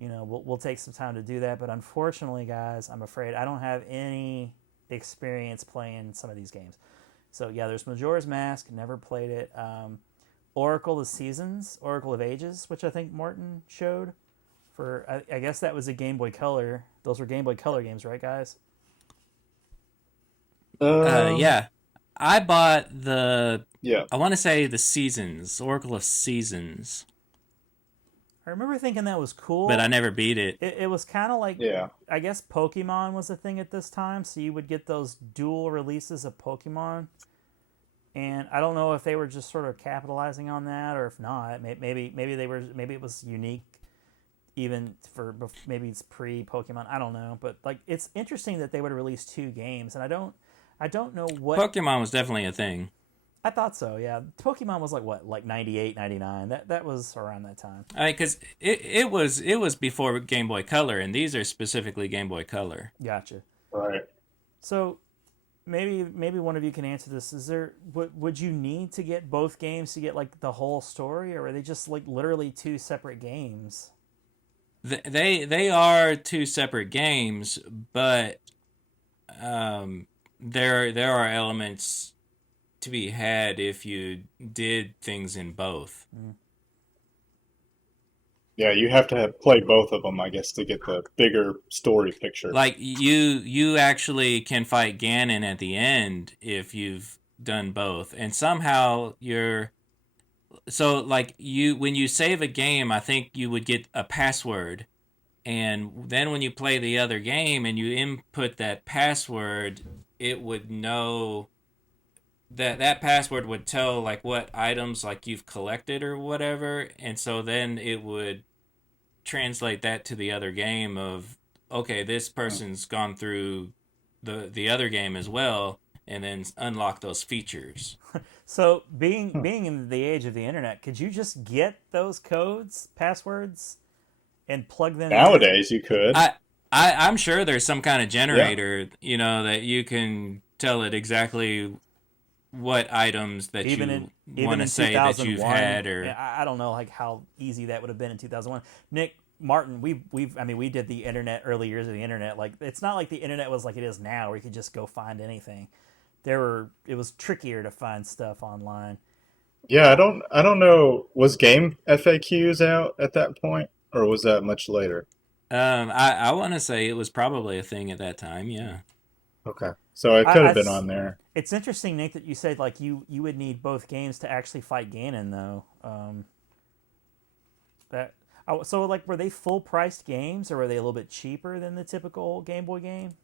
We'll take some time to do that. But unfortunately, guys, I'm afraid I don't have any experience playing some of these games. So yeah, there's Majora's Mask. Never played it. Oracle of Seasons, Oracle of Ages, which I think Martin showed. I guess that was a Game Boy Color. Those were Game Boy Color games, right, guys? Yeah. I bought I want to say the Seasons, Oracle of Seasons. I remember thinking that was cool. But I never beat it. It was kind of like, I guess Pokemon was a thing at this time, so you would get those dual releases of Pokemon. And I don't know if they were just sort of capitalizing on that or if not. Maybe it was unique even for maybe it's pre-Pokemon. I don't know, but like it's interesting that they would release two games, and I don't know what Pokemon was definitely a thing. I thought so, yeah. Pokemon was like 98, 99. That was around that time. I mean, because it was before Game Boy Color, and these are specifically Game Boy Color. Gotcha. Right. So maybe one of you can answer this. Would you need to get both games to get like the whole story, or are they just like literally two separate games? They are two separate games, but there are elements to be had if you did things in both. Yeah, you have to play both of them, I guess, to get the bigger story picture. Like you actually can fight Ganon at the end if you've done both, and somehow when you save a game, I think you would get a password, and then when you play the other game and you input that password, it would know that password would tell like what items like you've collected or whatever, and so then it would translate that to the other game of, okay, this person's gone through the other game as well, and then unlock those features. So being in the age of the internet, could you just get those codes, passwords, and plug them Nowadays you could. I'm sure there's some kind of generator, that you can tell it exactly what items that you want to say that you've had, or I don't know like how easy that would have been in 2001. Nick, Martin, we did the internet, early years of the internet. Like, it's not like the internet was like it is now, where you could just go find anything. It was trickier to find stuff online. Yeah, I don't know. Was game FAQs out at that point, or was that much later? I want to say it was probably a thing at that time. Yeah. Okay, so it could have been on there. It's interesting, Nick, that you said like you would need both games to actually fight Ganon, though. So like, were they full priced games, or were they a little bit cheaper than the typical Game Boy game?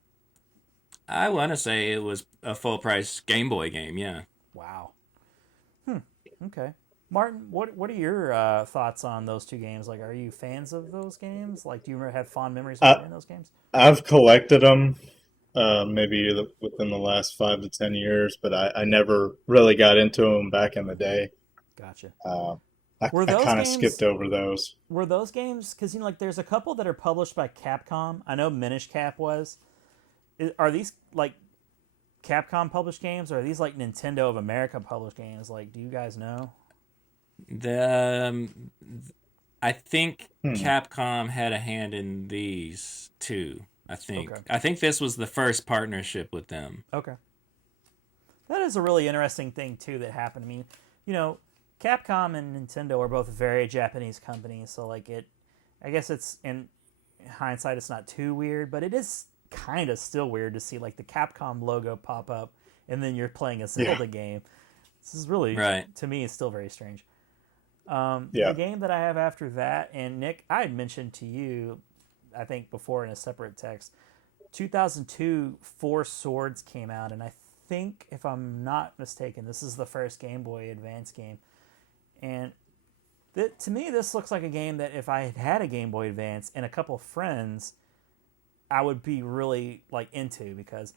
I want to say it was a full price Game Boy game. Yeah. Wow. Okay. Martin, what are your thoughts on those two games? Like, are you fans of those games? Like, do you have fond memories of playing those games? I've collected them, maybe within the last 5 to 10 years, but I never really got into them back in the day. Gotcha. I kind of skipped over those. Were those games, because like there's a couple that are published by Capcom. I know Minish Cap was. Are these like Capcom published games, or are these like Nintendo of America published games? Like, do you guys know? I think Capcom had a hand in these too. I think. Okay. I think this was the first partnership with them. Okay. That is a really interesting thing too that happened. I mean, Capcom and Nintendo are both very Japanese companies, so like I guess it's, in hindsight, it's not too weird, but it is kind of still weird to see like the Capcom logo pop up and then you're playing a Zelda game. This is really, to me, it's still very strange. The game that I have after that, and Nick, I had mentioned to you, I think before in a separate text, 2002 Four Swords came out, and I think, if I'm not mistaken, this is the first Game Boy Advance game. And to me, this looks like a game that if I had had a Game Boy Advance and a couple of friends, I would be really like into, because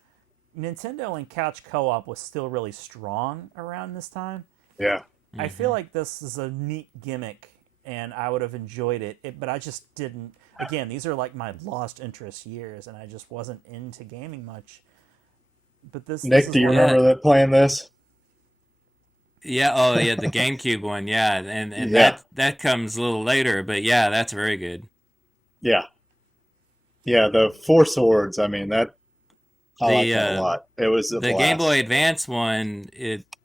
Nintendo and couch co-op was still really strong around this time. Yeah. Mm-hmm. I feel like this is a neat gimmick, and I would have enjoyed it, but I just didn't. Again, these are like my lost interest years, and I just wasn't into gaming much. But Nick, do you remember playing this? Yeah, oh yeah, the GameCube one, yeah, and that comes a little later, but yeah, that's very good. Yeah, the Four Swords. I mean, I like that a lot. It was the Game Boy Advance one.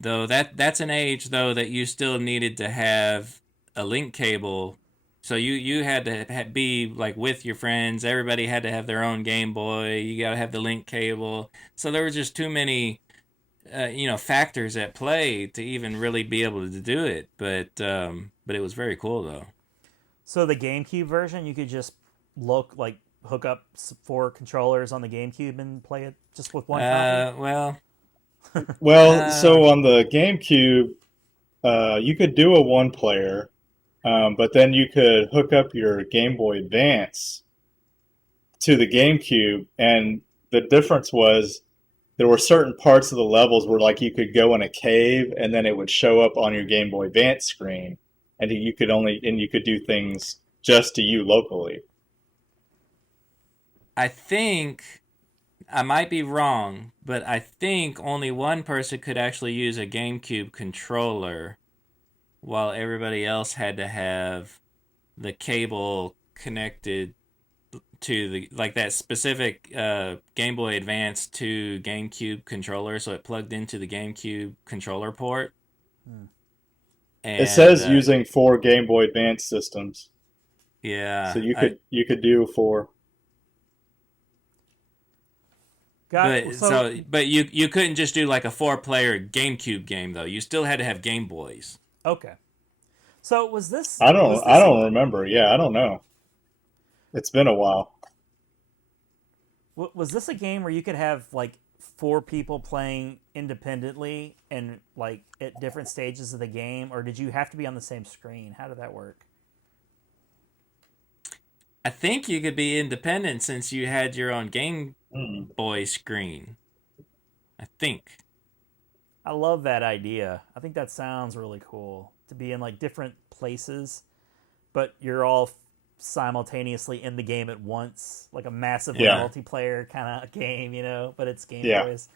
That's an age though that you still needed to have a link cable, so you had to be like with your friends. Everybody had to have their own Game Boy. You got to have the link cable. So there were just too many. Factors at play to even really be able to do it, but it was very cool though. So the GameCube version, you could just hook up 4 controllers on the GameCube and play it just with one copy? So on the GameCube, you could do a 1-player, but then you could hook up your Game Boy Advance to the GameCube, and the difference was there were certain parts of the levels where like you could go in a cave and then it would show up on your Game Boy Advance screen, and you could do things just to you locally. I think I might be wrong, but I think only one person could actually use a GameCube controller, while everybody else had to have the cable connected to that specific Game Boy Advance to GameCube controller, so it plugged into the GameCube controller port. And, it says using 4 Game Boy Advance systems. Yeah. So you could do 4. But you couldn't just do like a 4-player GameCube game though. You still had to have Game Boys. Okay. So was this? I don't remember. Yeah, I don't know. It's been a while. Was this a game where you could have like 4 people playing independently and like at different stages of the game, or did you have to be on the same screen? How did that work? I think you could be independent since you had your own Game Boy screen. I think. I love that idea. I think that sounds really cool, to be in like different places, but you're all simultaneously in the game at once, like a massive multiplayer kind of game, but it's Game Boys.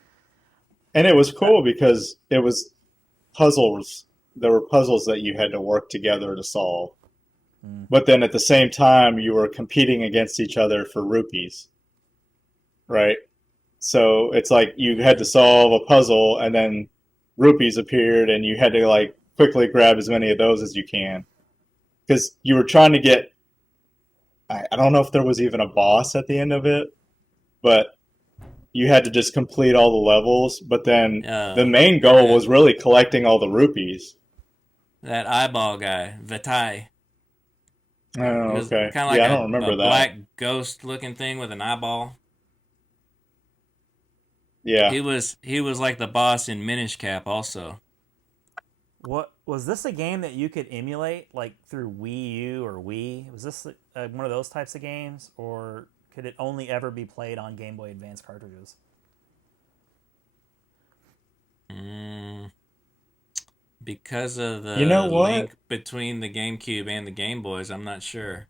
And it was cool because it was puzzles. There were puzzles that you had to work together to solve. But then at the same time, you were competing against each other for rupees, right? So it's like you had to solve a puzzle, and then rupees appeared, and you had to like quickly grab as many of those as you can, because you were trying to get. I don't know if there was even a boss at the end of it, but you had to just complete all the levels. But then the main goal was really collecting all the rupees. That eyeball guy, Vitai. Oh, okay. Kind of like I don't remember a that. black ghost-looking thing with an eyeball. Yeah. He was like the boss in Minish Cap also. What was this a game that you could emulate like through Wii U or Wii? Was this one of those types of games, or could it only ever be played on Game Boy Advance cartridges? Because of the link between the GameCube and the Game Boys, I'm not sure.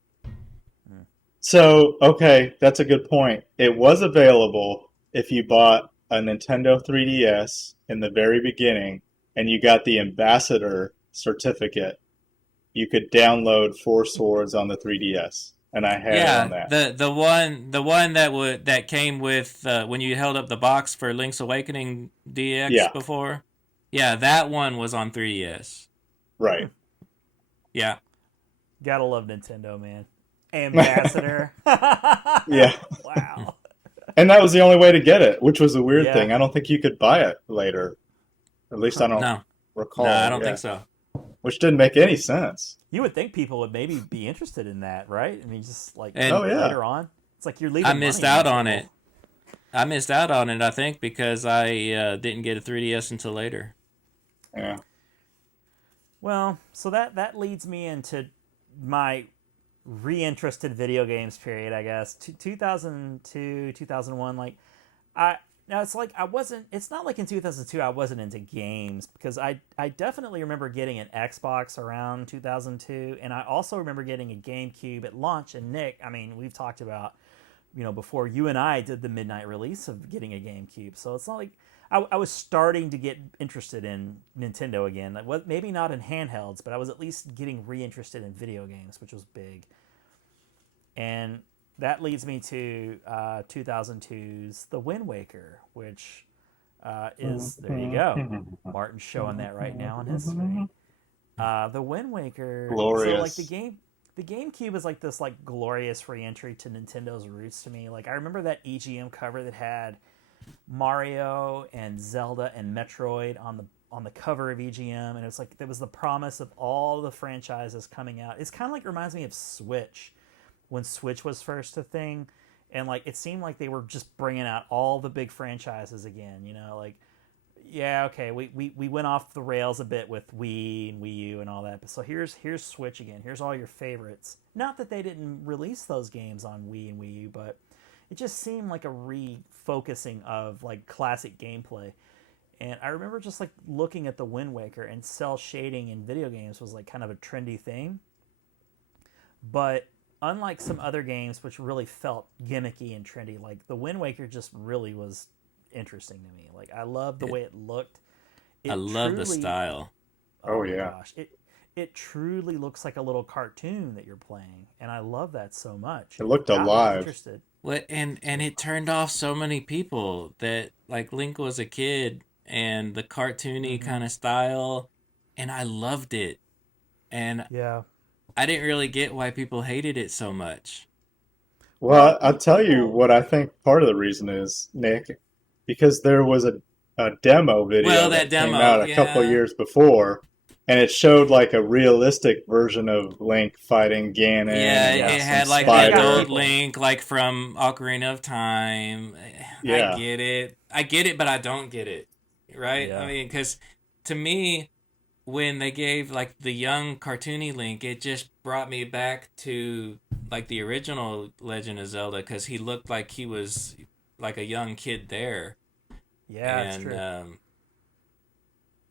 So, okay, that's a good point. It was available if you bought a Nintendo 3DS in the very beginning and you got the Ambassador certificate. You could download 4 Swords on the 3DS, and I had it on that. the one that came with when you held up the box for Link's Awakening DX before. Yeah, that one was on 3DS. Right. Yeah. Gotta love Nintendo, man. Ambassador. Yeah. Wow. And that was the only way to get it, which was a weird thing. I don't think you could buy it later. At least I don't recall. No, I don't think so. Which didn't make any sense. You would think people would maybe be interested in that, right? I mean, just like later on. It's like you're leaving. I missed out on it. I missed out on it, I think, because I didn't get a 3DS until later. Yeah. Well, so that leads me into my reinterested video games period, I guess. 2002, 2001, like now it's like it's not like in 2002 I wasn't into games, because I definitely remember getting an Xbox around 2002, and I also remember getting a GameCube at launch. And Nick, I mean, we've talked about, before you and I did the midnight release of getting a GameCube. So it's not like I was starting to get interested in Nintendo again. Maybe not in handhelds, but I was at least getting reinterested in video games, which was big. And that leads me to 2002's The Wind Waker, which is, there you go. Martin's showing that right now on his screen. The Wind Waker. Glorious. So like the GameCube is like this like glorious re-entry to Nintendo's roots to me. Like I remember that EGM cover that had Mario and Zelda and Metroid on the cover of EGM, and it was like there was the promise of all the franchises coming out. It's kind of like reminds me of Switch, when Switch was first a thing, and like it seemed like they were just bringing out all the big franchises again. Like okay, we went off the rails a bit with Wii and Wii U and all that, but so here's Switch again. Here's all your favorites. Not that they didn't release those games on Wii and Wii U, but it just seemed like a refocusing of like classic gameplay. And I remember just like looking at the Wind Waker, and cell shading in video games was like kind of a trendy thing. But unlike some other games which really felt gimmicky and trendy, like the Wind Waker just really was interesting to me. Like I loved the way it looked. I love the style. Oh yeah. Gosh. It truly looks like a little cartoon that you're playing, and I love that so much. It looked alive. Interested. Well, and it turned off so many people that like Link was a kid and the cartoony kind of style, and I loved it. And I didn't really get why people hated it so much. Well, I'll tell you what I think part of the reason is, Nick, because there was a demo video that came out a couple of years before, and it showed like a realistic version of Link fighting Ganon. Yeah, it had like the adult Link, like from Ocarina of Time. Yeah. I get it, but I don't get it. Right? Yeah. I mean, because to me, when they gave like the young cartoony Link, it just brought me back to like the original Legend of Zelda, because he looked like he was like a young kid there. Yeah, that's true.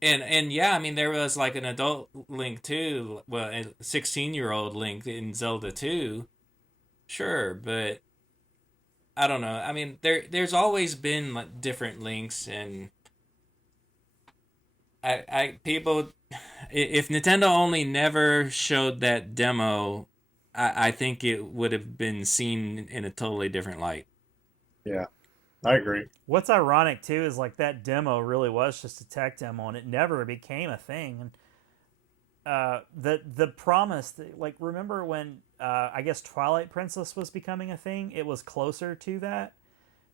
And yeah, I mean, there was like an adult Link too, well, a 16-year-old Link in Zelda 2. Sure, but I don't know. I mean, there's always been like different Links, and people, If Nintendo only never showed that demo, I think it would have been seen in a totally different light. Yeah, I agree. What's ironic too is like that demo really was just a tech demo, and it never became a thing. And the promise, like remember when I guess Twilight Princess was becoming a thing? It was closer to that,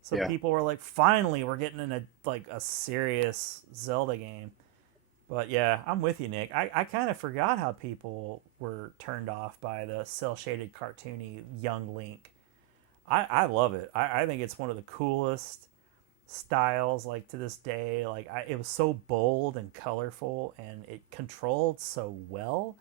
so Yeah. people were like, finally, we're getting in a serious Zelda game. But yeah, I'm with you, Nick. I kind of forgot how people were turned off by the cel-shaded cartoony young Link. I love it. I think it's one of the coolest styles, like to this day. Like it was so bold and colorful, and it controlled so well.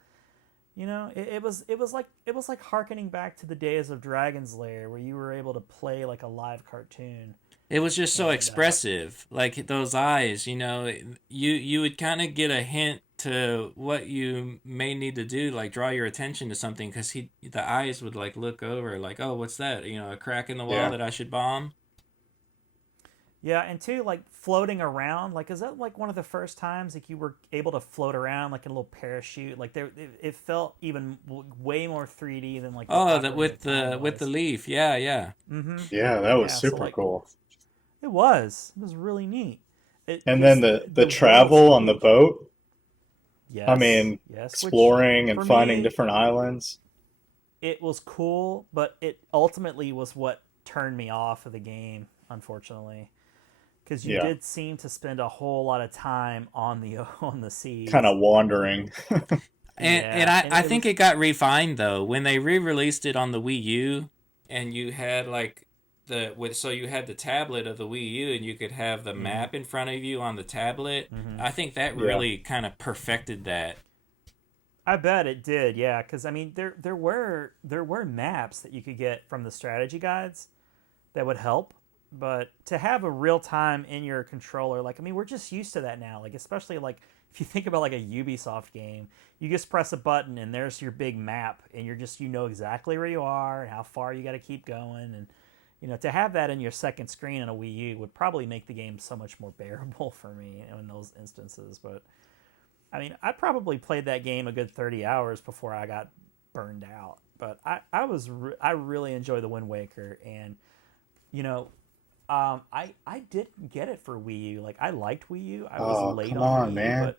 You know, it was like harkening back to the days of Dragon's Lair, where you were able to play like a live cartoon. It was just so And, expressive, like those eyes. You know, you would kind of get a hint to what you may need to do, like draw your attention to something, because the eyes would like look over, like, oh, what's that? You know, a crack in the wall that I should bomb. Yeah, and two, like floating around, like is that like one of the first times like you were able to float around like in a little parachute? Like it felt even way more 3D than like with the leaf, yeah. Mm-hmm. Yeah, that was Yeah, super cool. It was really neat. And then the travel on the boat. Yes, I mean, yes, exploring which, and for finding me, different islands. It was cool, but it ultimately was what turned me off of the game, unfortunately, because you did seem to spend a whole lot of time on the sea, Kind of wandering. And I think it got refined though when they re-released it on the Wii U, and you had like so you had the tablet of the Wii U, and you could have the map in front of you on the tablet. I think that really kind of perfected that. I bet it did, yeah. Because I mean, there were maps that you could get from the strategy guides that would help, but to have a real time in your controller, like I mean, we're just used to that now. Like especially like if you think about like a Ubisoft game, you just press a button and there's your big map, and you know exactly where you are and how far you got to keep going. And you know, to have that in your second screen on a Wii U would probably make the game so much more bearable for me in those instances. But I mean, I probably played that game a good 30 hours before I got burned out. But I really enjoy the Wind Waker, and you know, I didn't get it for Wii U. Like I liked Wii U. I was late on Wii U, man. but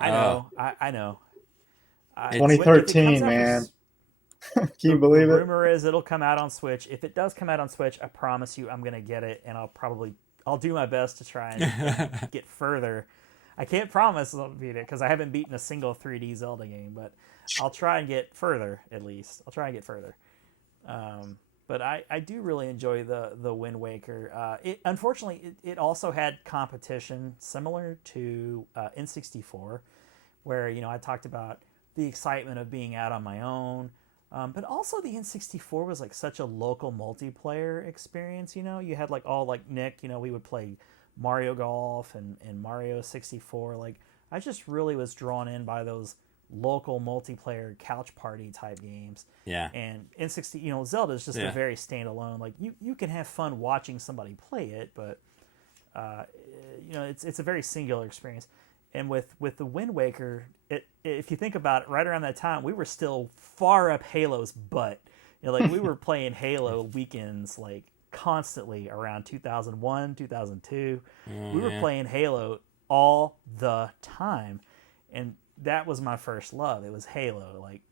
I know, I know. 2013, man. Can you believe the it? rumor is it'll come out on Switch. If it does come out on Switch, I promise you I'm going to get it, and I'll do my best to try and get further. I can't promise I'll beat it because I haven't beaten a single 3D Zelda game, but I'll try and get further at least. I'll try and get further. But I do really enjoy the Wind Waker. Unfortunately, it also had competition similar to N64, where you know I talked about the excitement of being out on my own. But also the N64 was like such a local multiplayer experience. You know, you had like all like Nick. You know, we would play Mario Golf and Mario 64. Like I just really was drawn in by those local multiplayer couch party type games. Yeah. And N60, you know, Zelda is just a very standalone. Like you can have fun watching somebody play it, but you know, it's a very singular experience. And with the Wind Waker, if you think about it, right around that time, we were still far up Halo's butt. You know, like we were playing Halo weekends like constantly around 2001, 2002. We were playing Halo all the time, and that was my first love. It was Halo. Like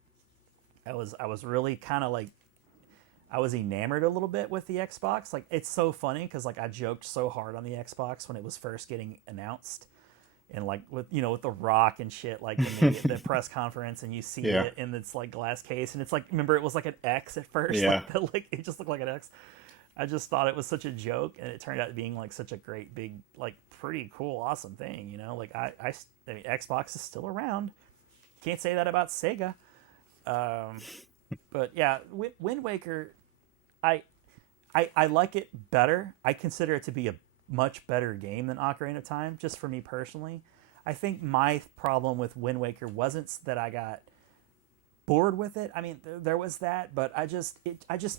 I was really kind of like I was enamored a little bit with the Xbox. Like it's so funny because like I joked so hard on the Xbox when it was first getting announced. And like with the Rock and shit, like in the press conference, and you see it in this like glass case, and it's like, remember it was like an X at first, like it just looked like an X. I just thought it was such a joke, and it turned out being like such a great big like pretty cool awesome thing, you know. Like I mean Xbox is still around. Can't say that about Sega. But yeah, Wind Waker, I like it better. I consider it to be a much better game than Ocarina of Time, just for me personally. I think my problem with Wind Waker wasn't that I got bored with it. I mean, there was that, but I just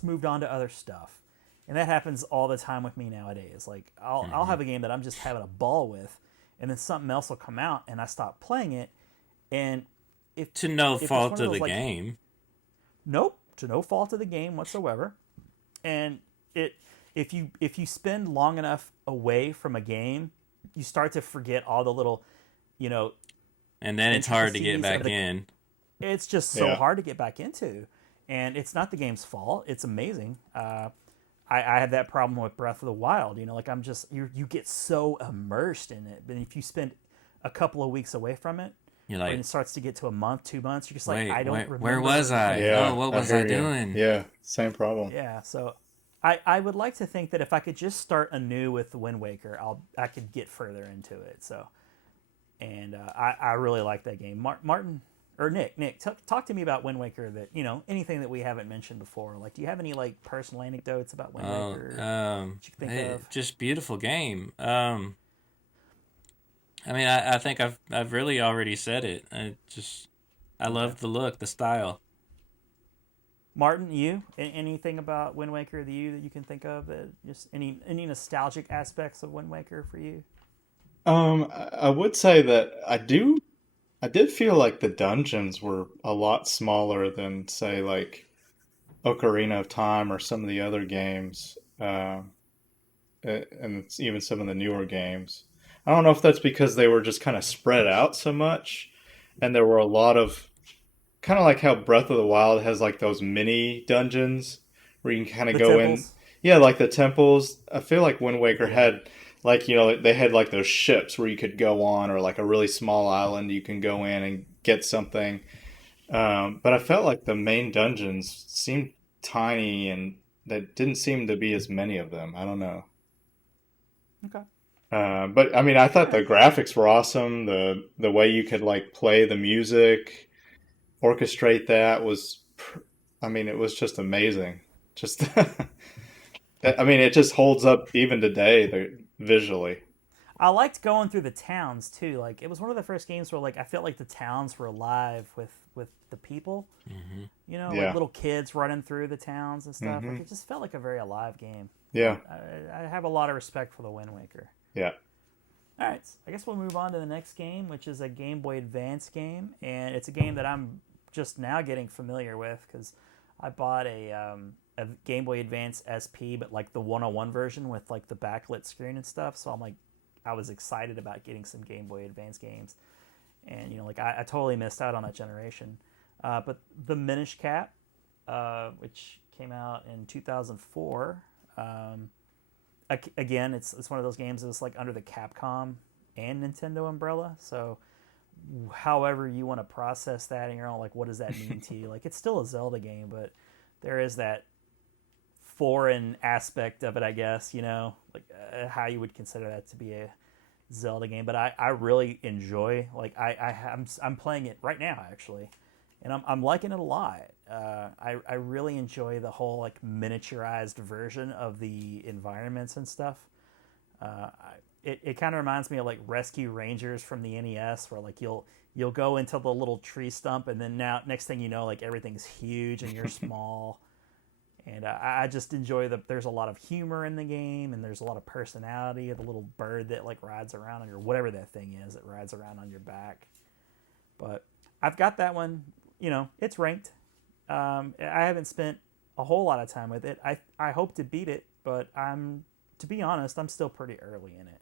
moved on to other stuff, and that happens all the time with me nowadays. Like I'll have a game that I'm just having a ball with, and then something else will come out, and I stop playing it, And to no if it's fault one of those, the like, game. Nope, to no fault of the game whatsoever. And if you spend long enough away from a game, you start to forget all the little, you know, And then it's hard to get intricacies of back in. It's just so Yeah. hard to get back into, and it's not the game's fault. It's amazing. I had that problem with Breath of the Wild. You know, like you get so immersed in it, but if you spend a couple of weeks away from it, You're when like, it starts to get to a month, 2 months, you're just like, wait, I don't remember. where was I? Yeah. Oh, what was hear I you. doing? Yeah, same problem. Yeah, so I would like to think that if I could just start anew with the Wind Waker, I could get further into it. So, and I really like that game. Martin or Nick, talk to me about Wind Waker. That, you know, anything that we haven't mentioned before. Like, do you have any like personal anecdotes about Wind Waker? That you can think of? Just beautiful game. I mean, I think I've really already said it. I love the look, the style. Martin, you anything about Wind Waker that you can think of? That just any nostalgic aspects of Wind Waker for you? I would say that I did feel like the dungeons were a lot smaller than, say, like Ocarina of Time or some of the other games, and it's even some of the newer games. I don't know if that's because they were just kind of spread out so much, and there were a lot of kind of like how Breath of the Wild has like those mini dungeons where you can kind of The go temples? in. Yeah, like the temples. I feel like Wind Waker had like, you know, they had like those ships where you could go on, or like a really small island you can go in and get something. But I felt like the main dungeons seemed tiny, and there didn't seem to be as many of them. I don't know. Okay. But I mean, I thought the graphics were awesome. The way you could like play the music, orchestrate that I mean, it was just amazing. Just, I mean, it just holds up even today, visually. I liked going through the towns too. Like, it was one of the first games where like I felt like the towns were alive with the people. Mm-hmm. You know, Yeah. like little kids running through the towns and stuff. Like, it just felt like a very alive game. Yeah, I have a lot of respect for the Wind Waker. yeah. All right, I guess we'll move on to the next game, which is a Game Boy Advance game, and it's a game that I'm just now getting familiar with because I bought a Game Boy Advance SP, but like the 101 version with like the backlit screen and stuff. So I was excited about getting some Game Boy Advance games, and you know, like I totally missed out on that generation. But the Minish Cap, which came out in 2004. Again, it's one of those games that's like under the Capcom and Nintendo umbrella. So however you want to process that in your own, like, what does that mean to you? Like, it's still a Zelda game, but there is that foreign aspect of it, I guess, you know, like how you would consider that to be a Zelda game. But I really enjoy, like, I'm playing it right now, actually, and I'm liking it a lot. I really enjoy the whole like miniaturized version of the environments and stuff. It kind of reminds me of like Rescue Rangers from the NES, where like you'll go into the little tree stump, and then next thing you know, like everything's huge and you're small. And I just enjoy there's a lot of humor in the game, and there's a lot of personality of the little bird that like rides around on your, whatever that thing is that rides around on your back. But I've got that one, you know, it's ranked. I haven't spent a whole lot of time with it. I hope to beat it, but to be honest, I'm still pretty early in it.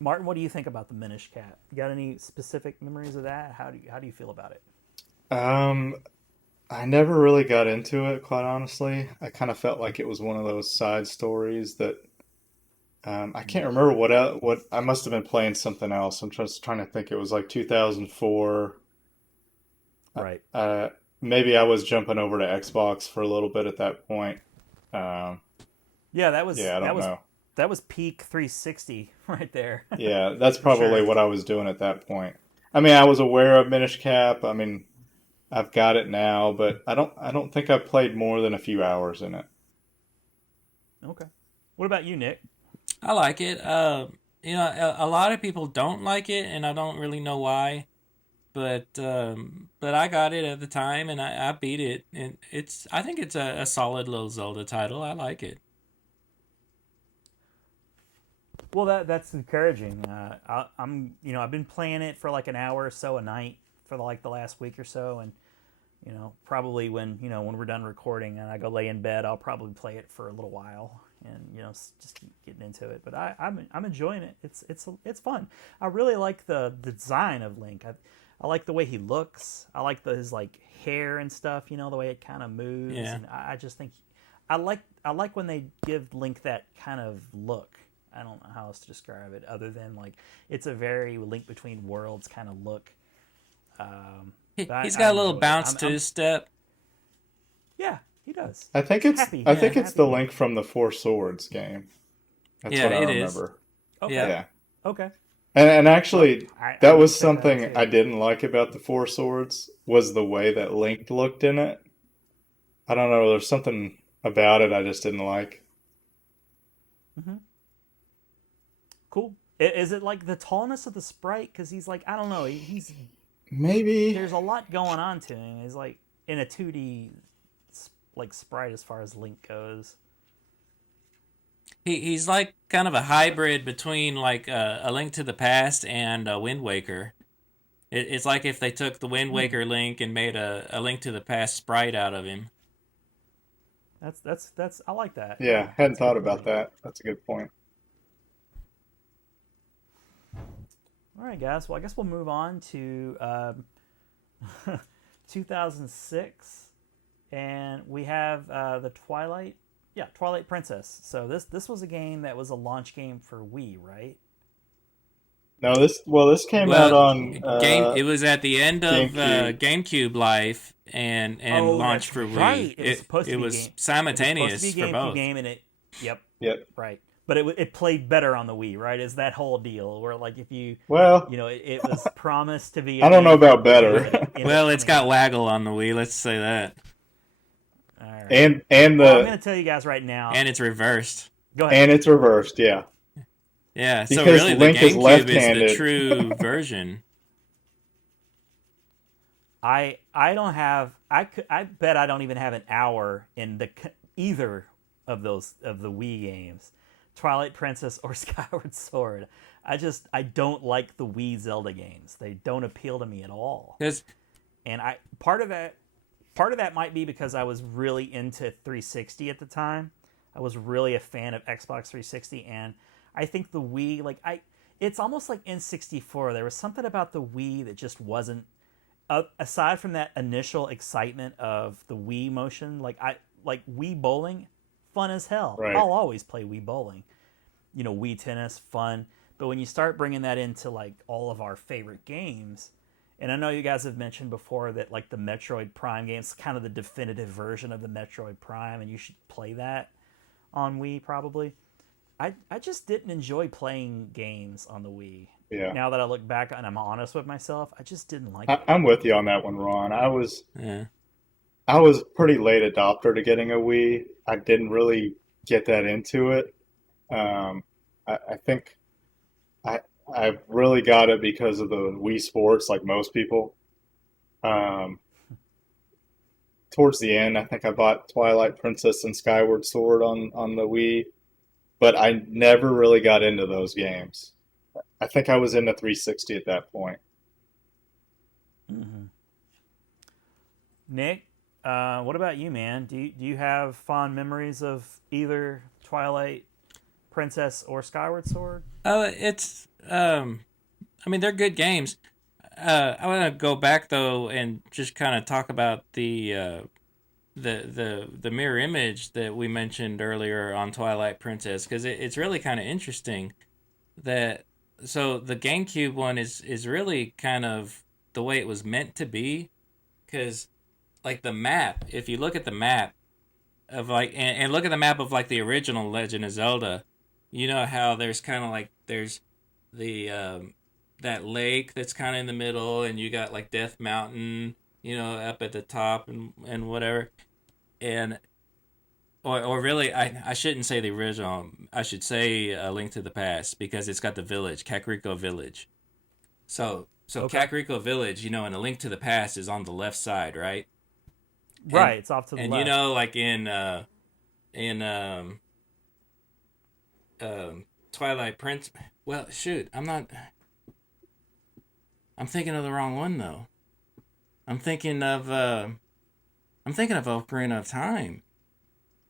Martin, what do you think about the Minish Cap? You got any specific memories of that? How do you feel about it? I never really got into it, quite honestly. I kind of felt like it was one of those side stories that I can't remember what I must have been playing something else. I'm just trying to think. It was like 2004. Right. Maybe I was jumping over to Xbox for a little bit at that point. Yeah, that was Yeah, I don't know. That was peak 360 right there. Yeah, that's probably Sure. what I was doing at that point. I mean, I was aware of Minish Cap. I mean, I've got it now, but I don't think I've played more than a few hours in it. Okay. What about you, Nick? I like it. You know, a lot of people don't like it, and I don't really know why. But I got it at the time, and I beat it, and I think it's a solid little Zelda title. I like it. Well, that's encouraging. I've been playing it for like an hour or so a night for the last week or so, and probably when we're done recording and I go lay in bed, I'll probably play it for a little while and just keep getting into it. But I'm enjoying it. It's fun. I really like the design of Link. I like the way he looks. I like his like hair and stuff. The way it kind of moves. Yeah. And I just think I like when they give Link that kind of look. I don't know how else to describe it other than like it's a very Link Between Worlds kind of look. He's got a little bounce to his step. Yeah, he does. I think it's the Link from the Four Swords game. That's what I remember. Okay. Yeah. Okay. And actually, that was something that I didn't like about the Four Swords was the way that Link looked in it. I don't know. There's something about it I just didn't like. Mm-hmm. Cool. Is it like the tallness of the sprite? Because he's like, I don't know. He's maybe there's a lot going on to him. He's like in a 2D like sprite as far as Link goes. He's like kind of a hybrid between like a Link to the Past and a Wind Waker. It's like if they took the Wind Waker Link and made a Link to the Past sprite out of him. That's I like that. Yeah, hadn't thought about that. That's a good point. All right, guys. Well, I guess we'll move on to 2006, and we have the Twilight Princess. So this was a game that was a launch game for Wii, right? No, this came out on It was at the end of GameCube life and launched for Wii. Right. It was simultaneous for both. Game and it. Yep. Right. But it played better on the Wii, right? Is that whole deal where like if you it was promised to be. I don't know about better. Well, it's got waggle on the Wii. Let's say that. All right. And I'm going to tell you guys right now. And it's reversed. Go ahead. And it's reversed, yeah. Yeah, so because really Link the is GameCube left-handed. is the true version. I bet I don't even have an hour in either of the Wii games, Twilight Princess or Skyward Sword. I don't like the Wii Zelda games. They don't appeal to me at all. And part of that might be because I was really into 360 at the time. I was really a fan of Xbox 360, and I think the Wii, it's almost like N64. There was something about the Wii that just wasn't, aside from that initial excitement of the Wii motion, like Wii bowling, fun as hell. Right. I'll always play Wii bowling. Wii tennis, fun. But when you start bringing that into like all of our favorite games, and I know you guys have mentioned before that like the Metroid Prime game's kind of the definitive version of the Metroid Prime, and you should play that on Wii probably. I just didn't enjoy playing games on the Wii. Yeah. Now that I look back and I'm honest with myself, I just didn't like it. I'm with you on that one, Ron. I was pretty late adopter to getting a Wii. I didn't really get that into it. I think I really got it because of the Wii Sports, like most people. Towards the end, I think I bought Twilight Princess and Skyward Sword on the Wii, but I never really got into those games. I think I was into 360 at that point. Mm-hmm. Nick, what about you, man? Do you have fond memories of either Twilight Princess or Skyward Sword? It's I mean, they're good games. I want to go back though and just kind of talk about the mirror image that we mentioned earlier on Twilight Princess, because it's really kind of interesting that so the GameCube one is really kind of the way it was meant to be, because like the map, if you look at the map of like and look at the map of like the original Legend of Zelda, you know how there's kind of like there's the that lake that's kind of in the middle, and you got like Death Mountain, you know, up at the top and whatever. And or really, I shouldn't say the original. I should say A Link to the Past, because it's got the village, Kakariko Village. So okay. Kakariko Village, you know, in A Link to the Past is on the left side, right? Right, it's off to the left. And you know, like in Twilight Prince. Well, shoot, I'm not. I'm thinking of the wrong one though. I'm thinking of Ocarina of Time.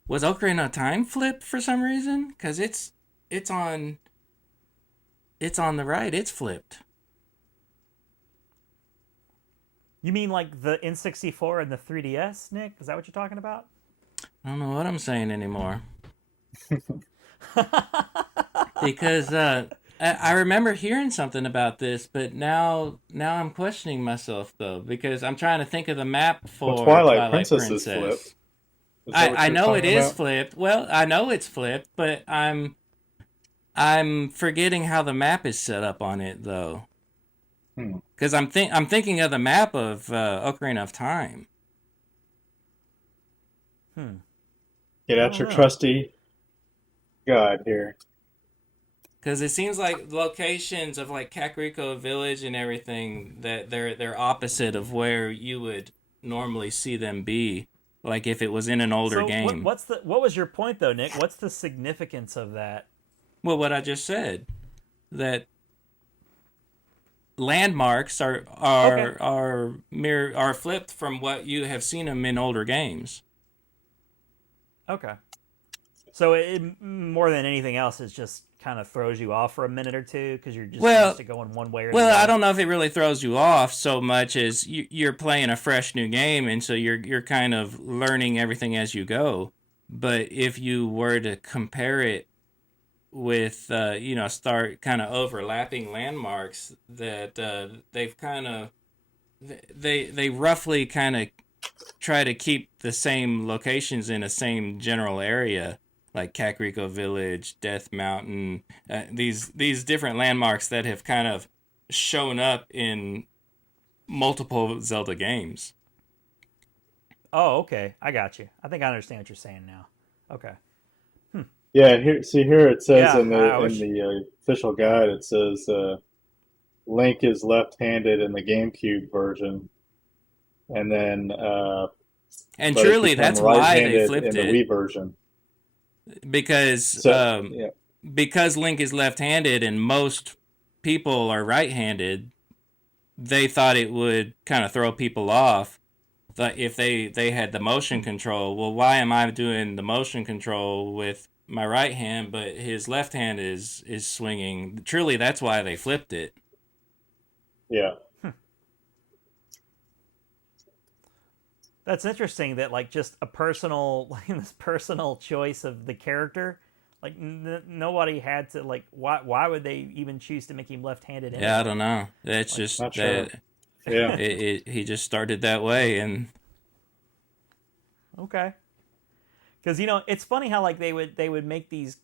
Was Ocarina of Time flipped for some reason? Because it's on the right. It's flipped. You mean like the N64 and the 3DS, Nick? Is that what you're talking about? I don't know what I'm saying anymore. Because I remember hearing something about this, but now I'm questioning myself though, because I'm trying to think of the map for Twilight Princess is flipped. Is I know it is flipped. Well, I know it's flipped, but I'm forgetting how the map is set up on it though. Because I'm thinking of the map of Ocarina of Time. Get out your trusty guide here. Because it seems like locations of like Kakariko Village and everything that they're opposite of where you would normally see them be. Like if it was in an older game. What was your point though, Nick? What's the significance of that? Well, what I just said, that landmarks are flipped from what you have seen them in older games. Okay. So it more than anything else, it just kind of throws you off for a minute or two because you're just used to going one way or the other. I don't know if it really throws you off so much as you're playing a fresh new game, and so you're kind of learning everything as you go. But if you were to compare it with start kind of overlapping landmarks that they've kind of they roughly kind of try to keep the same locations in the same general area, like Kakariko Village, Death Mountain, these different landmarks that have kind of shown up in multiple Zelda games. Oh, okay. I got you. I think I understand what you're saying now. Okay. Yeah, here it says in the official guide, it says Link is left-handed in the GameCube version, and then and truly that's why they flipped in the Wii version. Because Link is left-handed and most people are right-handed, they thought it would kind of throw people off. But if they had the motion control, well, why am I doing the motion control with my right hand, but his left hand is swinging? Truly, that's why they flipped it. Yeah. That's interesting that like just a personal this personal choice of the character, like nobody had to like why would they even choose to make him left-handed anyway? Yeah, I don't know. That's just that. Sure. Yeah, he just started that way, and okay. Because it's funny how like they would make these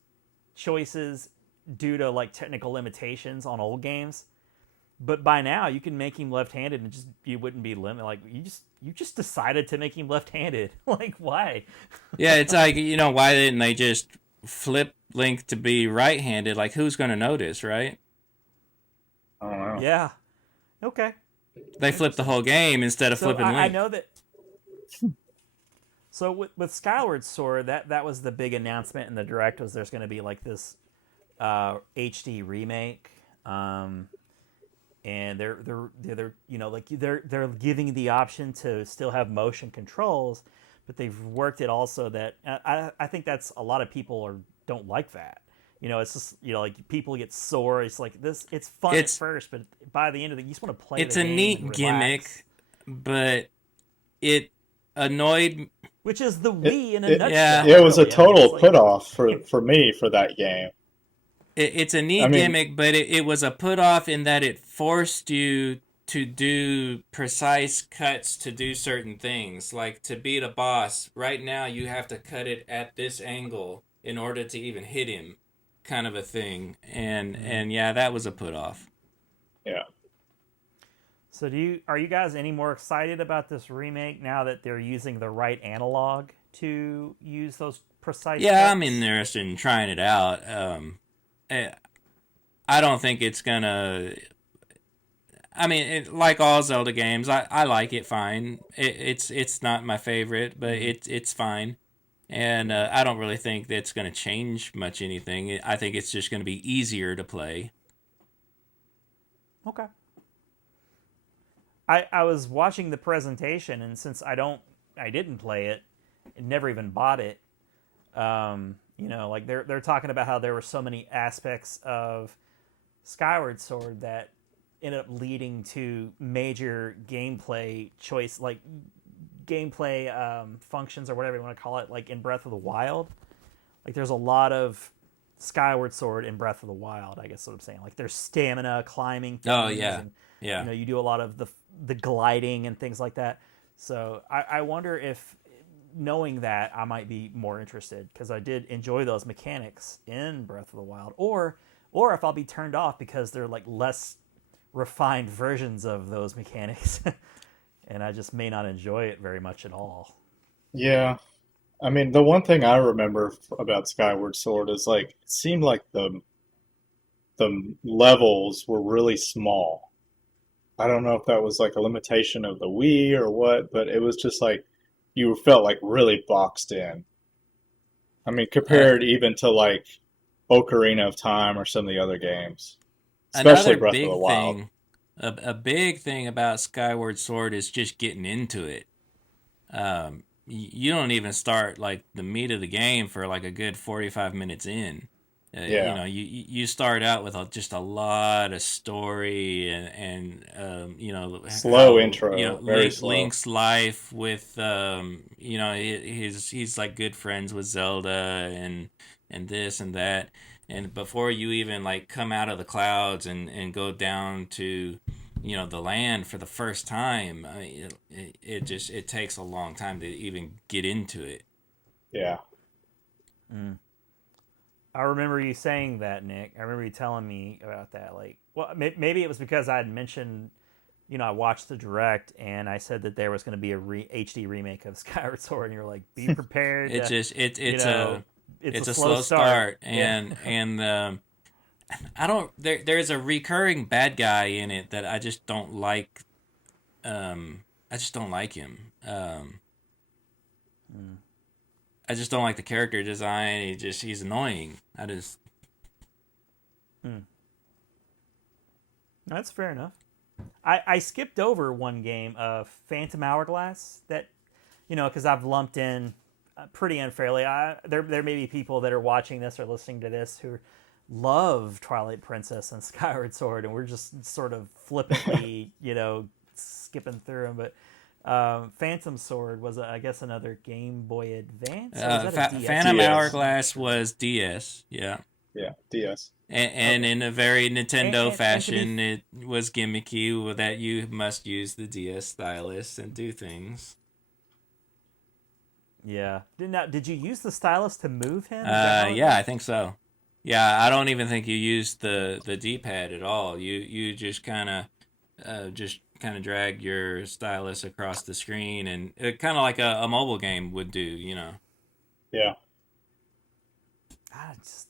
choices due to like technical limitations on old games, but by now you can make him left-handed and you wouldn't be limited. Like you just decided to make him left-handed. Like why? Yeah, it's like why didn't they just flip Link to be right-handed? Like who's going to notice, right? I don't know. Yeah. Okay. They flipped the whole game instead of flipping Link. I know that. So with Skyward Sword, that was the big announcement in the Direct, was there's going to be like this HD remake, and they're they're giving the option to still have motion controls, but they've worked it also that I think that's a lot of people don't like that. It's just like people get sore. It's like this. It's fun at first, but by the end of it, you just want to play. It's a neat gimmick, but it annoyed. Which is the Wii in a nutshell. Yeah, it was a total put-off for me for that game. It's a neat gimmick, but it was a put-off in that it forced you to do precise cuts to do certain things. Like to beat a boss, right now you have to cut it at this angle in order to even hit him, kind of a thing. And yeah, that was a put-off. Yeah. So are you guys any more excited about this remake now that they're using the right analog to use those precise cuts? I'm interested in trying it out. I don't think it's gonna. I mean, like all Zelda games, I like it fine. It's not my favorite, but it's fine. And I don't really think that's going to change much anything. I think it's just going to be easier to play. Okay. I was watching the presentation, and since I didn't play it, and never even bought it. Like they're talking about how there were so many aspects of Skyward Sword that ended up leading to major gameplay choice, like gameplay functions or whatever you want to call it, like in Breath of the Wild. Like there's a lot of Skyward Sword in Breath of the Wild, I guess is what I'm saying. Like there's stamina, climbing things. Oh, yeah. And, Yeah. you do a lot of the gliding and things like that. So I wonder if, knowing that, I might be more interested, because I did enjoy those mechanics in Breath of the Wild, or if I'll be turned off because they're like less refined versions of those mechanics, and I just may not enjoy it very much at all. Yeah. I mean, the one thing I remember about Skyward Sword is like it seemed like the levels were really small. I don't know if that was like a limitation of the Wii or what, but it was just like you felt like really boxed in. I mean, compared even to like Ocarina of Time or some of the other games, especially Another Breath of big the Wild. thing, a big thing about Skyward Sword is just getting into it. You don't even start like the meat of the game for like a good 45 minutes in. Yeah. You start out with just a lot of story and Slow intro, very slow. Link's life with he's like good friends with Zelda and this and that, and before you even like come out of the clouds and go down to the land for the first time, it takes a long time to even get into it. Yeah. Mm. I remember you saying that, Nick. I remember you telling me about that. Like, well, maybe it was because I had mentioned, I watched the Direct and I said that there was going to be a HD remake of Skyward Sword, and you're like, be prepared. It's a slow start, Yeah. and I don't. There's a recurring bad guy in it that I just don't like. I just don't like him. I just don't like the character design. He's annoying. That's fair enough. I skipped over one game of Phantom Hourglass that, because I've lumped in pretty unfairly. There may be people that are watching this or listening to this who love Twilight Princess and Skyward Sword, and we're just sort of flippantly, skipping through them. But Phantom Sword was, I guess, another Game Boy Advance. Or was that a DS? Phantom DS. Hourglass was DS, yeah. Yeah, DS. And in a very Nintendo fashion, and it was gimmicky that you must use the DS stylus and do things. Yeah. Did you use the stylus to move him? Yeah, I think so. Yeah, I don't even think you used the D-pad at all. You just kind of drag your stylus across the screen, and it kind of like a mobile game would do, Yeah.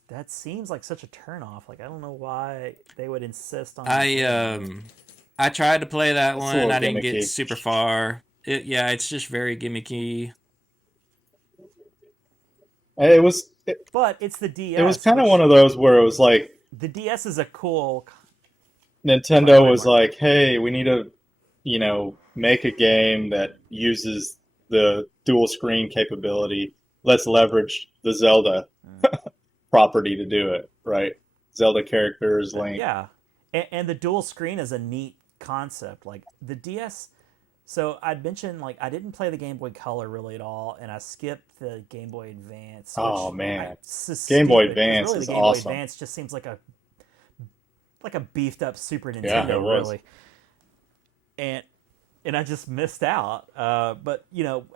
That seems like such a turnoff. Like, I don't know why they would insist on. I tried to play that one. I didn't gimmicky. get super far. It's just very gimmicky. But it's the DS. It was kind of one of those where it was like the DS is a cool. Nintendo was like, "Hey, we need to, make a game that uses the dual screen capability. Let's leverage the Zelda property to do it, right? Zelda characters, Link." Yeah, and the dual screen is a neat concept. Like the DS. So I'd mentioned, like, I didn't play the Game Boy Color really at all, and I skipped the Game Boy Advance. Oh man, Game Boy Advance really, is the Game awesome. Boy Advance just seems like a beefed up Super Nintendo, Yeah, it was. really. And I just missed out. But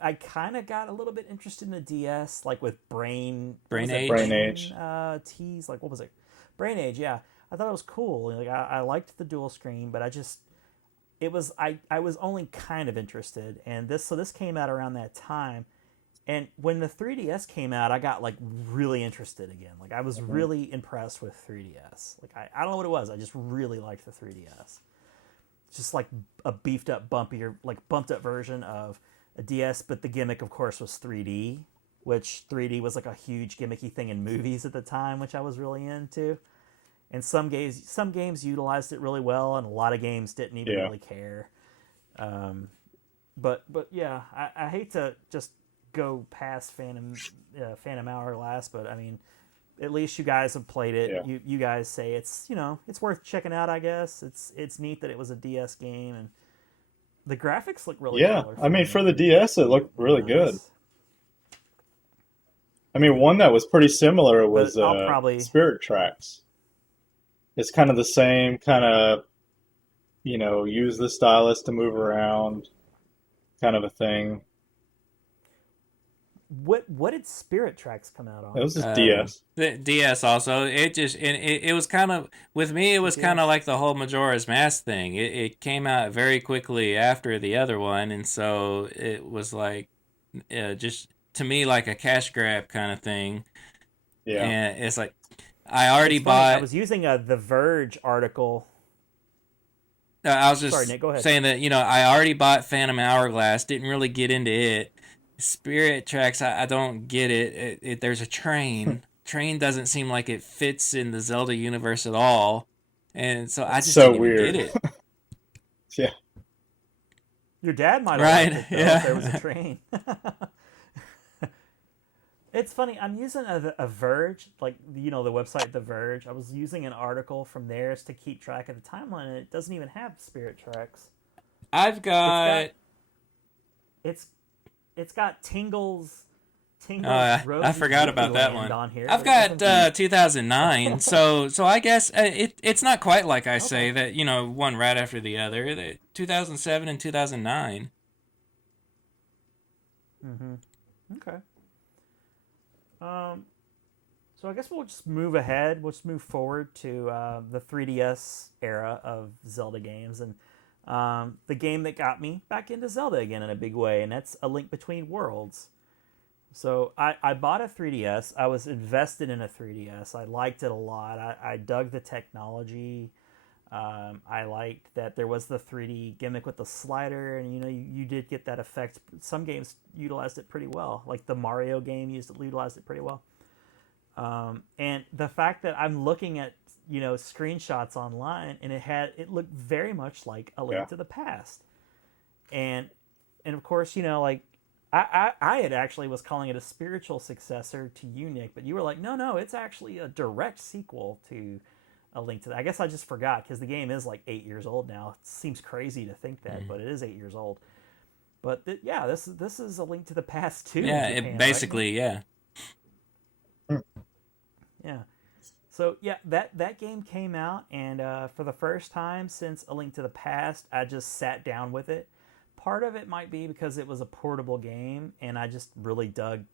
I kind of got a little bit interested in the DS, like with Brain Age. Brain Age. Tease, like what was it? Brain Age. Yeah, I thought it was cool. Like I liked the dual screen, but I was only kind of interested, and this came out around that time, and when the 3DS came out, I got like really interested again. Like I was really impressed with 3DS. Like I don't know what it was. I just really liked the 3DS. Just like a beefed up, bumped up version of a DS, but the gimmick, of course, was 3D. which 3D was like a huge gimmicky thing in movies at the time, which I was really into. And some games utilized it really well, and a lot of games didn't even really care. But yeah, I hate to just go past Phantom Hourglass, but I mean, at least you guys have played it. Yeah. You guys say it's it's worth checking out. I guess it's neat that it was a DS game, and the graphics look really colorful. I mean, for the DS, it looked really good. I mean, one that was pretty similar was Spirit Tracks. It's kind of the same kind of, use the stylus to move around kind of a thing. What did Spirit Tracks come out on? It was just DS. The DS also. It was kind of, with me, it was kind of like the whole Majora's Mask thing. It came out very quickly after the other one, and so it was like just to me like a cash grab kind of thing. Yeah. And it's like I already bought. I was using The Verge article. I was just Sorry, Nick, go ahead. saying that I already bought Phantom Hourglass. Didn't really get into it. Spirit Tracks, I don't get it. There's a train. Train doesn't seem like it fits in the Zelda universe at all, and so I just didn't even get it. Yeah. Your dad might have liked it, though, if there was a train. It's funny. I'm using a Verge, like the website The Verge. I was using an article from theirs to keep track of the timeline, and it doesn't even have Spirit Tracks. I've got. It's got Tingle's I forgot about that one. On here, I've got 2009, so I guess it's not quite like I say that one right after the other. 2007 and 2009. Okay. So I guess we'll just move ahead. We'll just move forward to the 3DS era of Zelda games, and the game that got me back into Zelda again in a big way, and that's A Link Between Worlds. So I bought a 3DS. I was invested in a 3DS. I liked it a lot. I dug the technology. I liked that there was the 3D gimmick with the slider, and you did get that effect. Some games utilized it pretty well, like the Mario game utilized it pretty well. And the fact that I'm looking at screenshots online, and it looked very much like A Link to the Past, and of course I had actually was calling it a spiritual successor to you, Nick, but you were like, no, it's actually a direct sequel to A Link to the. I guess I just forgot because the game is like 8 years old now. It seems crazy to think that, but it is 8 years old. But this is A Link to the Past too. Yeah, Japan, basically, right? Yeah. So yeah, that game came out, and for the first time since A Link to the Past, I just sat down with it. Part of it might be because it was a portable game, and I just really dug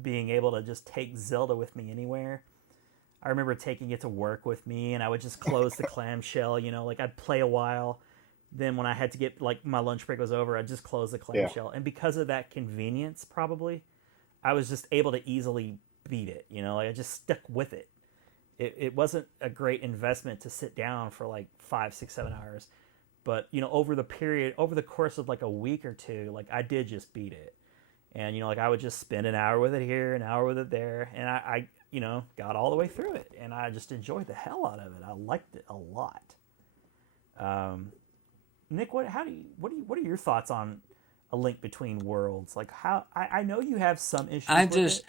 being able to just take Zelda with me anywhere. I remember taking it to work with me, and I would just close the clamshell, I'd play a while. Then when I had to get, my lunch break was over, I'd just close the clamshell. And because of that convenience, probably, I was just able to easily beat it, I just stuck with it. It wasn't a great investment to sit down for 5, 6, 7 hours. But, over the course of a week or two, I did just beat it. And, I would just spend an hour with it here, an hour with it there. And I got all the way through it. And I just enjoyed the hell out of it. I liked it a lot. Nick, what are your thoughts on A Link Between Worlds? I know you have some issues with it.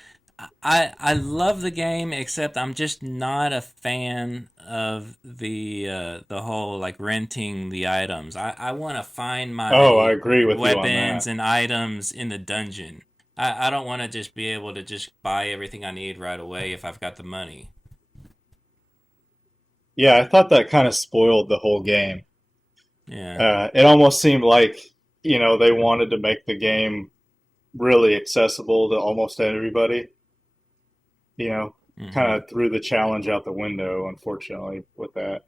I love the game, except I'm just not a fan of the whole renting the items. I want to find my I agree with weapons and items in the dungeon. I don't want to just be able to just buy everything I need right away if I've got the money. Yeah, I thought that kind of spoiled the whole game. Yeah. It almost seemed like they wanted to make the game really accessible to almost everybody. Kind of threw the challenge out the window, unfortunately, with that.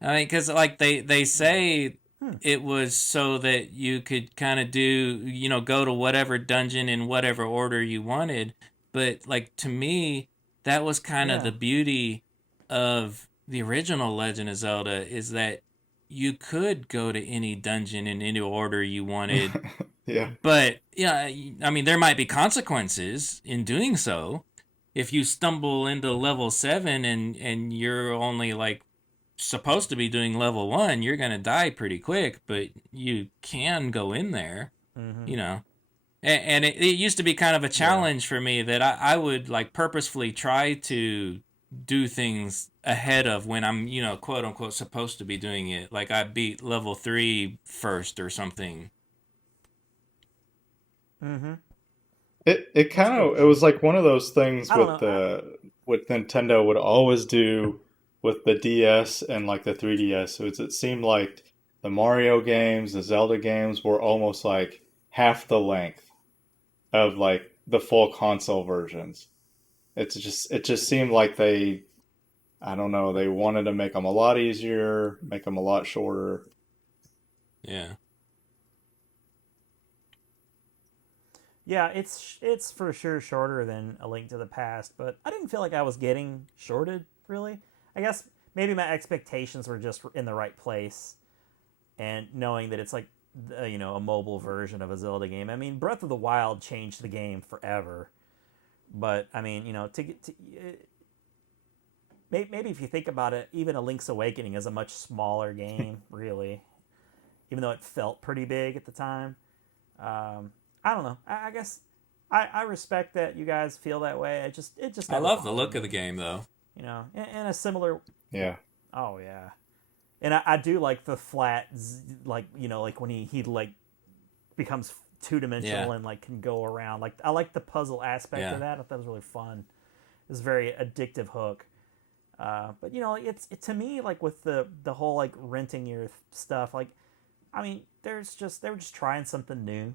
I mean, because they say it was so that you could kind of do, go to whatever dungeon in whatever order you wanted. But to me, that was kind of the beauty of the original Legend of Zelda, is that you could go to any dungeon in any order you wanted Yeah. But yeah, I mean, there might be consequences in doing so. If you stumble into level 7 and you're only like supposed to be doing level 1, you're gonna die pretty quick. But you can go in there, you know. And it used to be kind of a challenge for me that I would like purposefully try to do things ahead of when I'm, you know, quote unquote supposed to be doing it. Like I beat level 3 first or something. It kind of it was like one of those things I don't with what Nintendo would always do with the DS and like the 3DS. It seemed like the Mario games, the Zelda games were almost like half the length of like the full console versions. It just seemed like I don't know, they wanted to make them a lot easier, make them a lot shorter. Yeah. Yeah, it's for sure shorter than A Link to the Past, but I didn't feel like I was getting shorted, really. I guess maybe my expectations were just in the right place, and knowing that it's like, you know, a mobile version of a Zelda game. I mean, Breath of the Wild changed the game forever, but I mean, you know, maybe if you think about it, even A Link's Awakening is a much smaller game, really, even though it felt pretty big at the time. I don't know. I guess I respect that you guys feel that way. It just I love the look of the game, though. You know, and a similar. Yeah. Oh yeah, and I do like the flat, like, you know, like when he like becomes 2-dimensional and like can go around. Like I like the puzzle aspect of that. I thought that was really fun. It was a very addictive hook. But you know, it's to me, like with the whole like renting your stuff. Like, I mean, they were just trying something new.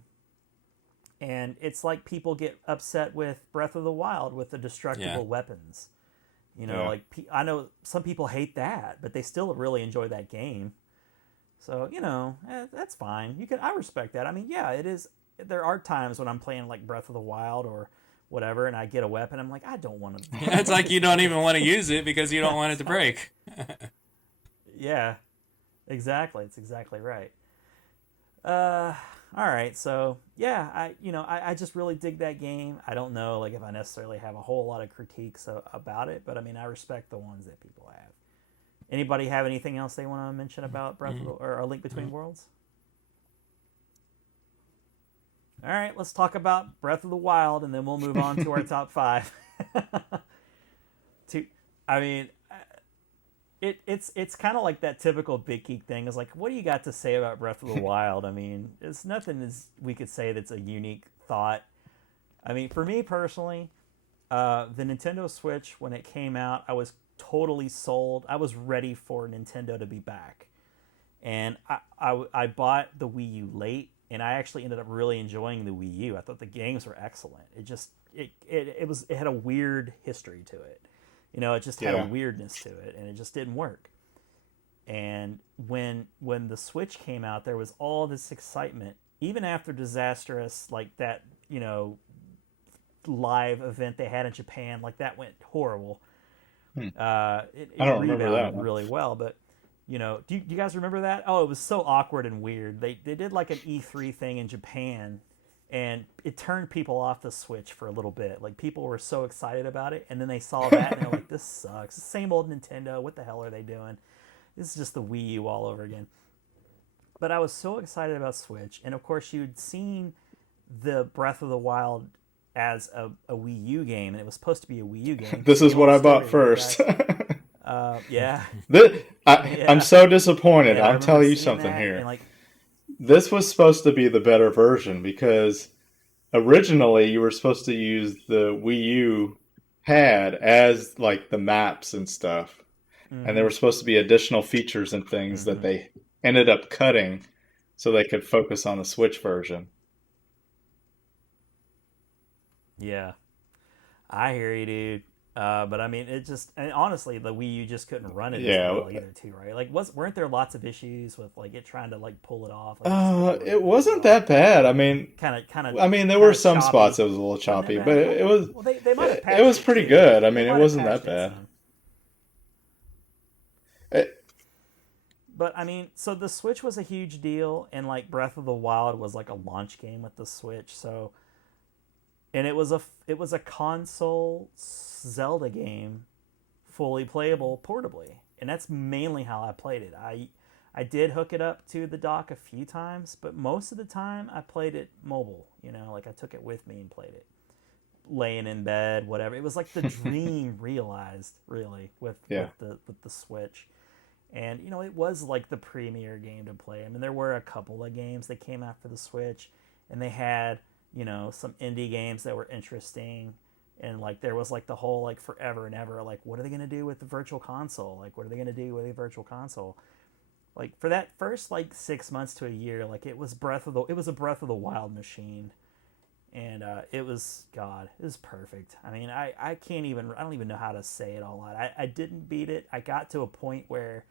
And it's like people get upset with Breath of the Wild with the destructible weapons. You know, like I know some people hate that, but they still really enjoy that game. So, you know, that's fine. I respect that. I mean, yeah, it is. There are times when I'm playing like Breath of the Wild or whatever, and I get a weapon. I'm like, I don't want to. It's like you don't even want to use it because you don't want it to break. Yeah, exactly. It's exactly right. All right, so yeah, I just really dig that game. I don't know, like, if I necessarily have a whole lot of critiques about it, but I mean, I respect the ones that people have. Anybody have anything else they want to mention about Breath of the, or A Link Between Worlds? All right, let's talk about Breath of the Wild, and then we'll move on to our top 5. I mean, it's kind of like that typical BitGeek thing. It's like, what do you got to say about Breath of the Wild? I mean, it's nothing we could say that's a unique thought. I mean, for me personally, the Nintendo Switch, when it came out, I was totally sold. I was ready for Nintendo to be back. And I bought the Wii U late, and I actually ended up really enjoying the Wii U. I thought the games were excellent. It had a weird history to it. You know, it just had a weirdness to it, and it just didn't work. And when the Switch came out, there was all this excitement, even after disastrous, like that, you know, live event they had in Japan, like that went horrible. It I don't remember that one. really well, but you know, do you guys remember that? Oh, it was so awkward and weird. They did like an E3 thing in Japan, and it turned people off the Switch for a little bit. Like, people were so excited about it, and then they saw that, and they're like, this sucks. The same old Nintendo. What the hell are they doing? This is just the Wii U all over again. But I was so excited about Switch, and of course, you'd seen the Breath of the Wild as a Wii U game, and it was supposed to be a Wii U game. This is what I bought first. Yeah. I'm so disappointed. I'll tell you something here. Like, this was supposed to be the better version because originally you were supposed to use the Wii U pad as like the maps and stuff. And there were supposed to be additional features and things that they ended up cutting so they could focus on the Switch version. Yeah. I hear you, dude. But I mean, and honestly, the Wii U just couldn't run it as well either, too, right? Like, weren't there lots of issues with like it trying to like pull it off? Like, it wasn't that bad. I mean, kind of. I mean, there were some spots that was a little choppy, but it was. Well, they might have patched it was pretty too. good. I mean, it wasn't that bad. But I mean, so the Switch was a huge deal, and like Breath of the Wild was like a launch game with the Switch. So, and it was a console Zelda game, fully playable portably, and that's mainly how I played it. I did hook it up to the dock a few times, but most of the time I played it mobile. You know, like I took it with me and played it, laying in bed, whatever. It was like the dream realized, really, with the Switch. And, you know, it was like the premier game to play. I mean, there were a couple of games that came out for the Switch, and they had, you know, some indie games that were interesting. And, like, there was, like, the whole, like, forever and ever, like, what are they going to do with the Virtual Console? Like, what are they going to do with the Virtual Console? Like, for that first, like, 6 months to a year, like, it was a Breath of the Wild machine. And it was perfect. I mean, I don't even know how to say it all out. I didn't beat it. I got to a point where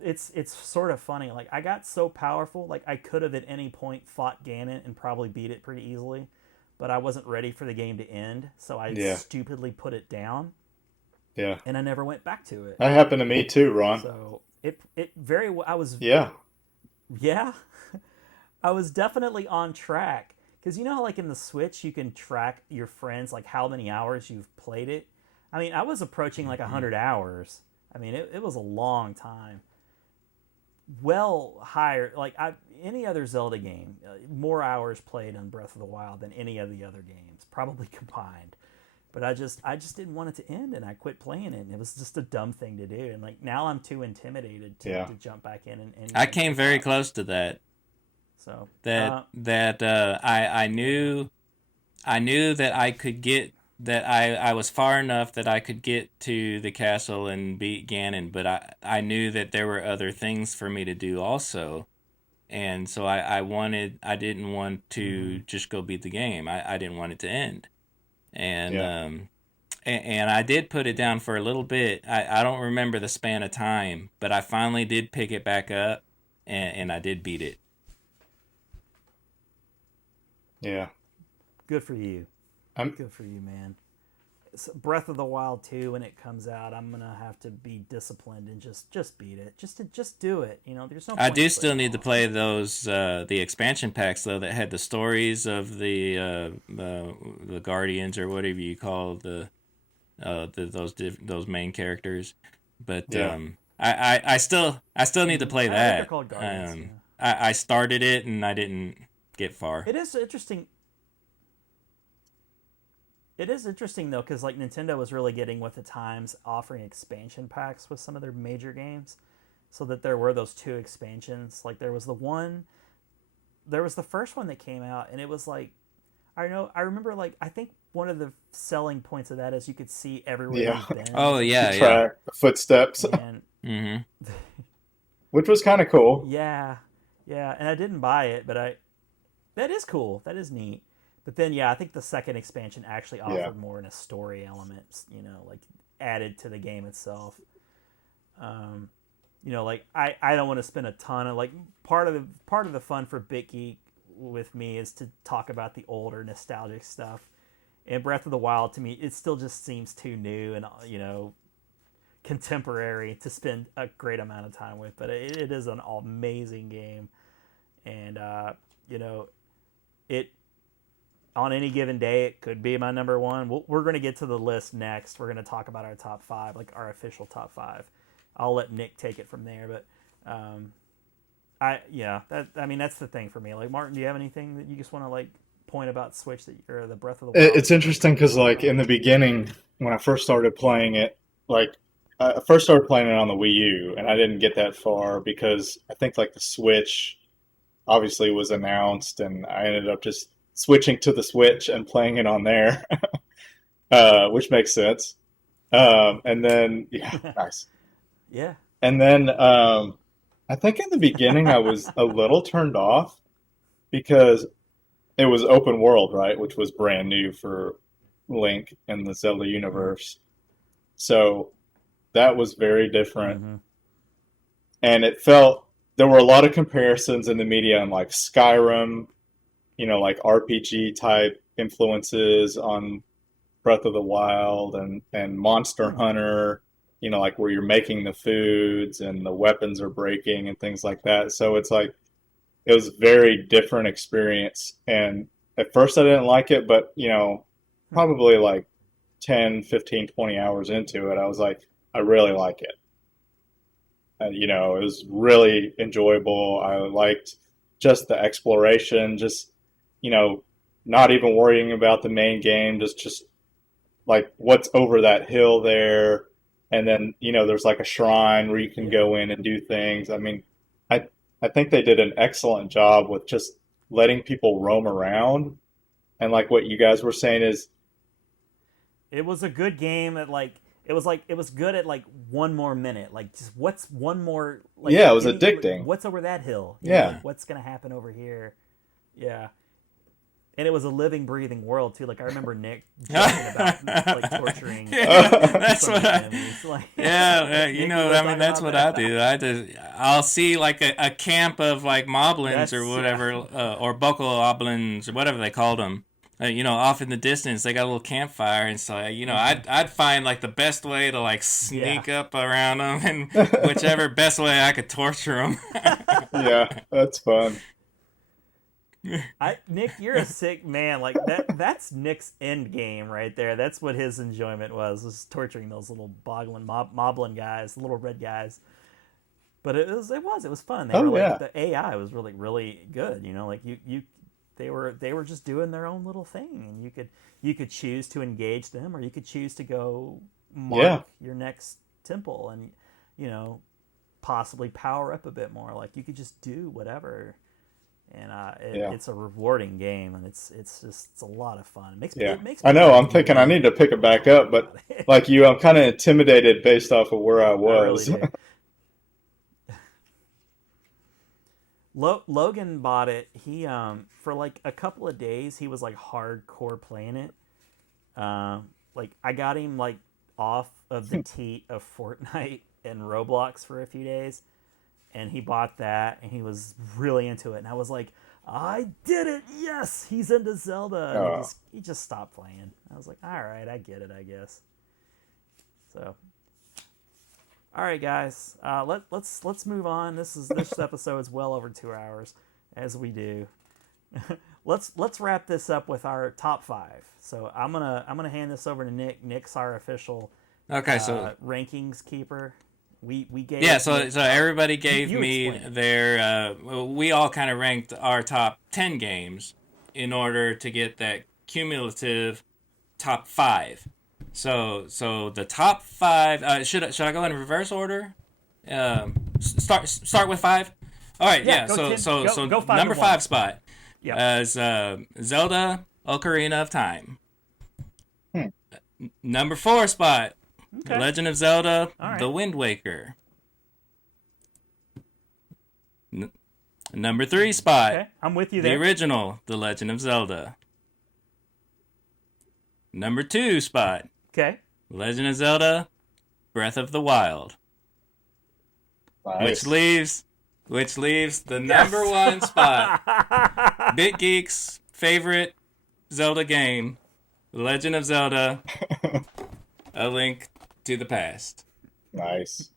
it's sort of funny. Like, I got so powerful, like I could have at any point fought Ganon and probably beat it pretty easily, but I wasn't ready for the game to end, so I stupidly put it down. Yeah. And I never went back to it. That happened to me too, Ron. So I was Yeah. I was definitely on track. Because you know how, like, in the Switch, you can track your friends, like, how many hours you've played it? I mean, I was approaching, like, 100 hours. I mean, it was a long time. Well higher, like, any other Zelda game, more hours played on Breath of the Wild than any of the other games, probably combined. But I just didn't want it to end, and I quit playing it, and it was just a dumb thing to do. And, like, now I'm too intimidated to jump back in and I came very close to that. So I knew that I could get that I was far enough that I could get to the castle and beat Ganon, but I knew that there were other things for me to do also, and so I didn't want to just go beat the game. I didn't want it to end, and and I did put it down for a little bit. I don't remember the span of time, but I finally did pick it back up, and I did beat it. Yeah. Good for you. Good for you, man. Breath of the Wild 2, when it comes out, I'm gonna have to be disciplined and just beat it. Just do it. You know, there's no. I do still need to play those the expansion packs though that had the stories of the Guardians or whatever you call those main characters. But I still need to play that. They're called Guardians. I started it and I didn't get far. It is interesting. It is interesting though, because like Nintendo was really getting with the times, offering expansion packs with some of their major games, so that there were those 2 expansions. Like there was the first one that came out, and it was like, I remember like I think one of the selling points of that is you could see everywhere you've been. Oh yeah, track footsteps. And, which was kind of cool. Yeah, and I didn't buy it, but that is cool. That is neat. But then, I think the second expansion actually offered more in a story element, you know, like added to the game itself. You know, like I don't want to spend a ton of like part of the fun for BitGeek with me is to talk about the older nostalgic stuff. And Breath of the Wild to me, it still just seems too new and you know contemporary to spend a great amount of time with. But it is an amazing game, and you know it. On any given day, it could be my number one. We're going to get to the list next. We're going to talk about our top 5, like our official top 5. I'll let Nick take it from there. But that's the thing for me. Like, Martin, do you have anything that you just want to like point about Switch or the Breath of the Wild? It's interesting because like in the beginning, when I first started playing it, like I first started playing it on the Wii U, and I didn't get that far because I think like the Switch obviously was announced, and I ended up just switching to the Switch and playing it on there, which makes sense. And then, nice. Yeah. And then I think in the beginning I was a little turned off because it was open world, right? Which was brand new for Link in the Zelda universe. So that was very different. Mm-hmm. And it felt, there were a lot of comparisons in the media on like Skyrim, you know, like RPG type influences on Breath of the Wild and Monster Hunter you know, like where you're making the foods and the weapons are breaking and things like that. So it's like it was a very different experience. And at first I didn't like it, but you know, probably like 10, 15, 20 hours into it, I was like, I really like it. You know, it was really enjoyable. I liked just the exploration, just, you know, not even worrying about the main game, just like what's over that hill there. And then, you know, there's like a shrine where you can go in and do things. I mean, I think they did an excellent job with just letting people roam around. And like what you guys were saying is, it was a good game at like it was good at like one more minute. Like just what's one more like yeah, it was addicting. What's over that hill? You Yeah. know, like, what's gonna happen over here? Yeah. And it was a living, breathing world too. Like I remember Nick joking about like torturing. That's what like, you know, I mean, that's what I do. I'll see like a camp of like moblins or whatever, or bokoblins or whatever they called them. You know, off in the distance, they got a little campfire, and so you know, I'd find like the best way to like sneak up around them, and whichever best way I could torture them. Yeah, that's fun. Nick, you're a sick man. Like that's Nick's end game right there. That's what his enjoyment was torturing those little moblin guys, the little red guys. But it was fun. They were like, the AI was really, really good. You know, like they were just doing their own little thing, and you could choose to engage them, or you could choose to go mark your next temple, and you know, possibly power up a bit more. Like you could just do whatever. And it's a rewarding game, and it's a lot of fun. It makes I know. I'm thinking I need to pick it back up, but like you, I'm kind of intimidated based off of where I was. I really do. Logan bought it. He for like a couple of days he was like hardcore playing it. Like I got him like off of the teat of Fortnite and Roblox for a few days. And he bought that, and he was really into it. And I was like, I did it! Yes! He's into Zelda! And he just stopped playing. I was like, alright, I get it, I guess. So, alright guys, let's move on. This episode is well over 2 hours, as we do. Let's wrap this up with our top 5. So I'm gonna hand this over to Nick. Nick's our official rankings keeper. We gave so everybody gave me their we all kind of ranked our top 10 games in order to get that cumulative top 5. So the top 5 should I go in reverse order? Start with 5. All right, So go number 5 spot is Zelda Ocarina of Time. Number 4 spot. Okay. Legend of Zelda, The Wind Waker. Number 3 spot. Okay, I'm with you there. The original, The Legend of Zelda. Number 2 spot. Okay. Legend of Zelda, Breath of the Wild. Nice. Which leaves the number 1 spot. BitGeek's favorite Zelda game, The Legend of Zelda, A Link to the Past. Nice.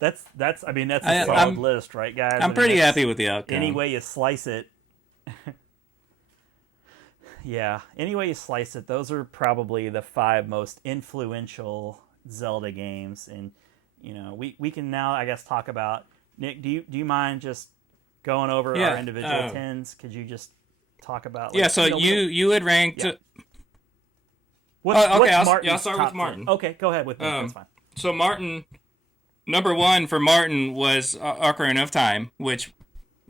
that's a solid list, right, guys? I'm pretty happy with the outcome. Any way you slice it. Yeah, any way you slice it, those are probably the 5 most influential Zelda games. And you know, we can now, I guess, talk about Nick. Do you mind just going over our individual 10s? Could you just talk about so you had ranked I'll start with Martin. 10? Okay, go ahead with me. That's fine. So Martin, number 1 for Martin was Ocarina of Time, which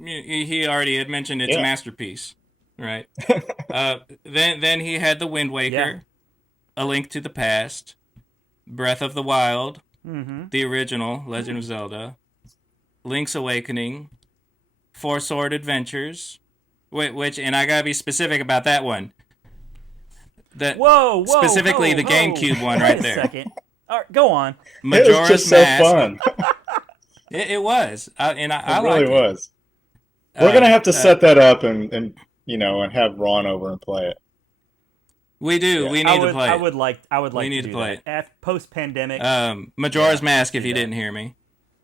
he already had mentioned it's a masterpiece, right? Then he had The Wind Waker, A Link to the Past, Breath of the Wild, the original Legend of Zelda, Lynx Awakening, Four Sword Adventures, which, and I gotta be specific about that one. Specifically the GameCube one right there. Second. All right, go on. Majora's it was just Mask. So fun. It was, I really was. We're gonna have to set that up and have Ron over and play it. We do. Yeah. We need to play. I would like. We need to to play it. At post-pandemic. Majora's Mask, if you didn't hear me.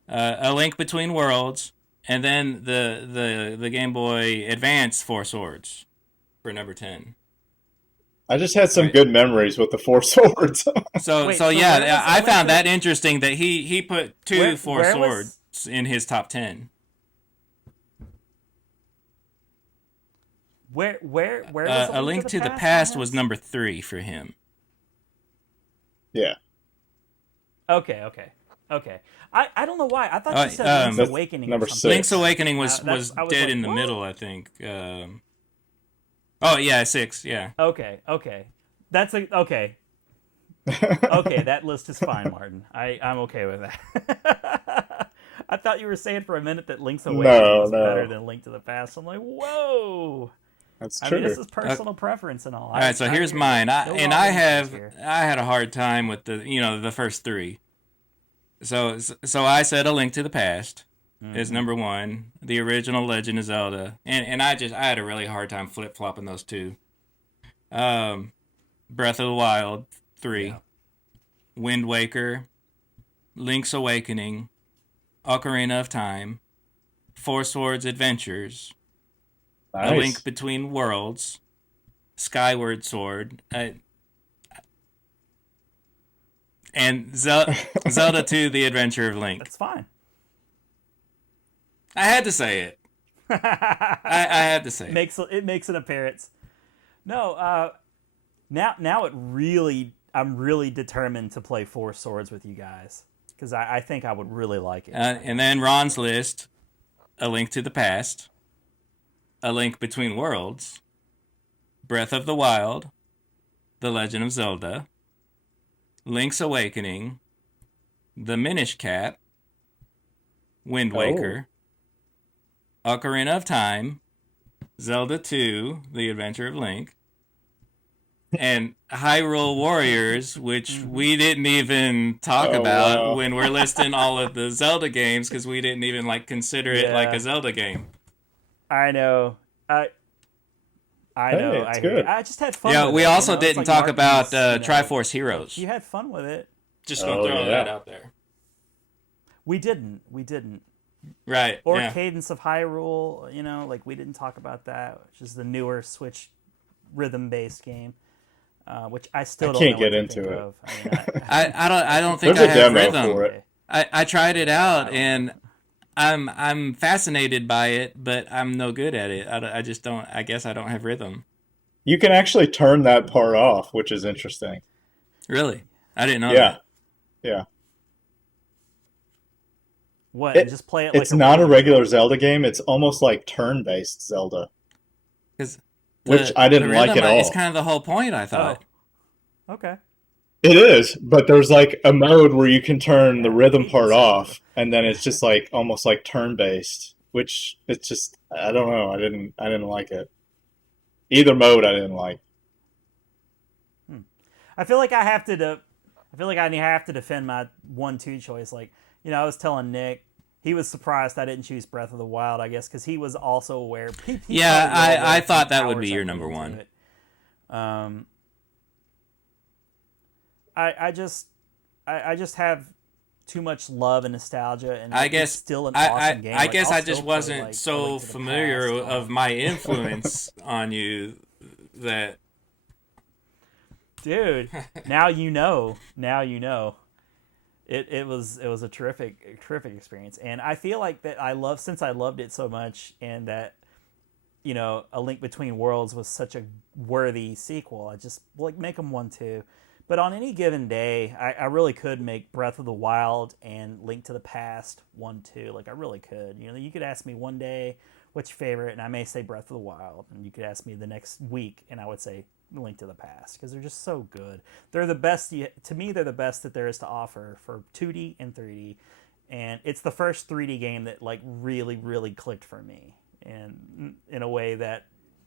A Link Between Worlds, and then the Game Boy Advance Four Swords for number 10. I just had some good memories with the Four Swords. So Wait, so yeah, I found Link that interesting that he put two Four Swords in his top 10. Where was A Link to the Past was number 3 for him. Yeah. Okay. I don't know why. I thought you said Link's Awakening. Number or something. 6. Link's Awakening was I dead like, in the what? middle, I think. Oh yeah, 6. Yeah. Okay. That's okay. Okay, that list is fine, Martin. I'm okay with that. I thought you were saying for a minute that Link's Awakening was better than Link to the Past. I'm like, whoa. That's true. I mean, this is personal preference and all. All right, so here's mine. I had a hard time with the first 3. So I said A Link to the Past is number 1. The original Legend of Zelda, and I had a really hard time flip flopping those two. Breath of the Wild 3, yeah. Wind Waker, Link's Awakening, Ocarina of Time, Four Swords Adventures, nice. A Link Between Worlds, Skyward Sword, and Zelda 2: The Adventure of Link. That's fine. I had to say it. I had to say it. It makes an appearance. No, now I'm really determined to play Four Swords with you guys because I think I would really like it. And then Ron's list: A Link to the Past, A Link Between Worlds, Breath of the Wild, The Legend of Zelda, Link's Awakening, The Minish Cap, Wind Waker, Ocarina of Time, Zelda 2: The Adventure of Link, and Hyrule Warriors, which we didn't even talk about when we're listing all of the Zelda games because we didn't even consider it like a Zelda game. I know. I know. It's good. I just had fun. Yeah, with we it, also didn't talk about Triforce Heroes. You had fun with it. Just gonna throw that out there. We didn't. Right. Or Cadence of Hyrule. We didn't talk about that, which is the newer Switch rhythm-based game, which I still don't can't know get what into to think it. of. I mean, I don't think There's I a have demo rhythm. for it. I tried it out and I'm fascinated by it, but I'm no good at it. I just don't. I guess I don't have rhythm. You can actually turn that part off, which is interesting. Really, I didn't know that. Yeah. What? Just play it. It's not a regular Zelda game. It's almost like turn-based Zelda, which I didn't like at all. It's kind of the whole point, I thought. Oh. Okay. It is, but there's a mode where you can turn the rhythm part off, and then it's just almost like turn-based, which it's just I don't know. I didn't like it. Either mode I didn't like. I feel like I have to defend my 1-2 choice. I was telling Nick, he was surprised I didn't choose Breath of the Wild, I guess, because he was also aware. I thought that would be your number 1. I just have too much love and nostalgia, and I guess it's still an awesome game. I guess I just wasn't so familiar of my influence on you that. Dude, now you know. It was a terrific experience, and I feel like that since I loved it so much, and that A Link Between Worlds was such a worthy sequel. I just make them 1-2. But on any given day, I really could make Breath of the Wild and Link to the Past 1-2. I really could. You could ask me one day what's your favorite, and I may say Breath of the Wild, and you could ask me the next week, and I would say Link to the Past, because they're just so good. They're the best. To me, they're the best that there is to offer for 2D and 3D, and it's the first 3D game that really, really clicked for me, and in a way that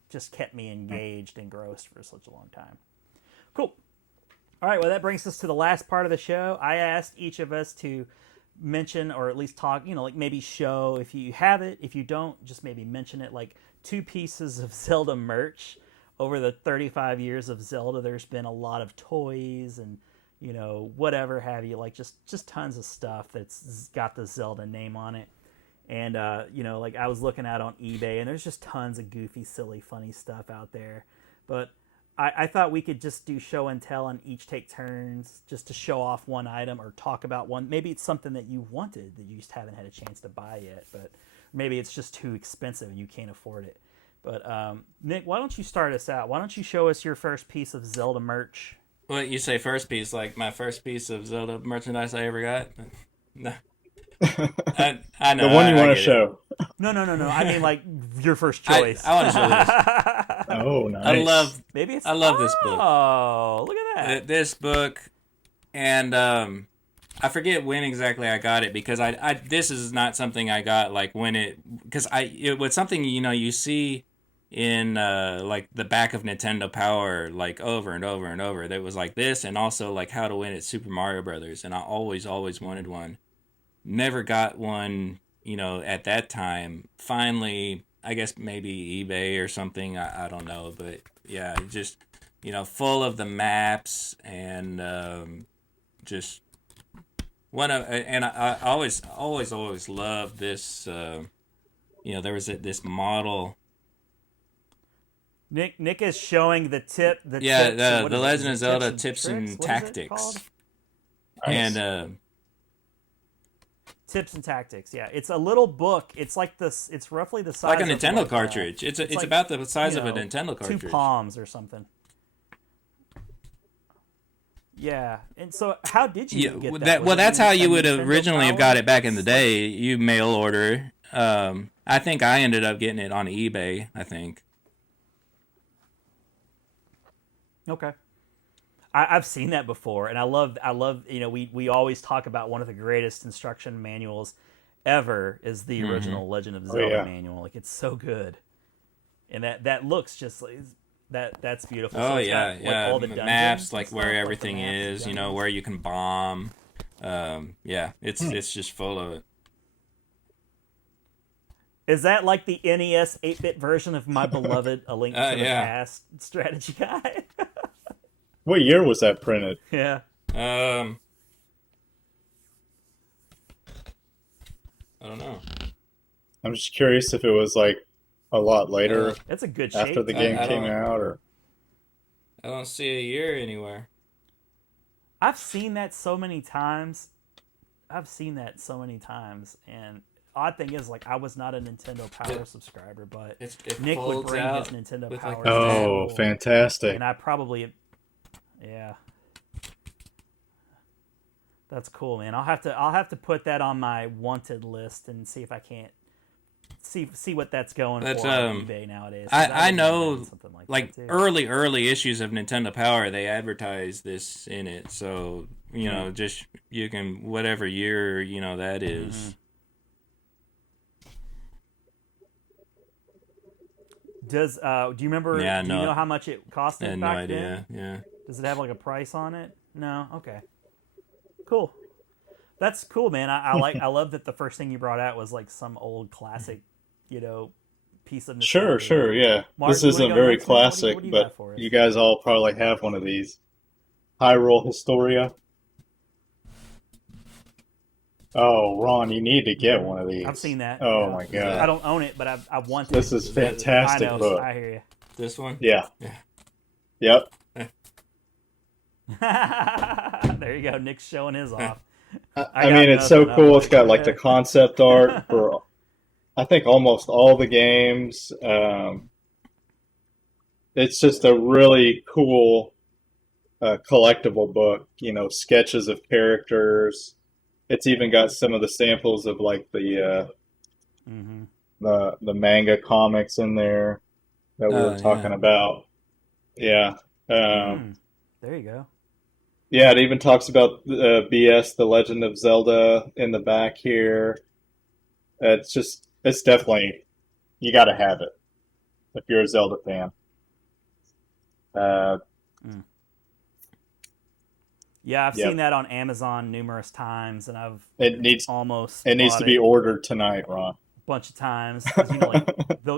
just kept me engaged and engrossed for such a long time. Cool. All right, well, that brings us to the last part of the show. I asked each of us to mention, or at least talk, maybe show, if you have it. If you don't, just maybe mention it, 2 pieces of Zelda merch, over the 35 years of Zelda, there's been a lot of toys and, you know, whatever have you, like just tons of stuff that's got the Zelda name on it. And, you know, like I was looking at on eBay, and there's just tons of goofy, silly, funny stuff out there. But I thought we could just do show and tell and each take turns just to show off one item or talk about one. Maybe it's something that you wanted that you just haven't had a chance to buy yet, but maybe it's just too expensive and you can't afford it. But Nick, why don't you start us out? Why don't you show us your first piece of Zelda merch? Well, you say first piece, like my first piece of Zelda merchandise I ever got? No. I know. The one you want to get show. it. No. I mean, like your first choice. I want to show this. Oh, nice. I love this book. Oh, look at that. This book, and I forget when exactly I got it, because I this is not something I got like when it was something, you know, you see in like the back of Nintendo Power like over and over and over. That was like this, and also like How to Win at Super Mario Brothers, and I always wanted one. Never got one, you know, at that time. Finally, I guess maybe eBay or something. I don't know, but yeah, just, you know, full of the maps and just one of, and I always loved this. You know, there was this model. Nick is showing the tip. The Legend of Zelda Tips and Tactics, and Tips and Tactics. Yeah, it's a little book. It's like this. It's roughly the size like a Nintendo cartridge. It's like, about the size you of a Nintendo cartridge. 2 palms or something. Yeah, and so how did you get that? Well, that's how you would originally have got it back in the day. You mail order. I think I ended up getting it on eBay. I think. Okay. I've seen that before, and I love. You know, we always talk about one of the greatest instruction manuals ever is the original Legend of Zelda manual. Like, it's so good, and that looks just like that's beautiful. Oh, so yeah, got, yeah. All the maps, like where stuff, everything is, you know, where you can bomb. Yeah, it's just full of it. Is that like the NES 8-bit version of my beloved A Link to the Past strategy guide? What year was that printed? Yeah. I don't know. I'm just curious if it was like a lot later. That's a good shape. After the game came out, or I don't see a year anywhere. I've seen that so many times. And odd thing is, like, I was not a Nintendo Power subscriber, but Nick would bring his Nintendo Power. Oh, fantastic! And I probably, yeah, that's cool, man. I'll have to put that on my wanted list and see if I can't see what that's going for on eBay nowadays. I know, like early issues of Nintendo Power, they advertise this in it, so you know, just you can whatever year you know that is. Mm-hmm. Do you remember? Yeah, do you know how much it cost back no idea. then? Yeah. Does it have like a price on it? No. Okay. Cool. That's cool, man. I love that the first thing you brought out was like some old classic, you know, piece of nostalgia. Sure, yeah. Martin, this isn't very classic, what do you but got for us? you guys all probably have one of these. Hyrule Historia. Oh, Ron, you need to get one of these. I've seen that. Oh my god! I don't own it, but I want to. This is fantastic book. I hear you. This one? Yeah. Yep. There you go. Nick's showing his off. I mean, it's so cool. It's got like the concept art for, I think, almost all the games. It's just a really cool collectible book. You know, sketches of characters. It's even got some of the samples of like the manga comics in there that we were talking about. Yeah. There you go. Yeah, it even talks about BS, The Legend of Zelda, in the back here. It's definitely, you got to have it if you're a Zelda fan. Yeah, I've seen that on Amazon numerous times, and it needs to be ordered tonight, Ron. A bunch of times. 'Cause, you know, like,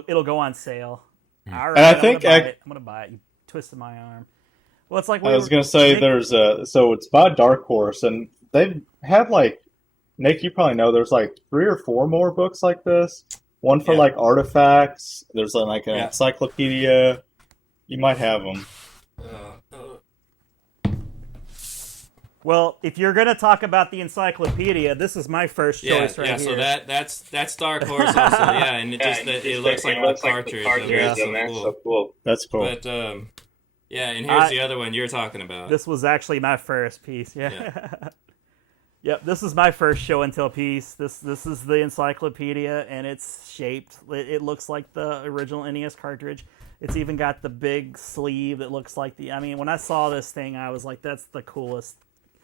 it'll go on sale. All right, And I I'm think gonna buy it. I'm gonna buy it. You twisted my arm. Well, it's like I was gonna say there's so it's by Dark Horse, and they've had like Nick, you probably know there's like 3 or 4 more books like this. One for like artifacts. There's like an encyclopedia. You might have them. Well, if you're gonna talk about the encyclopedia, this is my first choice right here. So that's Dark Horse also, yeah, and it looks like the cartridge. So cool. That's cool. But yeah, and here's the other one you're talking about. This was actually my first piece. Yeah. Yep, this is my first show and tell piece. This is the encyclopedia, and it's shaped. It looks like the original NES cartridge. It's even got the big sleeve that looks like the. I mean, when I saw this thing, I was like, "That's the coolest."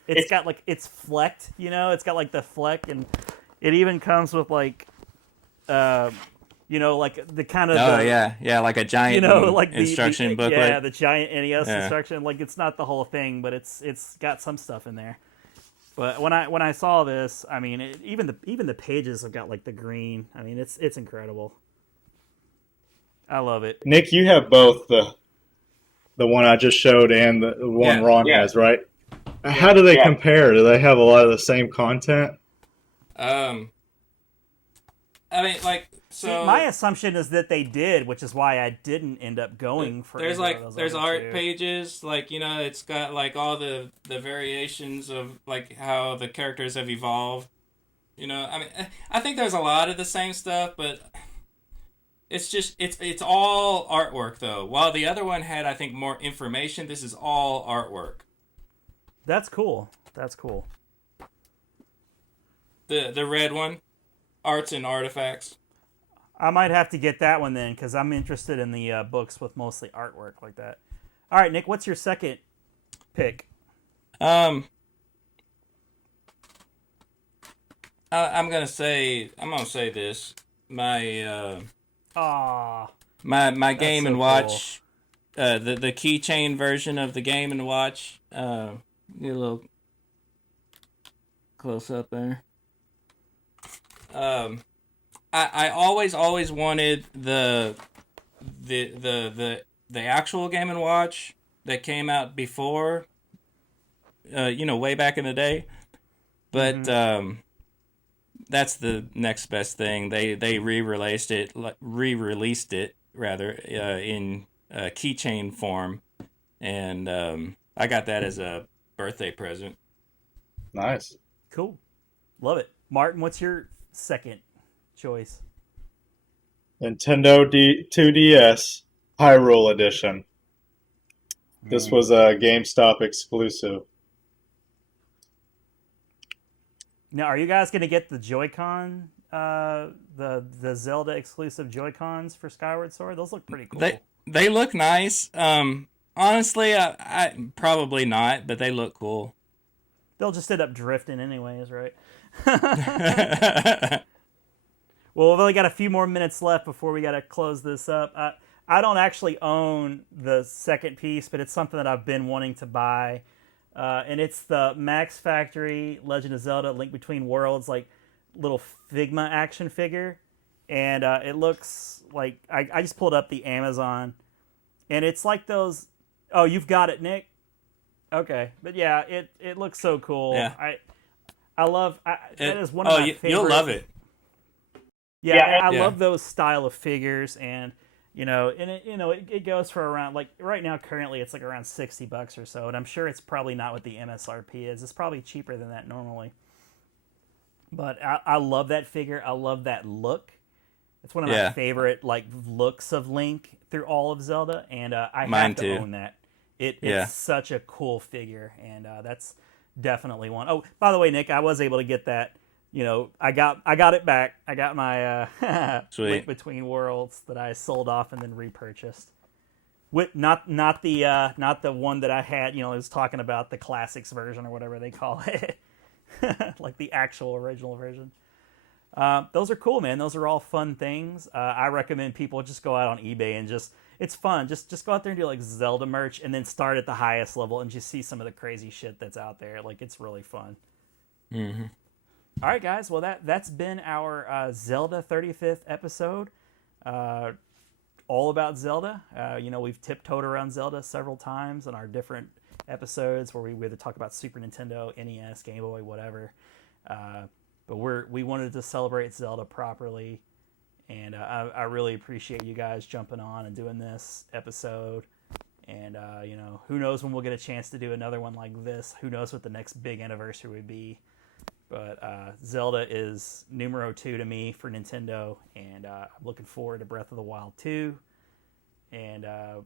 It's got like it's flecked, you know. It's got like the fleck, and it even comes with like, you know, like the kind of. Like a giant, you know, like instruction booklet. Yeah, the giant NES instruction. Like it's not the whole thing, but it's got some stuff in there. But when I saw this, I mean, even the pages have got like the green. I mean, it's incredible. I love it. Nick, you have both the one I just showed and the one Ron has, right? How do they compare? Do they have a lot of the same content? I mean, like, so see, my assumption is that they did, which is why I didn't end up going for. There's art pages, like, you know, it's got like all the variations of like how the characters have evolved. You know, I mean, I think there's a lot of the same stuff, but it's just it's all artwork though. While the other one had, I think, more information, this is all artwork. That's cool. That's cool. The red one, arts and artifacts. I might have to get that one then, because I'm interested in the books with mostly artwork like that. All right, Nick, what's your second pick? I'm gonna say this. My my Game and Watch, cool. The keychain version of the Game and Watch. Get a little close up there. I always wanted the actual Game and Watch that came out before, you know, way back in the day. But that's the next best thing. They re-released it rather in keychain form, and I got that as a birthday present. Nice. Cool. Love it. Martin, what's your second choice? Nintendo 2DS Hyrule Edition. This was a GameStop exclusive. Now, are you guys going to get the Joy-Con, the Zelda exclusive Joy-Cons for Skyward Sword? Those look pretty cool. They look nice. Honestly, I probably not, but they look cool. They'll just end up drifting anyways, right? Well, we've only got a few more minutes left before we got to close this up. I don't actually own the second piece, but it's something that I've been wanting to buy. And it's the Max Factory Legend of Zelda Link Between Worlds, like, little Figma action figure. And it looks like... I just pulled up the Amazon. And it's like those... Oh, you've got it, Nick? Okay. But yeah, it looks so cool. Yeah. I love... that is one of my favorite... You'll love it. Yeah, I love those style of figures, and it goes for around, like, right now currently it's like around $60 or so, and I'm sure it's probably not what the MSRP is. It's probably cheaper than that normally. But I love that figure. I love that look. It's one of my favorite like looks of Link through all of Zelda, and I have to own that. It's such a cool figure, and that's definitely one. Oh, by the way, Nick, I was able to get that. You know, I got it back. I got my Link Between Worlds that I sold off and then repurchased. With not the one that I had. You know, I was talking about the classics version or whatever they call it, like the actual original version. Those are cool, man. Those are all fun things. I recommend people just go out on eBay and it's fun. Just go out there and do like Zelda merch, and then start at the highest level and just see some of the crazy shit that's out there. Like, it's really fun. Mm-hmm. All right, guys. Well, that's been our Zelda 35th episode. all about Zelda. We've tiptoed around Zelda several times in our different episodes where we either talk about Super Nintendo, NES, Game Boy, whatever. But we wanted to celebrate Zelda properly, and I really appreciate you guys jumping on and doing this episode. And who knows when we'll get a chance to do another one like this? Who knows what the next big anniversary would be? But Zelda is numero 2 to me for Nintendo, and I'm looking forward to Breath of the Wild 2. And I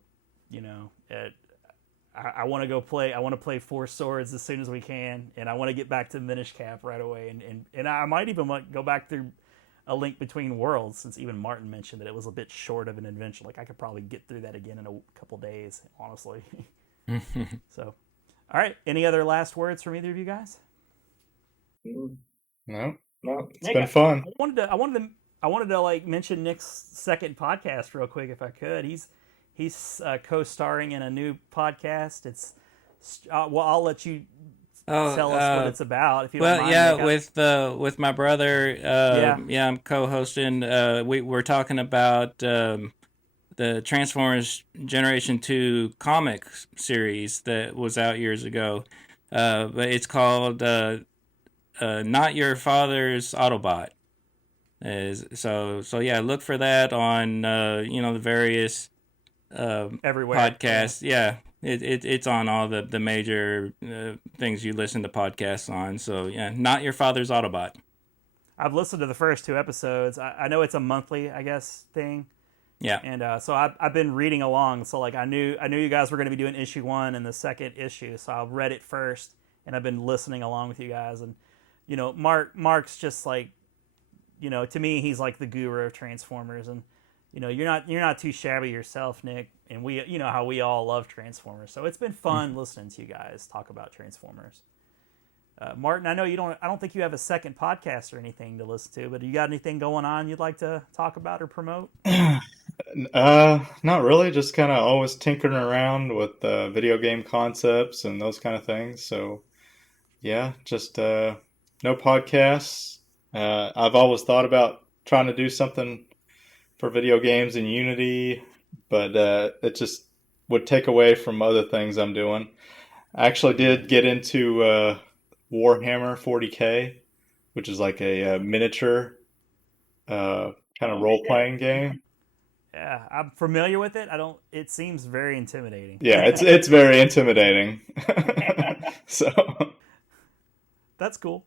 want to go play. I want to play Four Swords as soon as we can, and I want to get back to Minish Cap right away. And I might even go back through A Link Between Worlds, since even Martin mentioned that it was a bit short of an adventure. Like I could probably get through that again in a couple days, honestly. So, all right. Any other last words from either of you guys? No, it's been fun. I wanted to like mention Nick's second podcast real quick if I could. He's co-starring in a new podcast. It's I'll let you tell us what it's about if you don't mind. With my brother. I'm co-hosting. We're talking about the Transformers Generation 2 comic series that was out years ago. But it's called Not Your Father's Autobot. Look for that on the various everywhere podcasts. Yeah, it's on all the major things you listen to podcasts on. So yeah, Not Your Father's Autobot. I've listened to the first 2 episodes. I know it's a monthly, I guess, thing. Yeah. And so I've been reading along. So like I knew you guys were going to be doing issue 1 and the second issue. So I read it first, and I've been listening along with you guys. And Mark's just like, to me, he's like the guru of Transformers. And you're not too shabby yourself, Nick. And we, how we all love Transformers. So it's been fun listening to you guys talk about Transformers. Martin, I don't think you have a second podcast or anything to listen to, but do you got anything going on you'd like to talk about or promote? Not really. Just kind of always tinkering around with video game concepts and those kind of things. So yeah, just no podcasts. I've always thought about trying to do something for video games in Unity, but it just would take away from other things I'm doing. I actually did get into Warhammer 40K, which is like a miniature kind of role-playing game. Yeah, I'm familiar with it. It seems very intimidating. Yeah, it's very intimidating. So that's cool.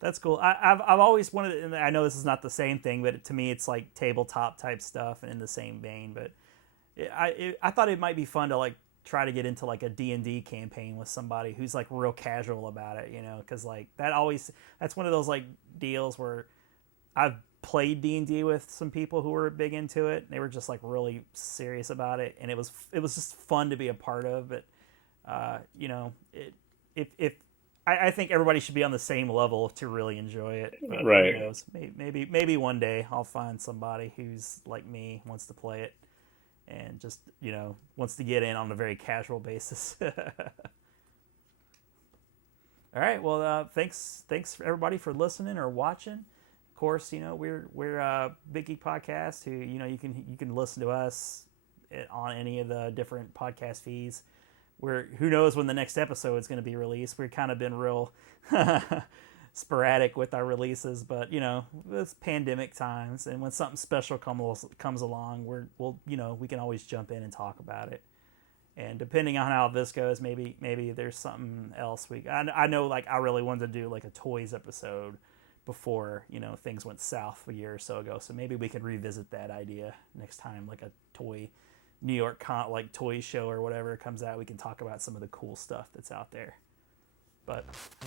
That's cool. I've always wanted, and I know this is not the same thing, but to me it's like tabletop type stuff and in the same vein. But I thought it might be fun to like try to get into like a D&D campaign with somebody who's like real casual about it, because like that's one of those like deals where I've played D&D with some people who were big into it. And they were just like really serious about it, and it was just fun to be a part of. But I think everybody should be on the same level to really enjoy it. But right. Who knows? Maybe one day I'll find somebody who's like me, wants to play it, and just wants to get in on a very casual basis. All right. Well, thanks for everybody for listening or watching. Of course, we're a BitGeek podcast. Who you can listen to us on any of the different podcast feeds. Who knows when the next episode is going to be released? We've kind of been real sporadic with our releases, but it's pandemic times, and when something special comes along, we can always jump in and talk about it. And depending on how this goes, maybe there's something else I know, like I really wanted to do like a toys episode before things went south a year or so ago. So maybe we could revisit that idea next time, like a New York like toy show or whatever comes out. We can talk about some of the cool stuff that's out there. But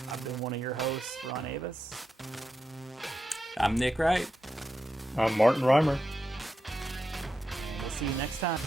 I've been one of your hosts, Ron Avis. I'm Nick Wright. I'm Martin Reimer. And we'll see you next time.